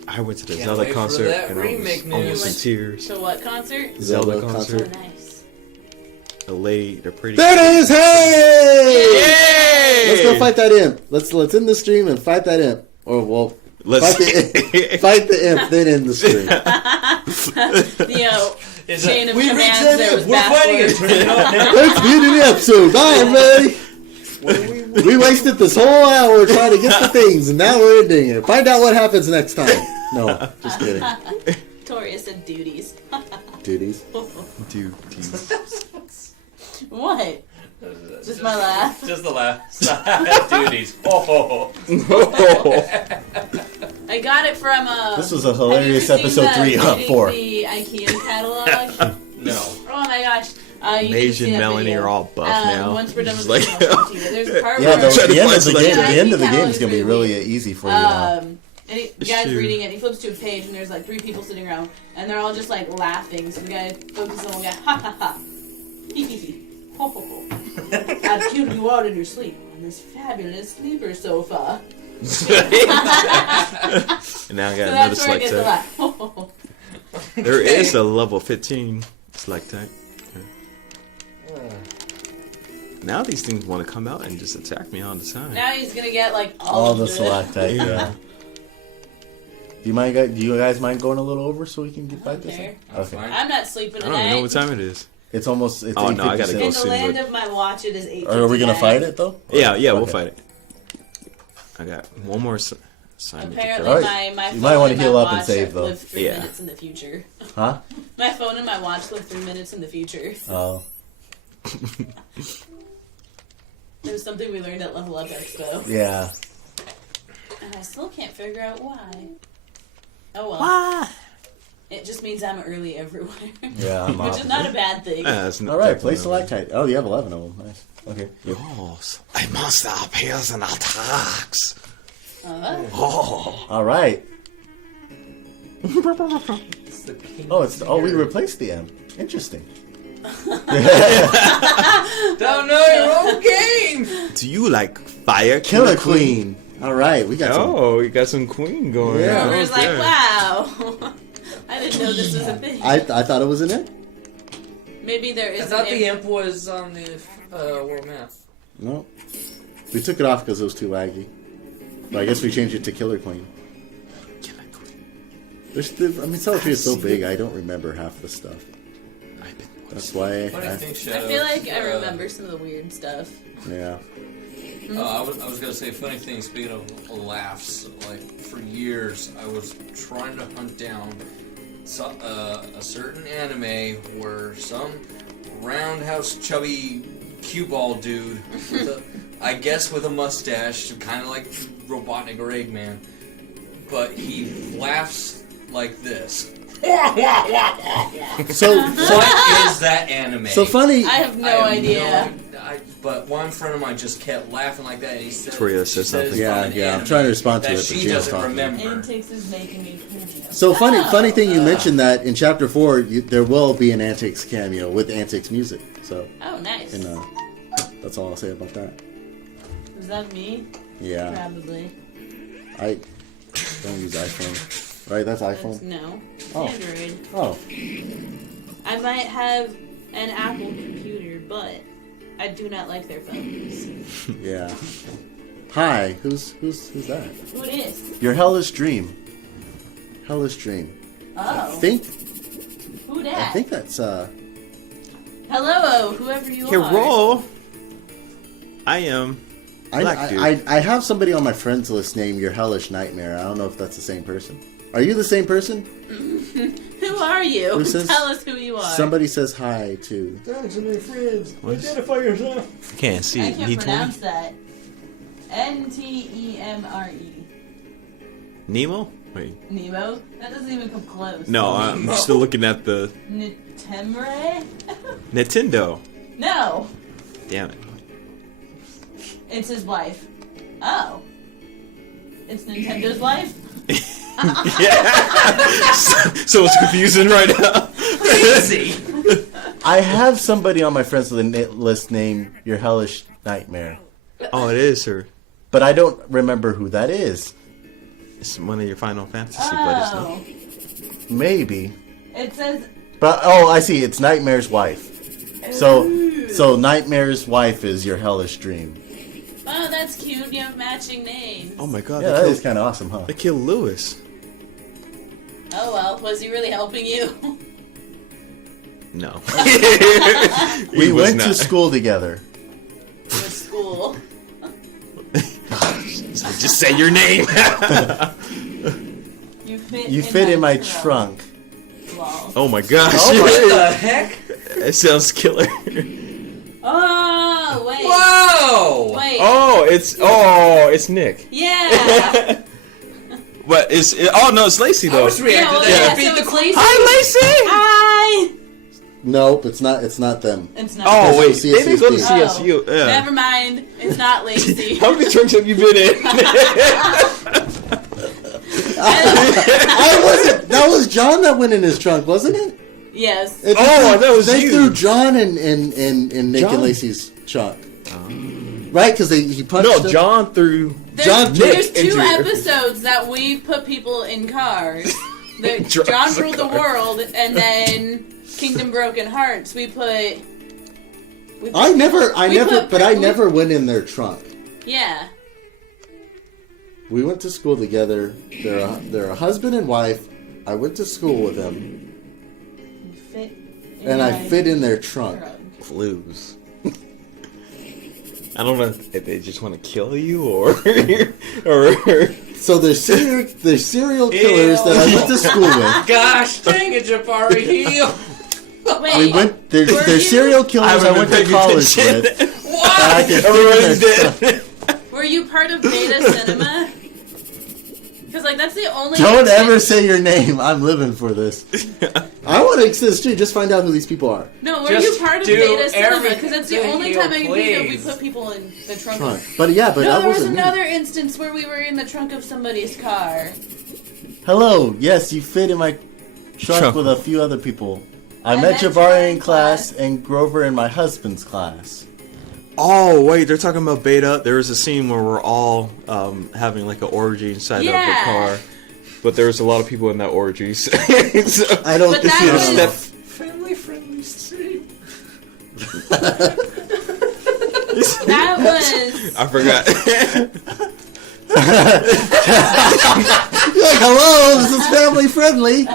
I went to the Can't Zelda wait for concert that and I was remake almost in news. tears. So what concert? Zelda Oh, concert. nice. They're pretty. There it is! Hey! Yay! Let's go fight that imp. Let's end the stream and fight that imp. Or well, Let's fight the imp, then end the stream. Is chain of we commands reached that it. was We're fighting it. backwards. Turn it on now. That's the end of the episode. Bye, everybody. We wasted this whole hour trying to get the things, and now we're ending it. Find out what happens next time. No, just kidding. Toria said duties. Duties. Dude. What? Just my laugh. Just the last duties. Oh. I got it from This was a hilarious have you seen episode 3 of 4. The IKEA catalog. No. Oh my gosh. Mage and Melanie are all buff now. Once we're done with Like- this, I'll show it to you. There's a part Yeah, where the end of the Like- game. The end of the Yeah, game is gonna be it's really really- easy for you now. and the guy's Shoot. reading it. He flips to a page, and there's like 3 people sitting around, and they're all just like laughing. So the guy focuses on one guy. Ha ha ha. Hee hee hee. Ho ho ho. I'd kill you out in your sleep on this fabulous sleeper sofa. And now I So got another that's where it gets select the type. laugh. Ho ho ho. There is a level 15 select type. Now these things want to come out and just attack me all the time. Now he's gonna get like All of the stalactite. Yeah. Do you guys mind going a little over so we can get back this? care. In? Okay. I'm not sleeping I don't even know tonight. what time it is. It's almost. It's Oh, no, I gotta 8:56. go In the soon, land but- of my watch, it is 8:59. Or are we gonna fight it though? Yeah, we'll Okay. fight it. I got one more assignment. Apparently, Alright. my You phone might wanna and heal my up and watch save, though. live 3 Yeah. minutes in the future. Huh? My phone and my watch live 3 minutes in the future. Oh. It was something we learned at Level Up Expo, Yeah. and I still can't figure out why. Oh well. Why? It just means I'm early everywhere, Yeah. I'm which is not a bad thing. That's All right. Play stalactite. Oh, you have 11 of them. Nice. Okay. Yes. A monster appears and attacks. Oh. All right. It's the king. Oh, we replaced the M. Interesting. Don't know your own game. Do you like fire? Killer Queen. All right, we got some. Oh, you got some queen going. Yeah. on. Silver's Okay. like, wow. I didn't know this was a thing. I thought it was an M. Maybe there I is. thought an the imp was on the world map. No. We took it off because it was too laggy. But I guess we changed it to Killer Queen. Killer queen. Selatria is so big, I don't remember half the stuff. That's why. What do you think, Shadoe? I feel like I remember some of the weird stuff. Yeah. I was gonna say, funny thing. Speaking of laughs, like for years, I was trying to hunt down a certain anime where some roundhouse, chubby, cue ball dude, I guess with a mustache, kind of like Robotnik or Eggman, but he laughs like this. So what is that anime? So funny. I have no idea. But one friend of mine just kept laughing like that. And he said, Toria said something. Yeah. I'm trying to respond to that it, but she Gino's doesn't talking. remember. Antics is making me crazy. So funny thing you mentioned that in Chapter 4 there will be an Antics cameo with Antics music. So. Oh, nice. And that's all I'll say about that. Was that me? Yeah. Probably. I don't use iPhone. Right? That's iPhone. No. Oh. Android. Oh. I might have an Apple computer, but I do not like their phones. Yeah. Hi. Who's that? Who it is? Your Hellish Dream. Hellish Dream. Oh. I think that's Hello, whoever you are. Hero. I am. Black dude. I have somebody on my friends list named Your Hellish Nightmare. I don't know if that's the same person. Are you the same person? Who are you? Who says, Tell us who you are. Somebody says hi to. Thanks to my friends. Identify yourself. Can't see. I can't He pronounce that. Ntemre. Nemo? Wait. Nemo? That doesn't even come close. No, I'm still looking at the Ntemre? Nintendo. No. Damn it. It's his wife. Oh. It's Nintendo's wife? Yeah. so it's confusing right now. Crazy. I have somebody on my friends list named Your Hellish Nightmare. Oh, it is her. But I don't remember who that is. It's one of your Final Fantasy buddies, no? Maybe. It says... But, I see. It's Nightmare's wife. So Nightmare's wife is Your Hellish Dream. Oh, that's cute. You have matching names. Oh my god. Yeah, that is kind of awesome, huh? They killed Lewis. Oh, well. Was he really helping you? No. We went to school together. With school. Just say your name. You fit in my trunk. Wow. Oh my gosh. Oh, what the heck? It sounds killer. Oh, wait. Whoa! Wait. It's Nick. Yeah. But it's Lacey though. I was reacting to yeah, that. Beat so the it's queen. Lacey. Hi, Lacey. Hi. Nope, it's not them. It's not. Oh wait, CSU. they didn't go to Oh. CSU. Yeah. Never mind. It's not Lacey. How many trunks have you been in? That was John that went in his trunk, wasn't it? Yes. That was they you. threw John in Nick John? and Lacey's trunk. Right? Because he punched him. John threw. There's two into- episodes that we put people in cars. Drives John a Ruled the car. World, and then Kingdom Broken Hearts. I never went in their trunk. Yeah. We went to school together. They're a husband and wife. I went to school with them, I fit in their trunk. Clues. I don't know if they just want to kill you or So they're serial killers that I went to school with. Gosh dang it, Jabari. Wait. They're serial killers I went to college with. What? Everybody's dead. Were you part of Beta Cinema? Because that's the only. Don't ever say your name. I'm living for this. I want to exist too. Just find out who these people are. No, were Just you part of do Beta Cinema? Because that's the everything only you time I can think of we please. put people in the trunk. But I No, there was wasn't. another instance where we were in the trunk of somebody's car. Hello. Yes, you fit in my trunk with a few other people. I met Jabari in class and Grover in my husband's class. Oh wait, they're talking about Beta. There was a scene where we're all having like an orgy inside of the car, but there was a lot of people in that orgy. So I don't. But that was Family friendly scene. that was. I forgot. You're like, hello, this is family friendly.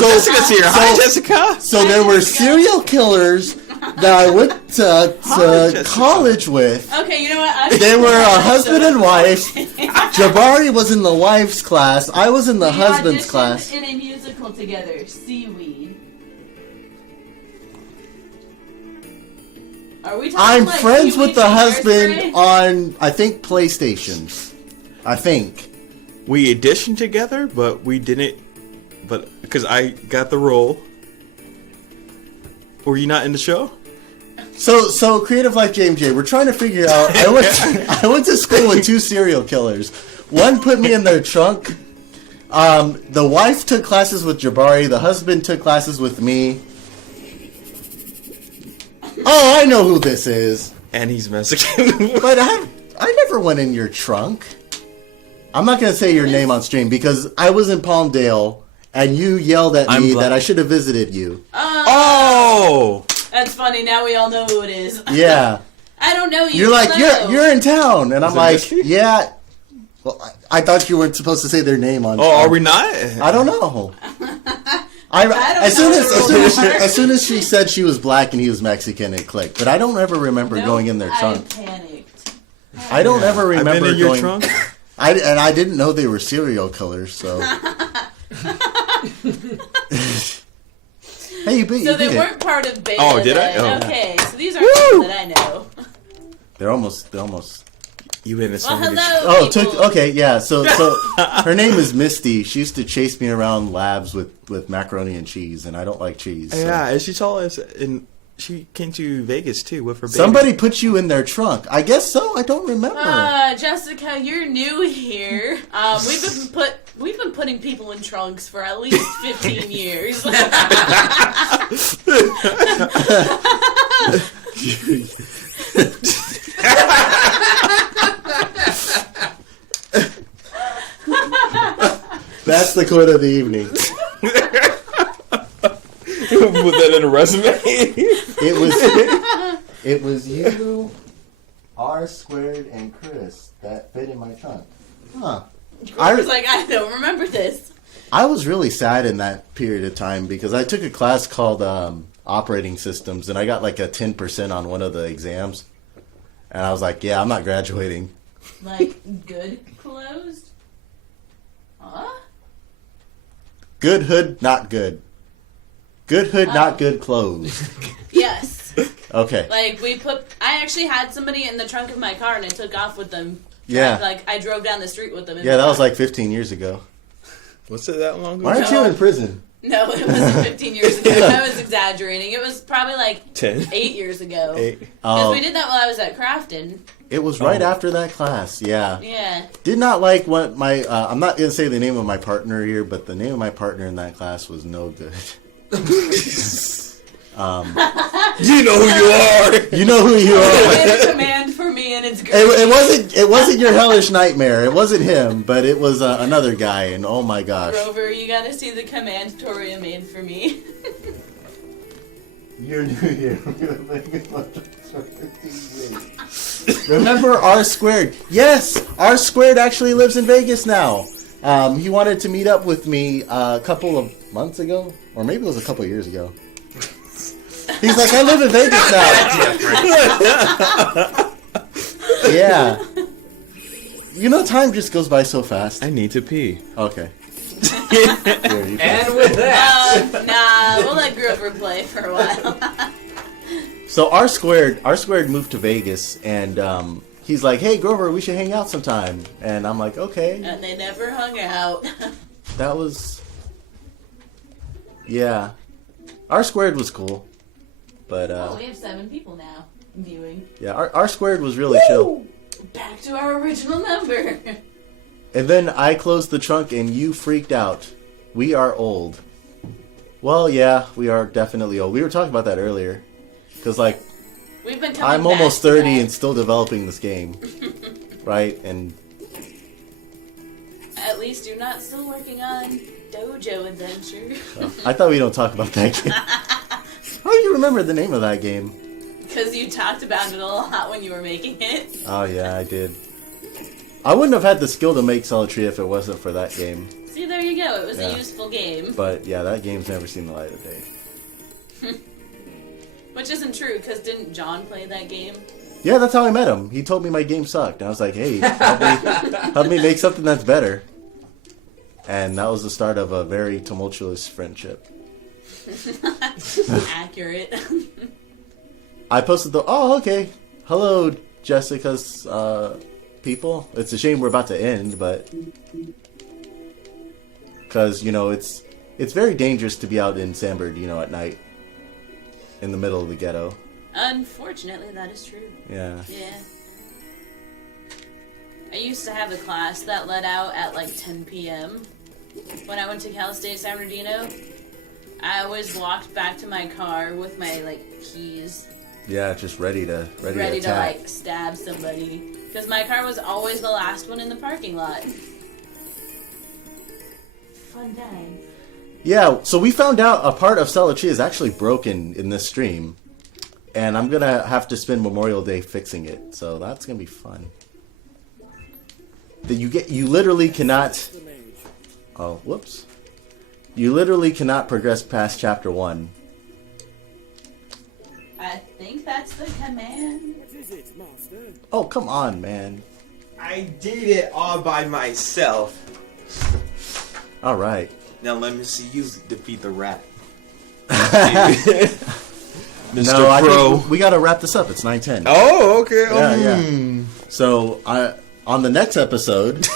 Jessica's here. Hi, Jessica. So there were serial killers that I went to college with. Okay, you know what? They were a husband and wife. Jabari was in the wife's class. I was in the husband's class. In a musical together, Seaweed. Are we talking I'm like friends Seaweed with the from husband Hairspray? on, I think, PlayStation. I think. We auditioned together, but we didn't. But because I got the role. Were you not in the show? So Creative Life JMJ, we're trying to figure out. I went to school with 2 serial killers. One put me in their trunk. The wife took classes with Jabari. The husband took classes with me. Oh, I know who this is. And he's Mexican. But I never went in your trunk. I'm not going to say your name on stream because I was in Palmdale and you yelled at me that I should have visited you. Oh! That's funny. Now we all know who it is. Yeah. I don't know you. You're like, hello. you're in town. And I'm like, Whiskey? yeah. Well, I thought you weren't supposed to say their name on Oh, are we not? I don't know. As soon as she said she was black and he was Mexican, it clicked. But I don't ever remember going in their trunk. I panicked. I don't ever remember I've been in your going. trunk. I didn't know they were serial killers. So. Hey, you So they did. weren't part of Beta. Oh, did I? then. Oh. Okay, so these are people that I know. They're almost. You've been in so Well, many. hello. people. Okay, yeah. So her name is Misty. She used to chase me around labs with macaroni and cheese, and I don't like cheese. So. Yeah, and she saw us, and she came to Vegas too with her baby. Somebody put you in their trunk. I guess so. I don't remember. Jessica, you're new here. We've been putting people in trunks for at least 15 years. That's the quote of the evening. Put that in a resume. It was you, R squared, and Chris that fit in my trunk. Huh. I was like, I don't remember this. I was really sad in that period of time because I took a class called operating systems, and I got like a 10% on one of the exams. And I was like, yeah, I'm not graduating. Like, good closed? Huh? Good hood, not good. Good hood, not good clothes. Yes. Okay. Like, I actually had somebody in the trunk of my car and I took off with them. Yeah. I drove down the street with them. Yeah, that was like 15 years ago. Was it that long ago? Why aren't you in prison? No, it wasn't 15 years ago. I was exaggerating. It was probably like 10. 8 years ago. 8. Because we did that while I was at Crafton. It was right after that class, yeah. Yeah. Did not like what my, I'm not going to say the name of my partner here, but the name of my partner in that class was no good. You know who you are. You know who you You are. made a command for me and it's great. It wasn't your hellish nightmare. It wasn't him, but it was another guy, and oh my gosh. Grover, you gotta see the command Toria made for me. You're new here. Remember R squared? Yes, R squared actually lives in Vegas now. He wanted to meet up with me a couple of months ago, or maybe it was a couple of years ago. He's like, I live in Vegas now. Yeah. You know, time just goes by so fast. I need to pee. Okay. Here, you And with that, Nah, we'll let Grover play for a while. So R squared moved to Vegas, and he's like, "Hey Grover, we should hang out sometime." And I'm like, "Okay." And they never hung out. That was, yeah. R squared was cool, but We have 7 people now viewing. yeah, R squared was really chill. Back to our original number. And then I closed the trunk, and you freaked out. We are old. Well, yeah, we are definitely old. We were talking about that earlier, because like We've been coming I'm back almost to 30 that. and still developing this game, right? And At least you're not still working on Dojo Adventure. I thought we don't talk about that game. How do you remember the name of that game? Because you talked about it a lot when you were making it. Oh yeah, I did. I wouldn't have had the skill to make Selatria if it wasn't for that game. See, there you go. It was Yeah. a useful game. But yeah, that game's never seen the light of day. Which isn't true, because didn't John play that game? Yeah, that's how I met him. He told me my game sucked. And I was like, hey, help me make something that's better. And that was the start of a very tumultuous friendship. Accurate. I posted okay. Hello, Jessica's people. It's a shame we're about to end, but... Because, it's very dangerous to be out in Sandburg, at night. In the middle of the ghetto. Unfortunately, that is true. Yeah. Yeah. I used to have a class that let out at like 10 p.m. when I went to Cal State San Bernardino. I always walked back to my car with my keys. Yeah, just ready to Ready to stab somebody. Because my car was always the last one in the parking lot. Fun time. Yeah, so we found out a part of Selatria is actually broken in this stream. And I'm going to have to spend Memorial Day fixing it. So that's going to be fun. You literally cannot... Oh, whoops. You literally cannot progress past chapter 1. I think that's the command. What is it, master? Oh, come on, man. I did it all by myself. All right. Now let me see you defeat the rat. Mr. No, I Pro. think we got to wrap this up. It's 9:10. Oh, okay. Yeah. So, on the next episode...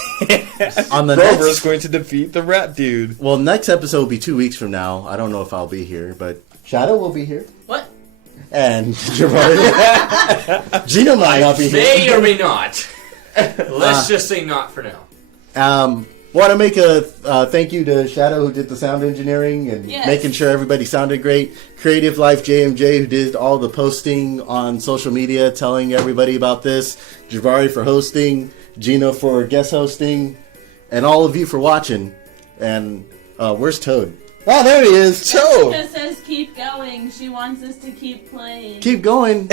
Grover's going to defeat the rat dude. Well, next episode will be 2 weeks from now. I don't know if I'll be here, but Shadoe will be here. What? And Jabari. Geno might not be here. May or may not. Let's just say not for now. Want to make a thank you to Shadoe, who did the sound engineering and Yes. making sure everybody sounded great. Creative Life JMJ, who did all the posting on social media, telling everybody about this. Jabari for hosting. Geno for guest hosting. And all of you for watching. And where's Toad? Oh, there he is. Toad! Jessica says keep going. She wants us to keep playing. Keep going.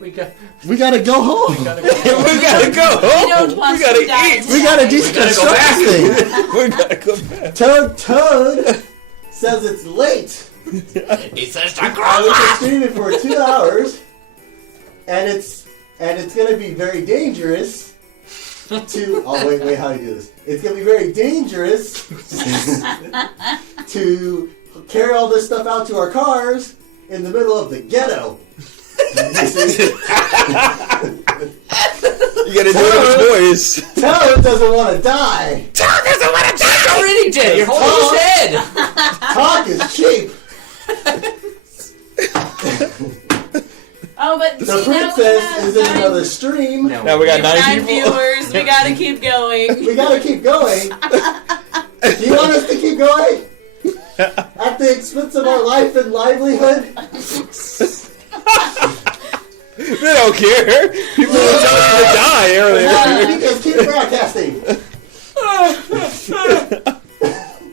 We got. We gotta go home. We gotta go. We gotta go home. We don't want We gotta to die eat. We gotta today. deconstruct this thing. We gotta go back. Toad says it's late. It's such a I was streaming for 2 hours, and it's gonna be very dangerous to. Oh wait, how do you do this? It's gonna be very dangerous to carry all this stuff out to our cars in the middle of the ghetto. You gotta do it with voice. Toad doesn't want to die. Toad doesn't want to die! already dead. You're holding his head. Talk is cheap. Oh, but The see, now we princess have is in 9 another stream. Now we got 9 people. viewers. We gotta keep going. We gotta keep going. Do you want us to keep going? At the expense of our life and livelihood? They don't care. People were telling you to die earlier. Because keep broadcasting.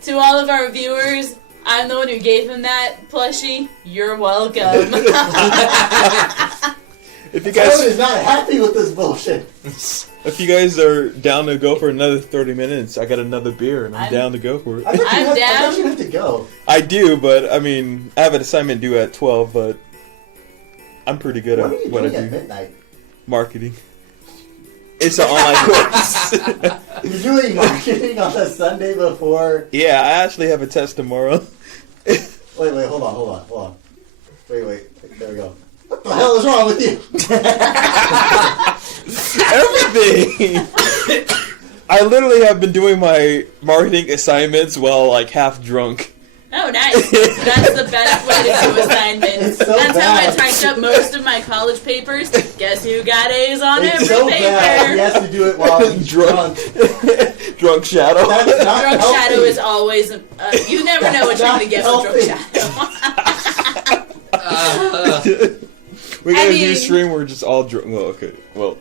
To all of our viewers, I'm the one who gave him that plushie. You're welcome. If you Toad guys, is not happy with this bullshit. if you guys are down to go for another 30 minutes, I got another beer and I'm I'm- down to go for I it. thought you I'm had- I down. thought you had to go. I do, but I mean, I have an assignment due at 12, but I'm pretty good What are you at what I doing at do. midnight? Marketing. It's an online course. You're doing marketing on the Sunday before. Yeah, I actually have a test tomorrow. Wait, hold on. Wait, there we go. What the hell is wrong with you? Everything! I literally have been doing my marketing assignments while like half drunk. Oh, nice. That's the best way to do assignments. It's so That's how I bad. typed up most of my college papers. Guess who got A's on It's every so paper? bad. He has to do it while he's drunk. Drunk Shadow. That's not Drunk healthy. Shadow is always... you never know what you're going to get from Drunk Healthy. Shadow. We're gonna I do a mean- stream where we're just all drunk. Well, okay. Well,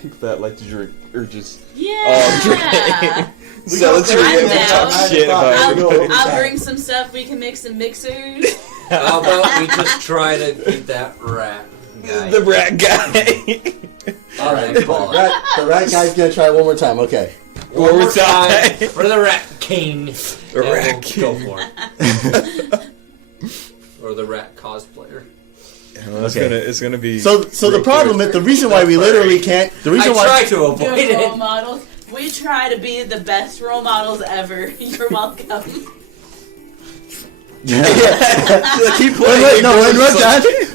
people that like to drink or just Yeah. sell it to I'm you and talk down. shit about I'll- everybody. I'll bring some stuff. We can make some mixers. How about we just try to keep that rat guy? The rat guy. All right. Call it. The rat guy's gonna try one more time. Okay. One more time for the Rat King. The Rat King. Go for it. Or the rat cosplayer. Well, it's gonna be. So the problem is the reason why we literally can't. The reason I why try to avoid Good it. role models. We try to be the best role models ever. You're welcome. Keep playing.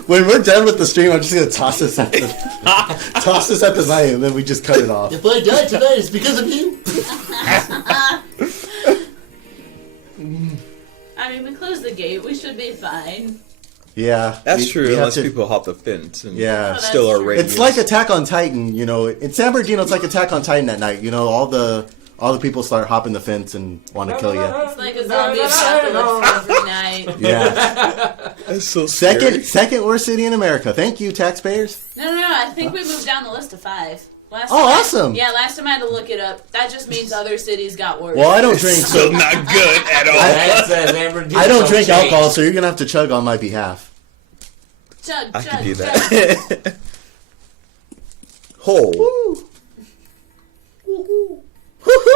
When we're done with the stream, I'm just gonna toss this at the night, and then we just cut it off. If I died tonight, it's because of you. I mean, we closed the gate. We should be fine. Yeah, That's we true. have Unless to- people hop the fence and Yeah. Oh, still that's are true. radius. It's like Attack on Titan, you know. In San Bernardino, it's like Attack on Titan at night. You know, all the people start hopping the fence and want to kill you. It's like a zombie apocalypse every night. Yeah. That's so scary. Second worst city in America. Thank you, taxpayers. No. I think we moved down the list to 5. Last Oh, time awesome. Yeah, last time I had to look it up. That just means other cities got worse. Well, I don't drink, So so not good at all. That says Amber I don't drink change. alcohol, so you're gonna have to chug on my behalf. Chug, I chug, can do chug. that. Hole.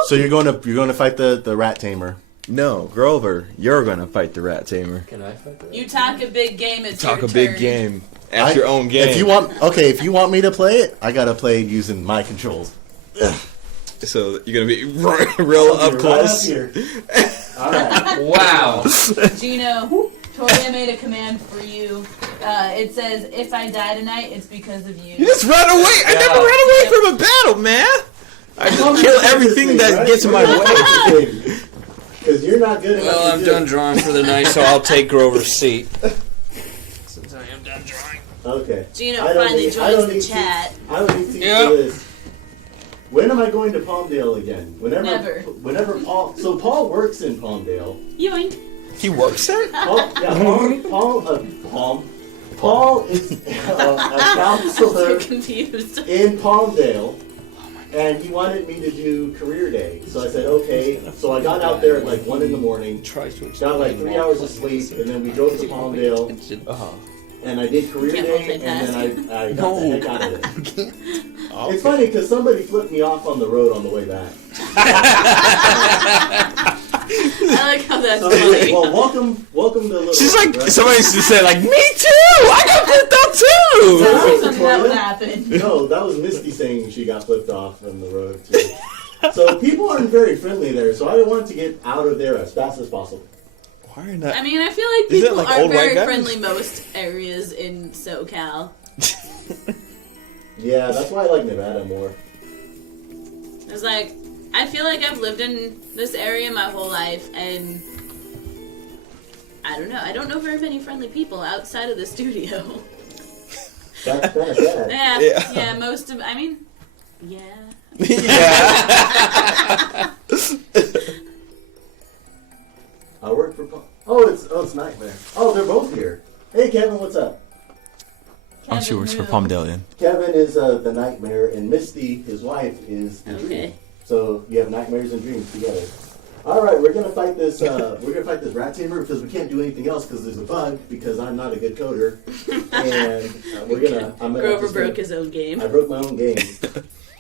So you're going to fight the rat tamer. No, Grover, you're gonna fight the rat tamer. Can I fight that? You talk a big game, it's Talk your a big turn. game. At your own game. If you want me to play it, I gotta play it using my controls. So you're gonna be real up close. Right up here. All right. Wow. Geno, Toria made a command for you. It says, if I die tonight, it's because of you. You just run away. I never run away from a battle, man. I just kill everything that gets in my way. Because you're not good at what Well, you I'm do. done drawing for the night, so I'll take Grover's seat. Since I am done drawing. Okay. Geno I don't finally need- I joins don't the need chat. I don't need to Yep. do this. When am I going to Palmdale again? Never. Whenever Paul. So Paul works in Palmdale. Yoink. He works there? Paul is a counselor So confused. in Palmdale, and he wanted me to do career day. So I said, okay. So I got out there at like 1 in the morning, got like 3 hours of sleep, and then we drove to Palmdale, and I did career Can't day, and then I got the heck out of it. It's funny because somebody flipped me off on the road on the way back. I like how that's So, funny. well, welcome to Little She's Rock, like, right? somebody used to say, like, me too! I got flipped off too! That was the something that would toilet? happen. No, that was Misty saying she got flipped off on the road too. So people aren't very friendly there, so I wanted to get out of there as fast as possible. Why are not... I mean, I feel like Is it people like are old white very guys? friendly most areas in SoCal. Yeah, that's why I like Nevada more. It's like, I feel like I've lived in this area my whole life, and I don't know. I don't know very many friendly people outside of the studio. That's kind of sad. Yeah, most of, I mean, yeah. Yeah. I work for. It's Nightmare. Oh, they're both here. Hey, Kevin, what's up? Oh, she works for who? Palmdale, yeah. Kevin is the Nightmare, and Misty, his wife, is the Dream. Okay. So you have nightmares and dreams together. All right, we're gonna fight this. Rat tamer because we can't do anything else because there's a bug because I'm not a good coder, and I'm gonna. Grover broke his own game. I broke my own game.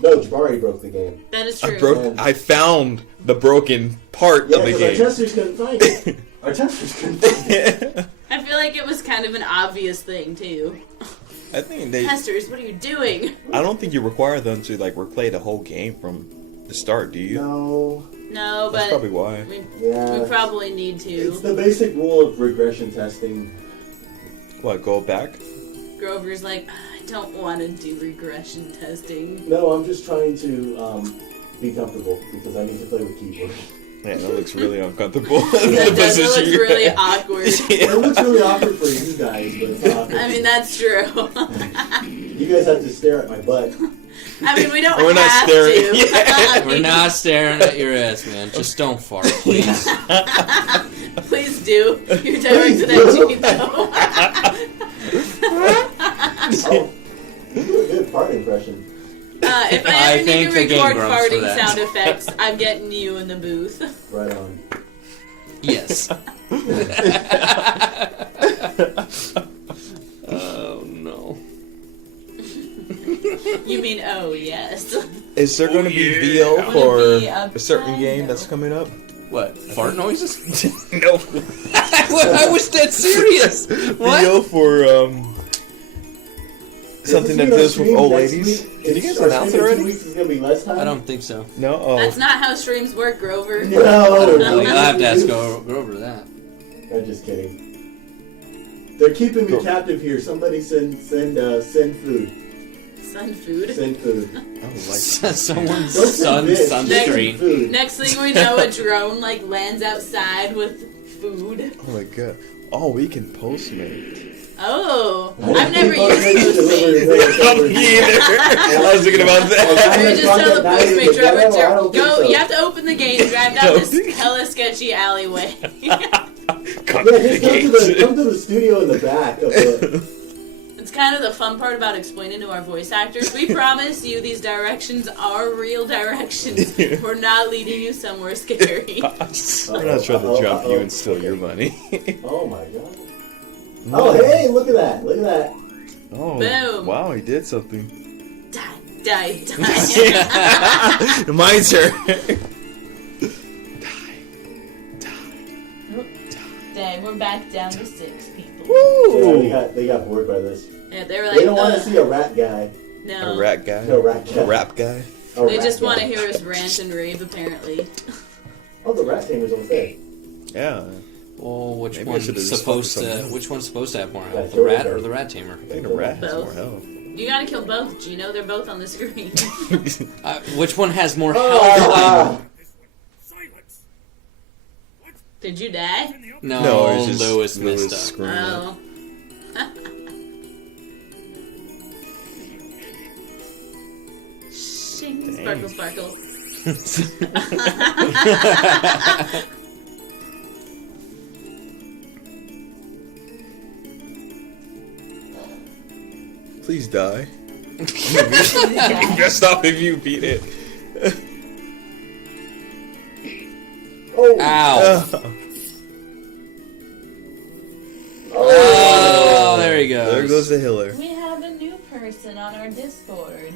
No, Jabari broke the game. That is true. I found the broken part Yeah, of the because our game. testers couldn't find it. Our testers couldn't find it. I feel like it was kind of an obvious thing, too. I think they... Testers, what are you doing? I don't think you require them to, like, replay the whole game from the start, do you? No. No, That's but probably why. we Yeah. probably need It's to. the basic rule of regression testing. What, go back? Grover's like, I don't want to do regression testing. No, I'm just trying to be comfortable because I need to play with keyboard. Man, that looks really uncomfortable. That does look really awkward. It looks really awkward for you guys, but it's not awkward. I mean, that's true. You guys have to stare at my butt. I mean, we don't We're not have staring. to. Yeah. We're not staring at your ass, man. Just don't fart, please. Please do. You're directed at Geno. Oh, you do a good fart impression. If I I ever need thank to the Game record Grumps for farting that. sound effects, I'm getting you in the booth. Right on. Yes. Oh, no. You mean, oh, yes. Is there going to be VO for a certain game that's coming up? What? Fart noises? No. I was dead serious. What? VO for something that deals with old ladies. Did you guys announce it already? I don't think so. No. Oh. That's not how streams work, Grover. No. You'll have to ask over that. I'm just kidding. They're keeping me captive here. Somebody send food. Sun food. Send food. Someone's Don't send this. sunscreen. Food. Next thing we know, a drone like lands outside with food. Oh my god. Oh, we can Postmate. Oh, I've never used Postmates. I was thinking about that. You just tell the Postmate driver I to don't think go. so. You have to open the gate and drive down this hella sketchy alleyway. Come to the studio in the back of the. It's kind of the fun part about explaining to our voice actors. We promise you these directions are real directions. We're not leading you somewhere scary. We're not trying to drop you and steal your money. Oh my god. Oh hey, look at that. Look at that. Oh, Boom. wow, he did something. Die. My turn. Dang, we're back down to 6 people. Yeah, they got bored by this. Yeah, they were like, They don't want to see a rat guy. No. A rat guy. No, rat guy. A rap guy. A They rat just guy. want to hear us rant and rave, apparently. Oh, the rat tamer's almost there. Yeah. Well, which Maybe I one's should've just supposed focused on to? that. Which one's supposed to have more Yeah, health, the kill rat the or rat. the rat tamer? I think the rat has Both. more health. You gotta kill both, Geno. They're both on the screen. Which one has more Oh, health? Silence! Did you die? No, it's just Lewis messed up. screwing up. Oh. Shing, sparkle, sparkle. Please die. Messed up if you beat it. Oh. Ow! Oh. Oh, there he goes. There goes the healer. We have a new person on our Discord.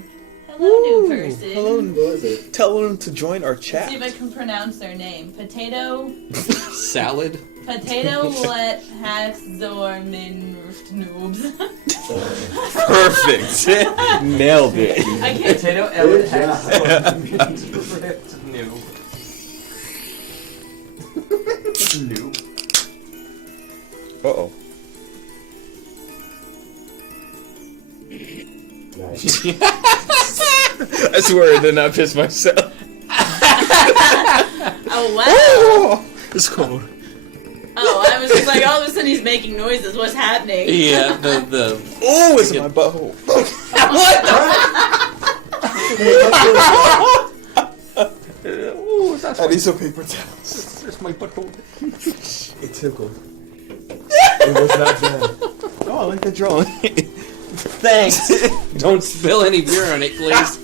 Hello, new person. Hello. Who is it? Tell them to join our Let's see if I chat. can pronounce their name. Potato. Salad. Potato let hacks zor min noobs. Perfect. Nailed it. I can't. Potato Good job. Noob. Uh-oh. Nice. I swear I did not piss myself. Oh wow. Oh, it's cold. Oh, I was just like, all of a sudden he's making noises. What's happening? Yeah, the Oh, it's in my butthole. I need some paper towels. There's my butthole. It tickled. It was not bad. Oh, I like the drawing. Thanks. Don't spill any beer on it, please.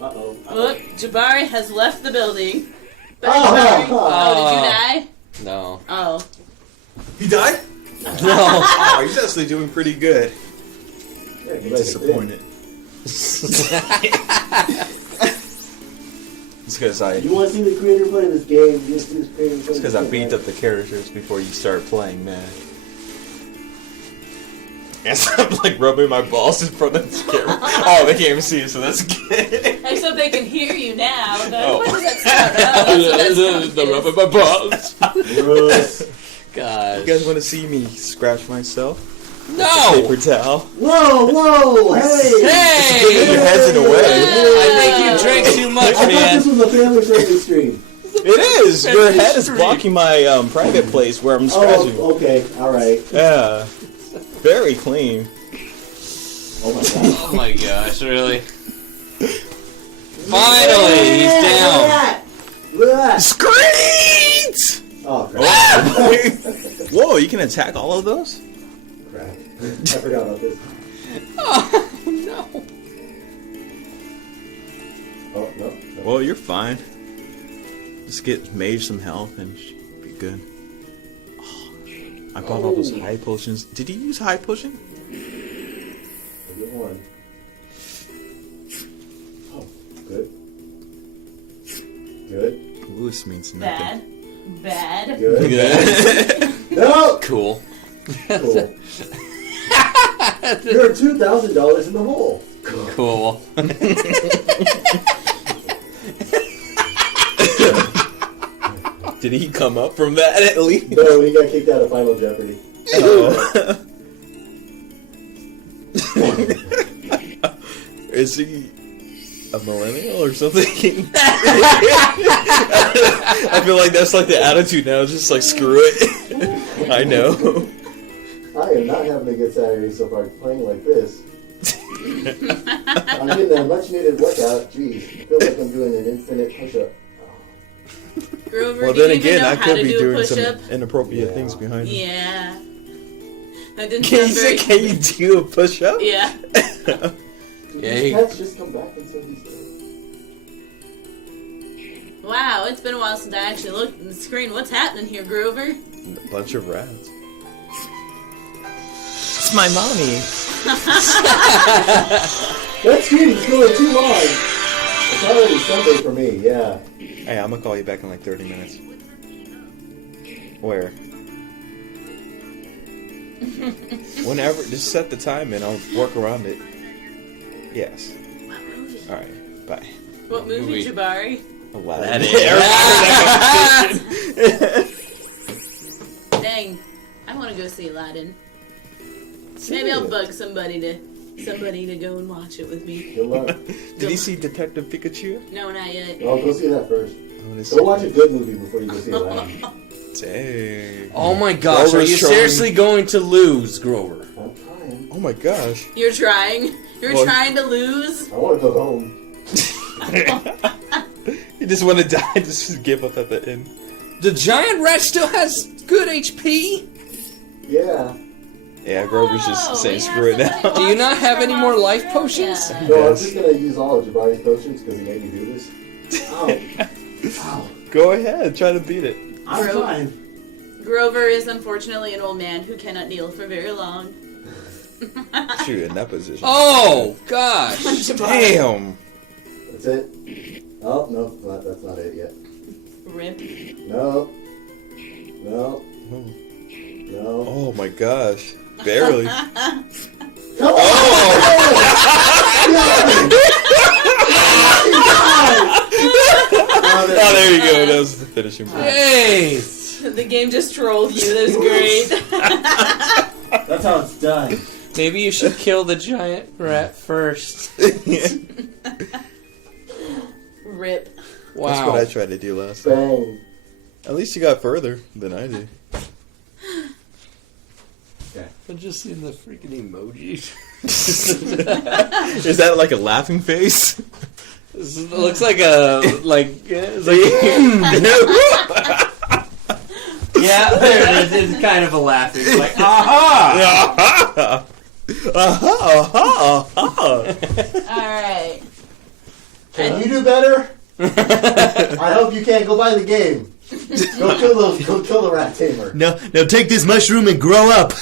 Uh-oh. Look, Jabari has left the building. Bye, Oh. Jabari. Oh, did you die? No. Oh. He died? No. Oh, he's actually doing pretty good. Yeah, you guys are Disappointed. It's because I. You want to see the creator play this game? You want to see this creator play It's because I this beat game? up the characters before you start playing, man. And I'm like rubbing my balls in front of the camera. Oh, they can't even see it, so that's good. Except they can hear you now. Oh. What does that sound? Oh, that's what that sound The is. rubbing my balls. Gross. God. You guys want to see me scratch myself? No. Paper towel. Whoa! Hey! Hey. Your head's in the way. I think you drank too much, I thought man. this was a family-friendly stream. It is. Your head is blocking my private place where I'm scratching. Oh, okay. All right. Yeah. Very clean. Oh my god. Oh my gosh, really? Finally, he's down. Look at that! Screens! Oh, crap. Whoa, you can attack all of those? Crap. I forgot about this. Oh no. Oh, no. Well, you're fine. Just get Mage some health and you should be good. I bought all those high potions. Did he use high potion? A good one. Oh, good. Good. Lewis means nothing. Bad. Good. Yeah. No! Cool. Cool. You're $2,000 in the hole. Cool. Did he come up from that at least? No, he got kicked out of Final Jeopardy. Oh. Is he a millennial or something? I feel like that's like the attitude now. It's just like, screw it. I know. I am not having a good Saturday so far playing like this. I'm getting a much needed workout. Jeez, I feel like I'm doing an infinite push-up. Grover, Well, do you then even again, know I how could to be do a doing some push-up? inappropriate things behind me. Yeah. That didn't Can sound very... you do a push-up? Yeah. Did these cats just come back and said these things? Wow, it's been a while since I actually looked at the screen. What's happening here, Grover? A bunch of rats. It's my mommy. That screen is going too long. It's already Sunday for me, yeah. Hey, I'm gonna call you back in like 30 minutes. Where? Whenever, just set the time and I'll work around it. Yes. What movie? Alright, bye. What movie, Jabari? Aladdin. Dang, I want to go see Aladdin. Maybe I'll bug somebody to go and watch it with me. Good luck. Did you see Detective Pikachu? No, not yet. Oh, go see that first. Oh, Go watch a good movie before you go see Aladdin. Dang. Oh my gosh, are you seriously going to lose, Grover? I'm trying. Oh my gosh. You're trying? You're Well- trying to lose? I want to go home. You just want to die, just give up at the end. The giant rat still has good HP? Yeah. Yeah, Grover's just saying screw it now. Do you not have any more life potions? No, I'm just going to use all of Jabari's potions because he made me do this. Ow. Ow. Go ahead, try to beat it. I'm Bro. trying. Grover is unfortunately an old man who cannot kneel for very long. Shoot, in that position. Oh, gosh. Damn. That's it. Oh, no, that's not it yet. Rip. No. No. No. Oh my gosh. Barely. Come Oh! Oh, there you go. That was the finishing point. Hey! The game just trolled you. That was great. That's how it's done. Maybe you should kill the giant rat first. Rip. Wow. That's what I tried to do last time. Bang. At least you got further than I did. I've just seen the freaking emojis. Is that like a laughing face? It looks like a yeah, there it is. It's kind of a laughing. It's like aha, Alright. Can you do better? I hope you can't go by the game. Go kill the rat tamer. Now take this mushroom and grow up.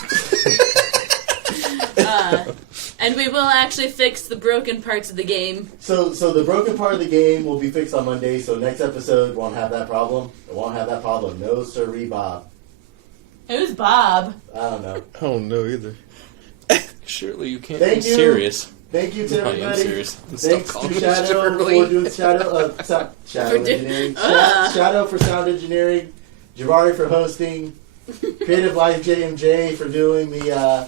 And we will actually fix the broken parts of the game. So the broken part of the game will be fixed on Monday, so next episode won't have that problem. It won't have that problem. No sirree, Bob. Who's Bob? I don't know. I don't know either. Surely you can't Thank be you. serious. Thank you to I am everybody. serious. Thanks Stop to calling me Shadoe Shirley. for doing Shadoe engineering. Shadoe for sound engineering. Jabari for hosting. Creative Life JMJ for doing the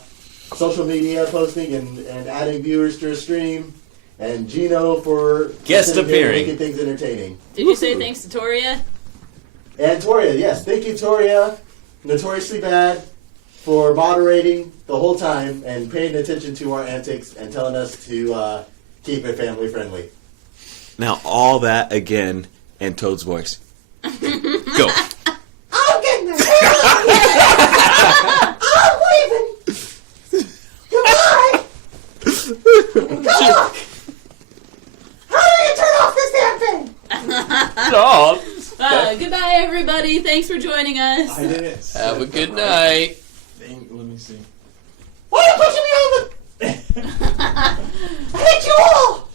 social media posting and adding viewers to a stream. And Geno for Guest sitting here appearing. making things entertaining. Did you say thanks to Toria? And Toria, yes. Thank you, Toria. Notoriously bad for moderating the whole time and paying attention to our antics and telling us to keep it family friendly. Now all that again in Toad's voice. Go. I'm getting there. I'm leaving. Goodbye. Good luck. How do you turn off this damn thing? Stop. Goodbye, everybody. Thanks for joining us. I did it. Have a good night. Let me see. Why are you pushing me over? I hate you all!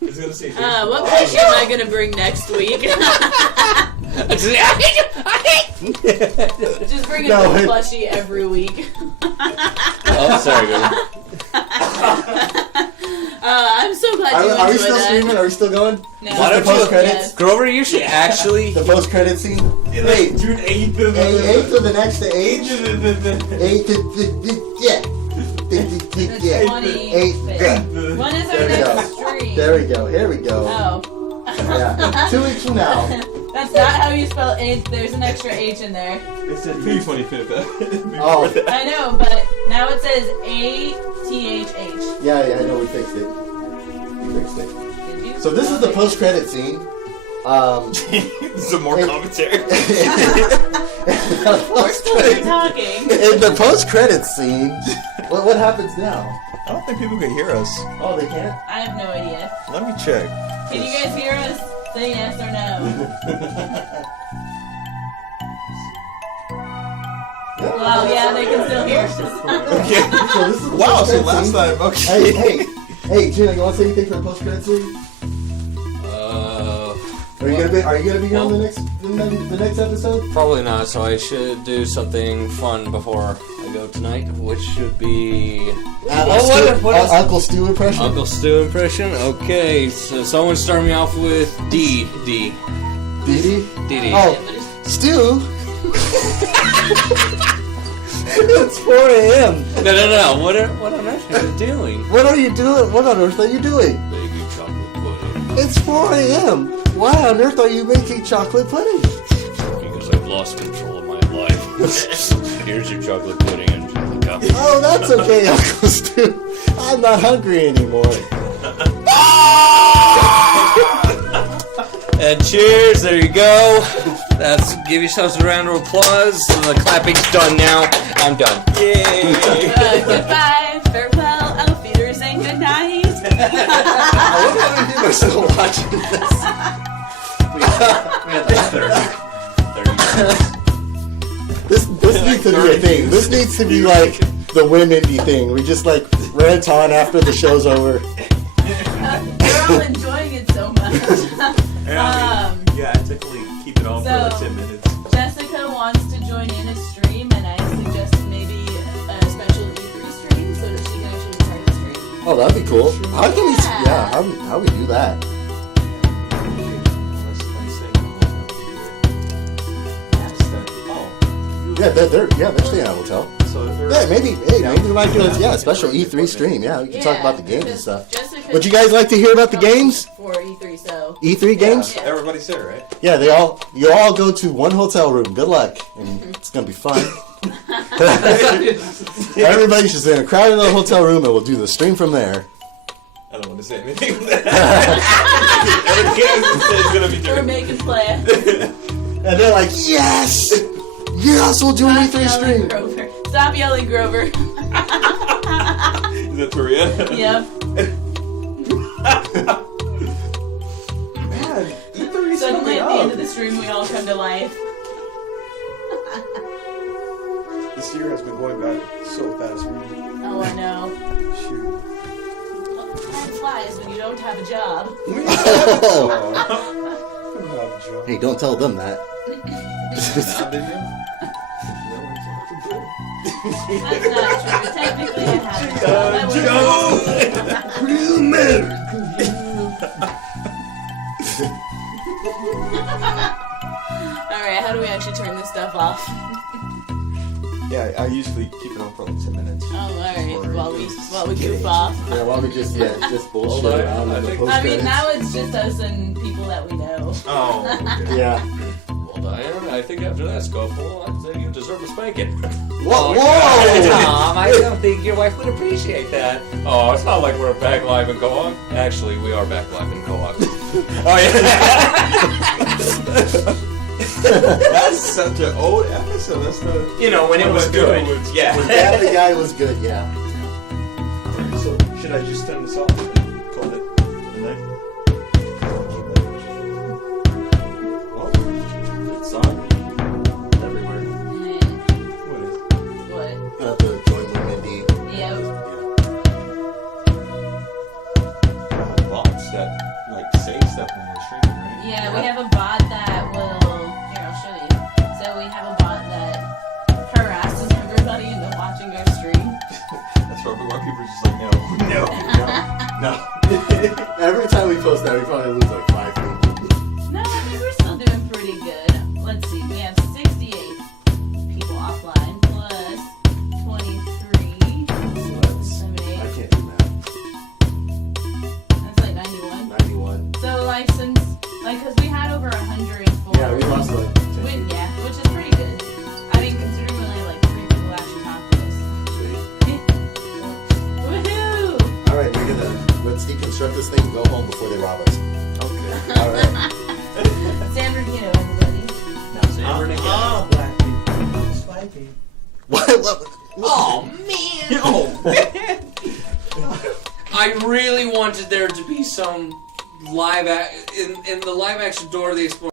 It's gonna say. What plushie am I gonna bring next week? Just bring a new plushie every week. Oh, sorry, Grover. I'm so glad you enjoyed Are we still that. streaming? Are we still going? No. Why don't the post you, credits? Grover? You should actually. The post credit scene. Wait, June 8th of eighth of the next to age. Eighth, yeah. Yeah. 20. Eighth. Yeah. When is There our we go. next stream? There we go. Here we go. Oh. Yeah. 2 weeks from now. That's not how you spell eighth. There's an extra H in there. It said May 25th. Oh. I know, but now it says ATHH. Yeah, I know we fixed it. We fixed it. Did you? So this is the post credit scene. Some more commentary. We're still here talking. In the post credit scene, what happens now? I don't think people can hear us. Oh, they can't. I have no idea. Let me check. Can you guys hear us? Say yes or no. Well, yeah, they can still hear us. Okay. So this is the Wow, so post-credit last scene. time, okay. Hey, Gina, you want to say anything for the post credit scene? Are you gonna be on the next episode? Probably not. So I should do something fun before I go tonight, which should be What is Uncle Stu impression? Uncle Stu impression. Okay, so someone start me off with D. Dee? Oh, Stu. It's 4 a.m. No. What on earth are you doing? What are you doing? What on earth are you doing? Making chocolate pudding. It's 4 a.m. Why on earth are you making chocolate pudding? Because I've lost control of my life. Here's your chocolate pudding and jelly cup. Oh, that's okay, Uncle Stu. I'm not hungry anymore. And cheers, there you go. Give yourselves a round of applause. The clapping's done now. I'm done. Yay! Goodbye, farewell, outfitters, and good night. I wonder how many people are still watching this. We had like 30 minutes. This needs to be a thing. This needs to be like the Whim Indie thing. We just like rant on after the show's over. We're all enjoying it so much. Yeah, technically keep it on for like 10 minutes. Jessica wants to join in a stream, and I suggested maybe a special E3 stream so that she can actually be part of the stream. Oh, that'd be cool. How can we? Yeah, how we do that? Yeah, they're staying at a hotel. Yeah, maybe we might do a special E3 stream. Yeah, we can talk about the games and stuff. Jessica Would you guys like to hear about the games? for E3, so E3 games? Yeah. Everybody's there, right? Yeah, you all go to one hotel room. Good luck, and it's gonna be fun. Everybody's just in a crowded little hotel room, and we'll do the stream from there. I don't want to say anything. Everything gonna be we're different. making plans. And they're like, yes, we'll do an E3 stream. Grover. Stop yelling, Grover. Is that Toria? Yep. Man, E3 is Suddenly coming at the end up. of the stream, we all come to life. This year has been going by so fast. Oh, I know. Shoot. Time flies when you don't have a job. Hey, don't tell them that. That's not true. Technically, I have a job. Alright, how do we actually turn this stuff off? Yeah, I usually keep it on for like 10 minutes. Oh, alright. While we goof off. Yeah, why we just bullshit around in the post I mean, credits. now it's just us and people that we know. Oh, okay. Yeah. Well, Diane, I think after that scuffle, I'd say you deserve a spanking. Whoa! Tom, I don't think your wife would appreciate that. Oh, it's not like we're back live in co-op. Actually, we are back live in co-op. Oh, yeah. That's such an old episode. That's the. You know, when it was good. Yeah. When Family Guy was good, yeah. Alright, so should I just turn this off and call it the night? Well, it's on everywhere. What? The What? Oh man! Oh, I really wanted there to be some in the live action Dora the Explorer.